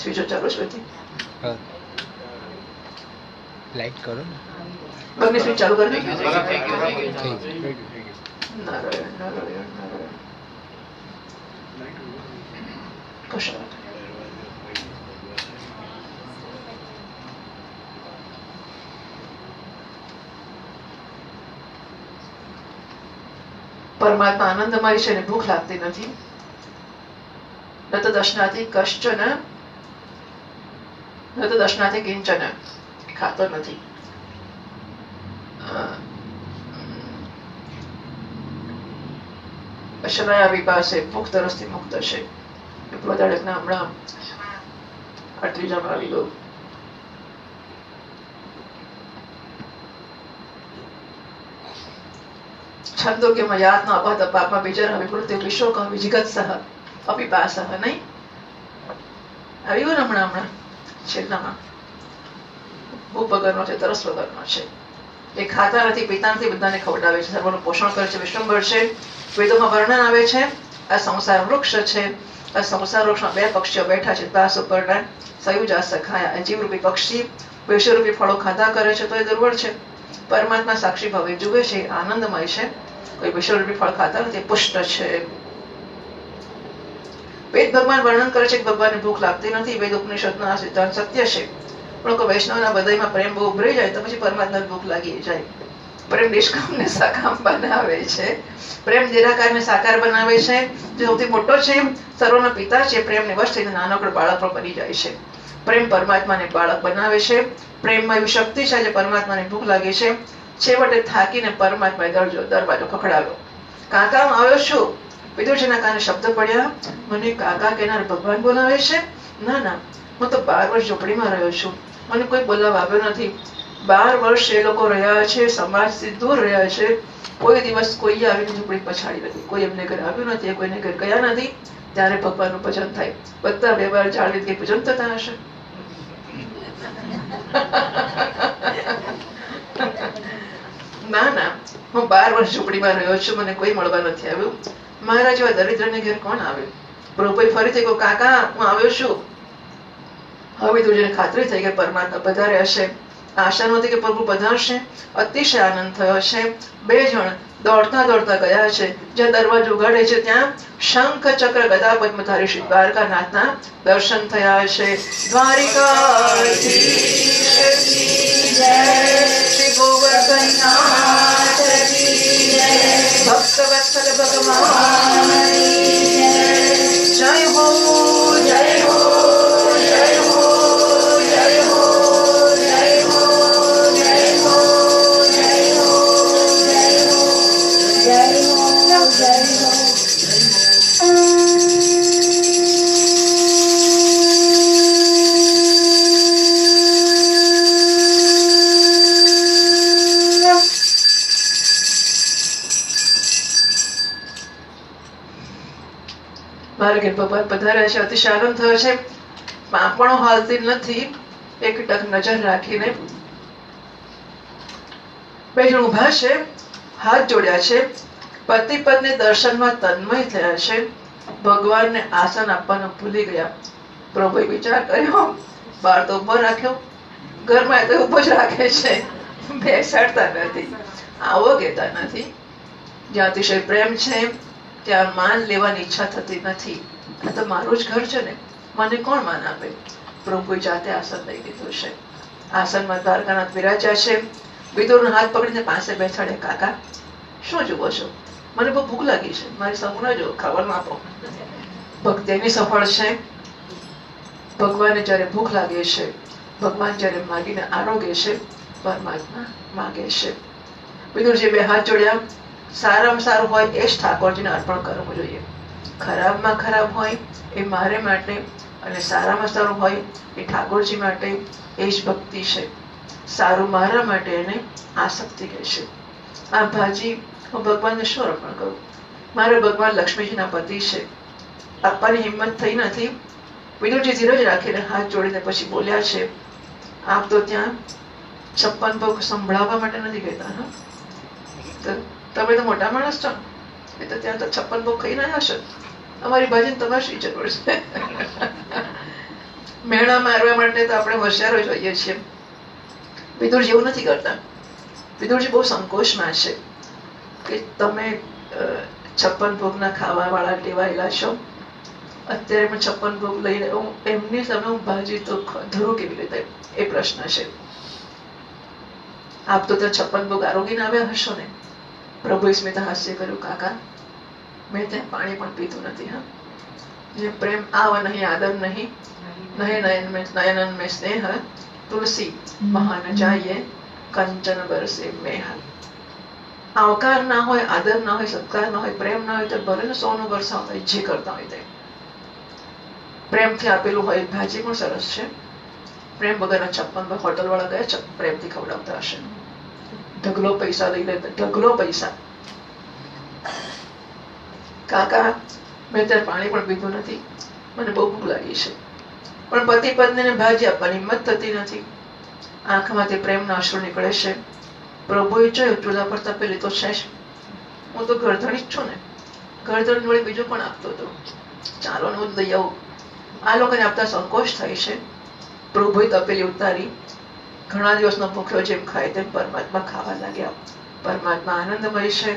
સ્વિચ ચાલુ છે બધી લાઈટ કરો ને બંને સ્વિચ ચાલુ કરી દે. નારાયણ નારાયણ નારાયણ કશું પરમાત્મા આનંદમય છે ને ભૂખ લાગતી નથી. ન તો દર્શનાથી કશ્ચન ન તો દર્શનાથી કિંચન, ખાતો નથી. અશનાયા વિપાસે ભૂખ તરસથી મુક્ત છે. પ્રદાડકના હમણાં આ ત્રીજામાં આવી ગયું. છંદો કે મયાત નો અપહત પાપમાં વિચાર વિવૃત્તિ વિશોક વિજગત સહ અપિપાસ નહીં આવી ગયું ને હમણાં છેલ્લામાં. ભૂખ વગરનો છે, તરસ વગરનો છે. એ ખાતા નથી, પીતા નથી, બધાને ખવડાવે છે, સર્વનું પોષણ કરે છે, વિશ્વંભર છે. વેદોમાં વર્ણન આવે છે આ સંસાર વૃક્ષ છે. આ સંસાર વૃક્ષમાં બે પક્ષીઓ બેઠા છે. ઘાસુપર્ણ સયુજા સખાયા. આ જીવરૂપી પક્ષી વિષયરૂપી ફળો ખાધા કરે છે તો એ દુર્બળ છે. પરમાત્મા સાક્ષી ભાવે જુએ છે, આનંદમય છે. કોઈ વિષયરૂપી ફળ ખાતા નથી, પુષ્ટ છે. વેદ ભગવાન વર્ણન કરે છે કે ભગવાનને ભૂખ લાગતી નથી. વેદ ઉપનિષદનો આ સિદ્ધાંત સત્ય છે. પણ કોઈ વૈષ્ણવના હૃદયમાં પ્રેમ બહુ ઉભરી જાય તો પછી પરમાત્માને ભૂખ લાગી જાય. પ્રેમ નિષ્કામને સાકામ બનાવે છે. પ્રેમ નિરાકારને સાકાર બનાવે છે. જે સૌથી મોટો છે, સર્વના પિતા છે, પ્રેમને વશ થઈને નાનકડો બાળક પણ બની જાય છે. પ્રેમ પરમાત્માને બાળક બનાવે છે. પ્રેમમાં એવી શક્તિ છે જે પરમાત્માને ભૂખ લાગી છે. છેવટે થાકીને પરમાત્માએ દરવાજો ખખડાવ્યો. કાકા હું આવ્યો છું. વિદુરજીના કાને શબ્દ પડ્યા, મને કાકા કહેનાર ભગવાન બોલાવે છે? ના ના, હું તો 12 વર્ષ ઝૂંપડીમાં રહ્યો છું, મને કોઈ બોલાવવા આવ્યો નથી. 12 વર્ષ એ લોકો રહ્યા છે, સમાજથી દૂર રહ્યા છે. કોઈ દિવસ કોઈ આવીને ઝૂંપડી પછાડી નથી, કોઈ એમને ઘર આવ્યું નથી, કોઈને ઘર ગયા નથી. ત્યારે ભગવાનનું ભજન થાય. બધા વ્યવહાર જાળવી કે ભજન થતા હશે. ના ના, હું 12 વર્ષ ઝૂંપડીમાં રહ્યો છું, મને કોઈ મળવા નથી આવ્યું. મારા જેવા દરિદ્રને ઘેર કોણ આવ્યું? પ્રભુએ ફરીથી કહ્યું, કાકા હું આવ્યો છું. હવે તુજને ખાતરી થઈ કે પરમાત્મા પધારે હશે. આશા નહોતી કે પ્રભુ પધારશે. અતિશય આનંદ થયો છે. 2 જણ દોડતા દોડતા ગયા છે. જ્યાં દરવાજો ઉઘાડે છે ત્યાં શંખ ચક્ર ગદા પદ્મધારી શ્રી દ્વારકાનાથના દર્શન થયા છે. દ્વારિકાધીશ શ્રી ગોવર્ધનનાથ ભક્તવત્સલ ભગવાન જય હો જય હો જય હો જય હો જય હો જય હો જય હો જય હો જય હો જય હો. મારા ઘેર ભગવાન પધાર્યા છે. અતિશય આનંદ થયો છે. પાંપણો હાલતી નથી. એક ટક નજર રાખીને 2 જણ ઉભા છે. હાથ જોડ્યા છે, પતિ પત્ની દર્શનમાં તન્મય થયા છે, ભગવાનને આસન આપવાનું ભૂલી ગયા. પ્રભુએ વિચાર કર્યો, બાર તો ઉભો રાખ્યો, ઘરમાં તો ઉભો જ રાખે છે, બેસાડતા નથી, આવો કહેતા નથી. જ્યાં અતિશય પ્રેમ છે ત્યાં માન લેવાની ઈચ્છા થતી નથી. આ તો મારું જ ઘર છે ને, મને કોણ માન આપે? પ્રભુએ જાતે આસન લઈ લીધું છે. આસનમાં દ્વારકાનાથ બિરાજ્યા છે. વિદુરનો હાથ પકડીને પાસે બેસાડે. કાકા, શું જુઓ છો? મને બહુ ભૂખ લાગી છે, મારી સપના જો ખાવાનું આપો. ભક્તિ એની સફળ છે. ભગવાનને જયારે ભૂખ લાગે છે, ભગવાન જયારે માગીને આરોગે છે, પરમાત્મા માગે છે. વિદુરજી બે હાથ જોડ્યા. સારામાં સારું હોય એ જ ઠાકોરજીને અર્પણ કરવું જોઈએ. ખરાબમાં ખરાબ હોય એ મારે માટે, અને સારામાં સારું હોય એ ઠાકોરજી માટે. એ જ ભક્તિ છે. સારું મારા માટે એને આસક્તિ કહે છે. આ ભાજી હું ભગવાનને શું અર્પણ કરું? મારા ભગવાન લક્ષ્મીજીના પતિ છે, આપવાની હિંમત થઈ નથી. વિદુરજી ધીરજ રાખીને હાથ જોડીને પછી બોલ્યા છે, આપ તો ત્યાં 56 ભોગ સંભળાવવા માટે નથી કહેતા. હા, તમે તો મોટા માણસ છો, એ તો ત્યાં તો 56 ભોગ ખાઈ ના હશો. અમારી ભાજી તમારે શી જરૂર છે? મેણા મારવા માટે તો આપણે હોશિયારો જોઈએ છીએ. વિદુરજી એવું નથી કરતા. વિદુરજી બહુ સંકોચમાં છે કે તમે 56 ભોગના ખાવા વાળા ટેવાયેલા છો. અત્યારે પણ 56 ભોગ લઈને એમની સામે હું ભાજી તો ધરું કેવી રીતે? એ પ્રશ્ન છે. આપ તો ત્યાં 56 ભોગ આરોગીને આવ્યા હશો ને? પ્રભુએ સ્મિત હાસ્ય કર્યું. કાકા, મેં ત્યાં પાણી પણ પીધું નથી. હા, જે પ્રેમ આવ નહીં આદર નહીં, નયન મેં સ્નેહ, તુલસી મહાન જાઈએ, કંચન બરસે મેહ. આવકાર ના હોય, આદર ના હોય, સત્કાર ના હોય, પ્રેમ ના હોય તો ભલે ને સોનું વરસાવતા હોય, જે કરતા હોય તે. પ્રેમથી આપેલું હોય ભાજી પણ સરસ છે. પ્રેમ વગરના 56 હોટલ વાળા ગયા પ્રેમથી ખવડાવતા હશે. ઢગલો પૈસા લઈ લે, ઢગલો પૈસા. કાકા, મેં ત્યારે પાણી પણ પીધું નથી, મને બહુ ભૂખ લાગી છે, પણ પતિ પત્નીને ભાજી આપવાની હિંમત થતી નથી. આંખમાંથી પ્રેમના અશ્રુ નીકળે છે. પ્રભુએ જોયું, ચૂલા પર તપેલી તો છે જ, હું તો ગરધણી જ છું ને, ગરધણી વળી બીજું પણ આપતો હતો, ચાલો ને હું લઈ આવું. આ લોકોને આપતા સંકોચ થાય છે. પ્રભુએ તપેલી ઉતારી. ઘણા દિવસનો ભૂખ્યો જેમ ખાય તેમ પરમાત્મા ખાવા લાગ્યા. પરમાત્મા આનંદમય છે,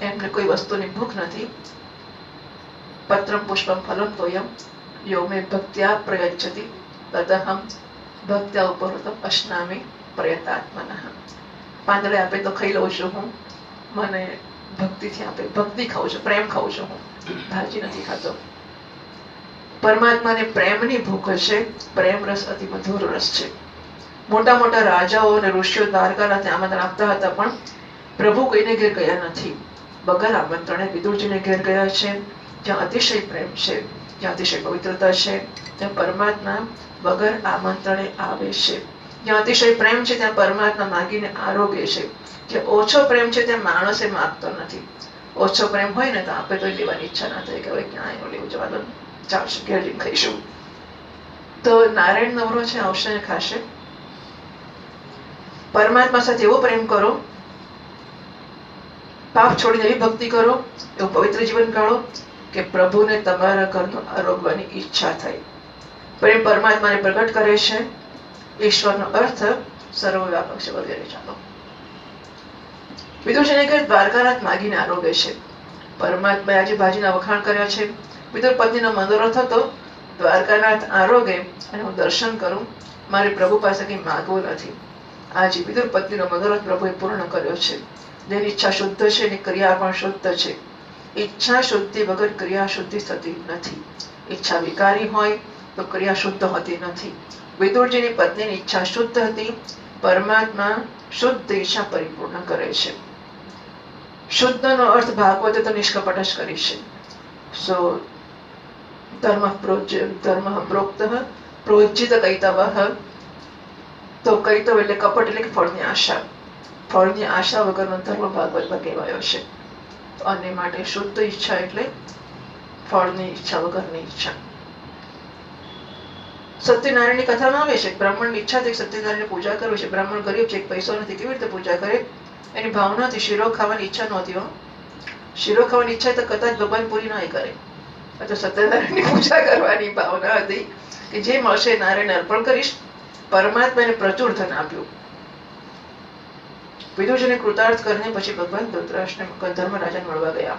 એમને કોઈ વસ્તુની ભૂખ નથી. પત્રમ પુષ્પમ ફલમ તોયમ યો મે ભક્ત્યા પ્રયચ્છતિ તદહમ ભક્ત્યા ઉપરતમ અશ્નામી પ્રયતાત્મનઃ. પાંદડે આપે તો ખાઈ લઉં છું હું, મને ભક્તિથી આપે, ભક્તિ ખાઉં છું, પ્રેમ ખાઉં છું હું, ભાજી નથી ખાતો. પરમાત્માને પ્રેમની ભૂખ છે. પ્રેમ રસ અતિ મધુર રસ છે. મોટા મોટા રાજાઓ અને ઋષિઓ દ્વારકાનાથને આમંત્રણ આપતા હતા, પણ પ્રભુ કોઈને ઘેર ગયા નથી. વગર આમંત્રણે વિદુરજીને ઘેર ગયા છે. જ્યાં અતિશય પ્રેમ છે, જ્યાં અતિશય પવિત્રતા છે, ત્યાં પરમાત્મા વગર આમંત્રણે આવે છે. જ્યાં અતિશય પ્રેમ છે ત્યાં પરમાત્મા માગીને આરોગે છે. જે ઓછો પ્રેમ છે ત્યાં માણસે માગતો નથી. ઓછો પ્રેમ હોય ને તો આપે તો લેવાની ઈચ્છા ના થાય કે હવે ક્યાં લેવું જવા દો, ચાલશે, ઘેર જઈને ખાઈશું. તો નારાયણ નવરો છે, આવશે ને ખાશે. પરમાત્મા સાથે એવો પ્રેમ કરો, પાપ છોડીને એવી ભક્તિ કરો, એવું પવિત્ર જીવન કાઢો કે પ્રભુને તમારા ઘરનો આરોગવાની ઈચ્છા થાય. પ્રેમ પરમાત્માને પ્રગટ કરે છે. ઈશ્વરનો અર્થ સર્વવ્યાપક છે વગેરે. ચાલો, વિદુરજીને ઘેર દ્વારકાનાથ માગીને આરોગે છે. પરમાત્માએ આજે ભાજીના વખાણ કર્યા છે. વિદુર પત્નીનો મનોરથ હતો, દ્વારકાનાથ આરોગે અને હું દર્શન કરું, મારે પ્રભુ પાસે કંઈ માગવું નથી. આજે વિદુર પત્નીનો મનોરથ પ્રભુએ પૂર્ણ કર્યો છે. જેની ઈચ્છા શુદ્ધ છે એની ક્રિયા પણ શુદ્ધ છે. ઈચ્છા શુદ્ધિ વગર ક્રિયા શુદ્ધિ થતી નથી. ઈચ્છા વિકારી હોય તો ક્રિયા શુદ્ધ હોતી નથી. વિદુરજીની પત્નીની ઈચ્છા શુદ્ધ હતી. પરમાત્મા શુદ્ધ ઈચ્છા પરિપૂર્ણ કરે છે. શુદ્ધનો અર્થ ભાગવતે તો નિષ્કપટ જ કરી છે. સો ધર્મ પ્રોક્ત પ્રોજિત કૈતવઃ. તો કૈતવ એટલે કપટ, એટલે કે ફળની આશા. ફળની આશા વગરનો ધર્મ ભાગવતમાં કહેવાયો છે. અને માટે શુદ્ધ ઈચ્છા એટલે ફળની ઈચ્છા વગરની ઈચ્છા. સત્યનારાયણની કથામાં આવે છે, બ્રાહ્મણની ઈચ્છા થઈ સત્યનારાયણની પૂજા કરવી છે. બ્રાહ્મણ ગરીબ છે, પૈસો નથી, કેવી રીતે પૂજા કરે? એની ભાવનાથી શીરો ખાવાની ઈચ્છા નહોતી હો. શીરો ખાવાની ઈચ્છા તો કદાચ ભગવાન પૂરી ના કરે. આ તો સત્યનારાયણની પૂજા કરવાની ભાવના હતી કે જે મળશે નારાયણ અર્પણ કરીશ. પરમાત્માને પ્રચુર ધન આપ્યું. વિદુરજીને કૃતાર્થ કરીને પછી ભગવાન ધૃતરાષ્ટ્રને ધર્મરાજાને મળવા ગયા.